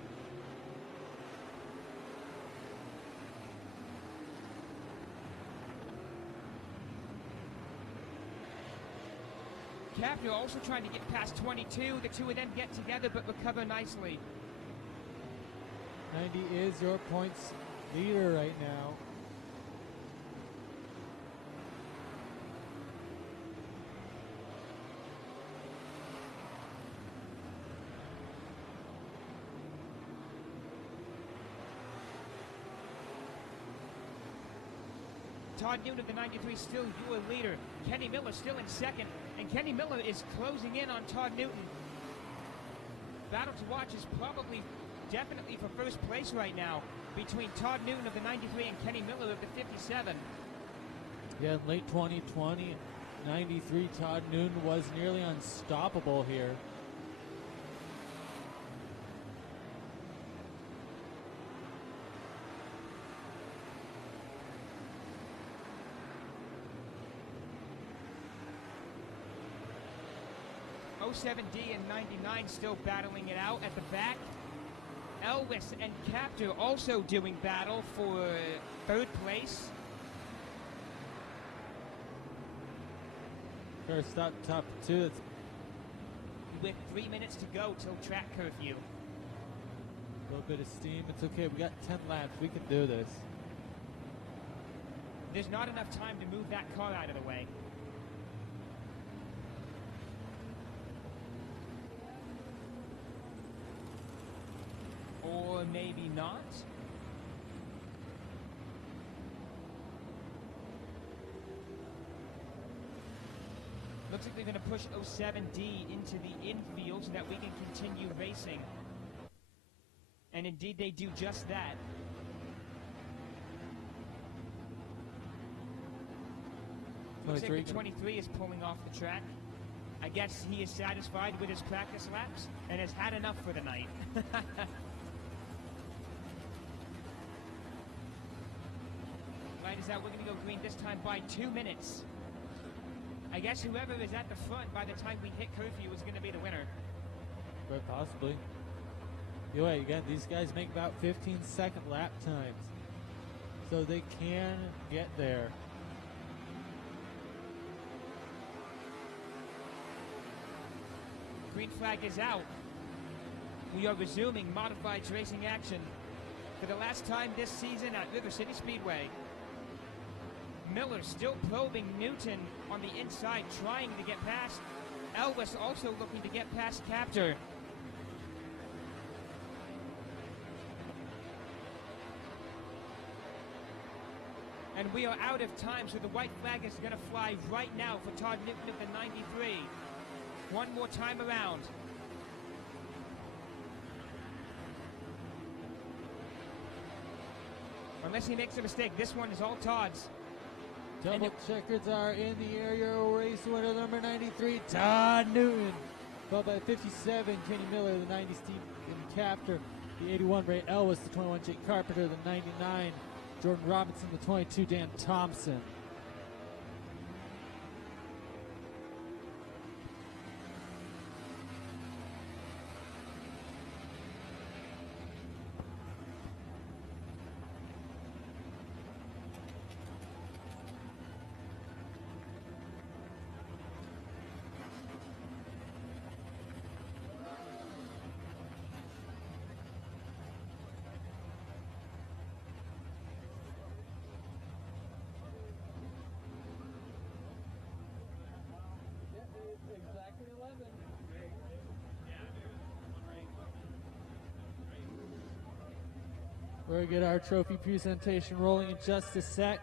Caprio also trying to get past 22. The two of them get together but recover nicely. 90 is your points leader right now. Todd Newton of the 93 still your leader. Kenny Miller still in second, and Kenny Miller is closing in on Todd Newton. Battle to watch is probably definitely for first place right now between Todd Newton of the 93 and Kenny Miller of the 57. Yeah, in late 2020, 93 Todd Newton was nearly unstoppable here. .07D and 99 still battling it out at the back. Elwes and Captor also doing battle for third place. First stop, top two. With 3 minutes to go till track curfew. A little bit of steam. It's okay. We got 10 laps. We can do this. There's not enough time to move that car out of the way. Or maybe not. Looks like they're going to push 07D into the infield so that we can continue racing. And indeed they do just that. Looks like the 23 is pulling off the track. I guess he is satisfied with his practice laps and has had enough for the night. Light is out. We're going to go green this time by 2 minutes. I guess whoever is at the front by the time we hit curfew is going to be the winner. Quite possibly. Yo, again, these guys make about 15-second lap times, so they can get there. Green flag is out. We are resuming modified racing action for the last time this season at River City Speedway. Miller still probing Newton on the inside, trying to get past. Elwes also looking to get past Captor. And we are out of time, so the white flag is going to fly right now for Todd Newton of the 93. One more time around. Unless he makes a mistake, this one is all Todd's. Double checkers are in the area. Race winner number 93, Todd Newton. Followed by 57, Kenny Miller, the 90 Steve Captor, the 81 Ray Elwes, the 21 Jake Carpenter, the 99 Jordan Robinson, the 22, Dan Thompson. Exactly 11. We'll get our trophy presentation rolling in just a sec.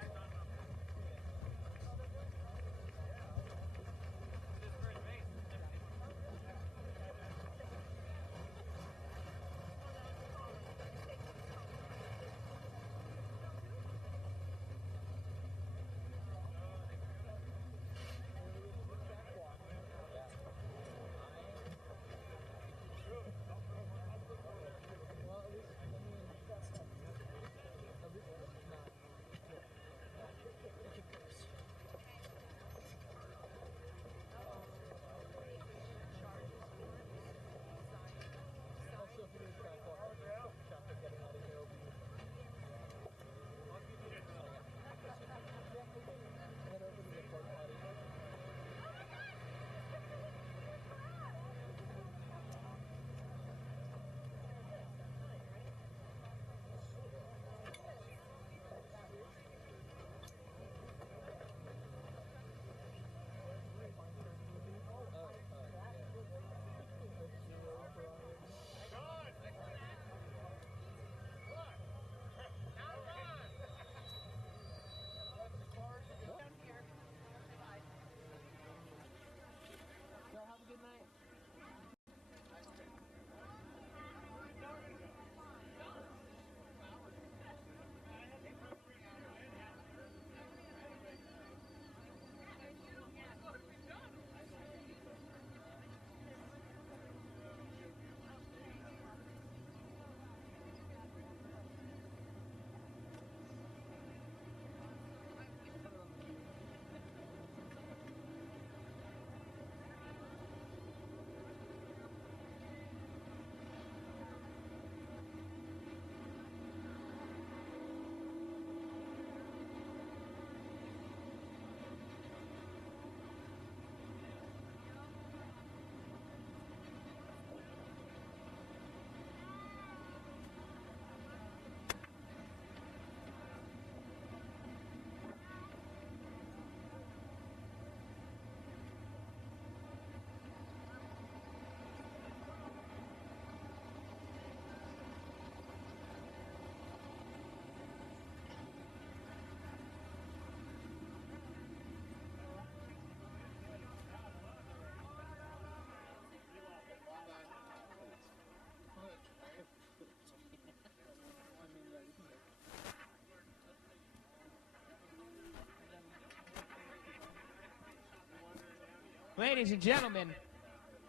Ladies and gentlemen,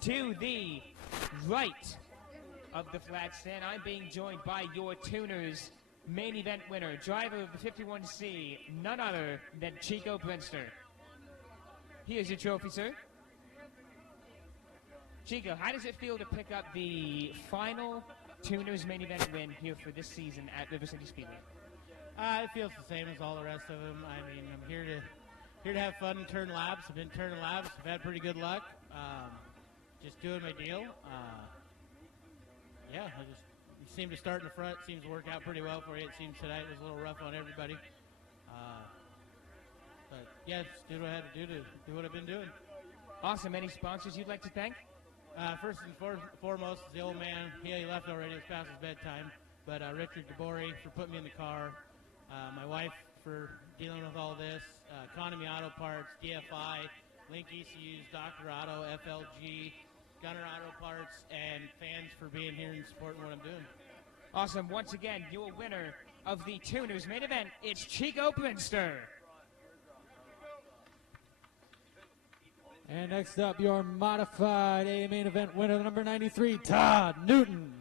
to the right of the flag stand, I'm being joined by your tuners main event winner, driver of the 51C, none other than Chico Brinster. Here's your trophy, sir. Chico, how does it feel to pick up the final tuners main event win here for this season at River City Speedway? It feels the same as all the rest of them. I mean, I'm here to have fun and turn laps. I've been turning laps. I've had pretty good luck. Just doing my deal. Yeah, you seem to start in the front. Seems to work out pretty well for you. It seems tonight was a little rough on everybody. But yeah, just do what I had to do what I've been doing. Awesome. Any sponsors you'd like to thank? First and foremost is the old man. He left already. It's past his bedtime. But Richard DeBory for putting me in the car. My wife for dealing with all this. Economy Auto Parts, DFI, Link ECUs, Dr. Auto, FLG, Gunner Auto Parts, and fans for being here and supporting what I'm doing. Awesome. Once again, your winner of the tuners main event, it's Chico Brinster. And next up, your modified A main event winner, number 93, Todd Newton.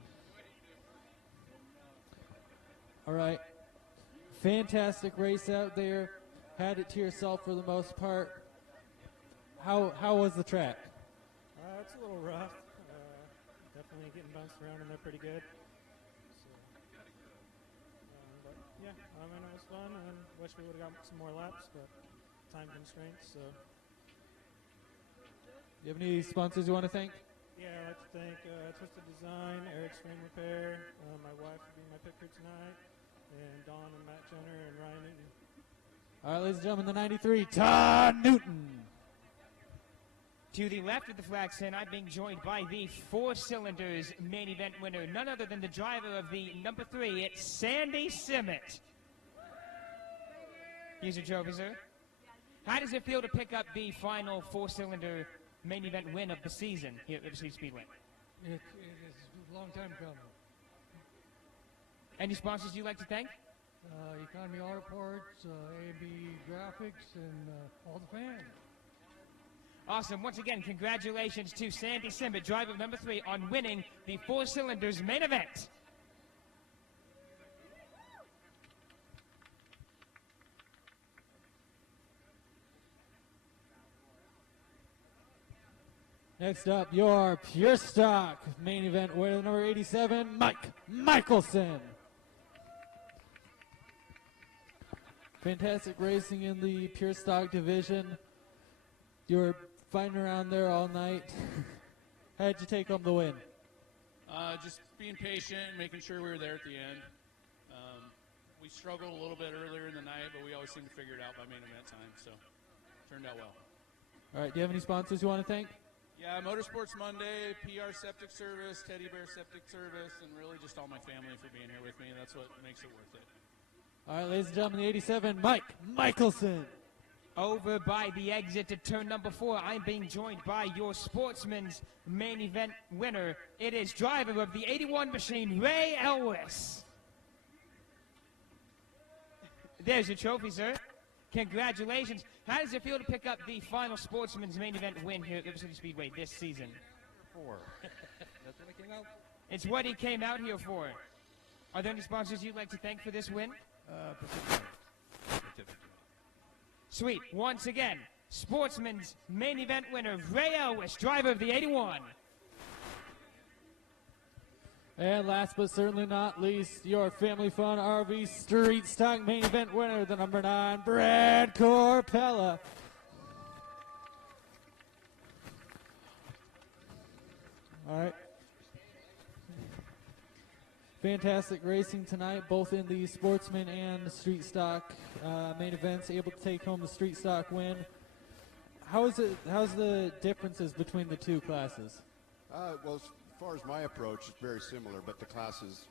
All right. Fantastic race out there. Had it to yourself for the most part. How was the track? It's a little rough. Definitely getting bounced around in there pretty good. So, but yeah, I mean, it was fun, and wish we would have got some more laps, but time constraints. So. Do you have any sponsors you want to thank? Yeah, I'd like to thank Twisted Design, Eric's Frame Repair, my wife for being my picker tonight, and Don and Matt Jenner and Ryan Newton. All right, ladies and gentlemen, the 93, Todd Newton. To the left of the flag stand, I'm being joined by the Four Cylinders main event winner, none other than the driver of the number 3, it's Sandy Simmet. Here's your trophy, sir. How does it feel to pick up the final four-cylinder main event win of the season here at River City Speedway? It is a long time coming. Any sponsors you'd like to thank? Economy Auto Parts, A&B Graphics, and all the fans. Awesome. Once again, congratulations to Sandy Simmet, driver of number 3, on winning the Four Cylinders main event. Next up, your Pure Stock main event winner, number 87, Mike Michelson. Fantastic racing in the Pure Stock division. You were fighting around there all night. How'd you take home the win? Just being patient, making sure we were there at the end. We struggled a little bit earlier in the night, but we always seem to figure it out by main event time, so turned out well. All right, do you have any sponsors you want to thank? Yeah, Motorsports Monday, PR Septic Service, Teddy Bear Septic Service, and really just all my family for being here with me. That's what makes it worth it. All right, ladies and gentlemen, the 87, Mike Michelson. Over by the exit to turn number 4, I'm being joined by your Sportsman's main event winner. It is driver of the 81 machine, Ray Elwes. There's your trophy, sir. Congratulations. How does it feel to pick up the final Sportsman's main event win here at River City Speedway this season? 4. That's what I came out. It's what he came out here for. Are there any sponsors you'd like to thank for this win? Sweet. Once again, Sportsman's main event winner, Ray Elwes, driver of the 81. And last but certainly not least, your Family Fun RV Street Stock main event winner, the number 9, Brad Corpella. All right. Fantastic racing tonight, both in the Sportsman and the Street Stock main events. Able to take home the Street Stock win. How's the differences between the two classes? Well, as far as my approach, it's very similar, but the classes,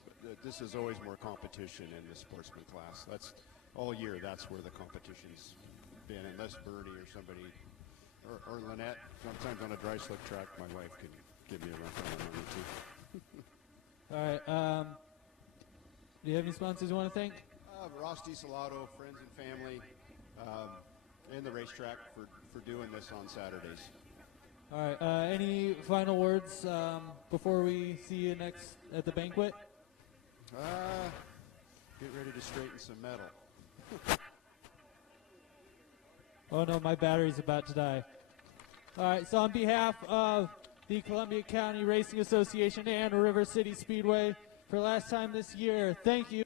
this is always more competition in the Sportsman class. That's all year. That's where the competition's been, unless Bernie or somebody, or Lynette. Sometimes on a dry slick track, my wife can give me a run on one or two. All right. Do you have any sponsors you want to thank? Ross DiSalato, friends and family, and the racetrack for doing this on Saturdays. All right. Any final words before we see you next at the banquet? Get ready to straighten some metal. Oh no, my battery's about to die. All right. So on behalf of the Columbia County Racing Association and River City Speedway, for last time this year, thank you.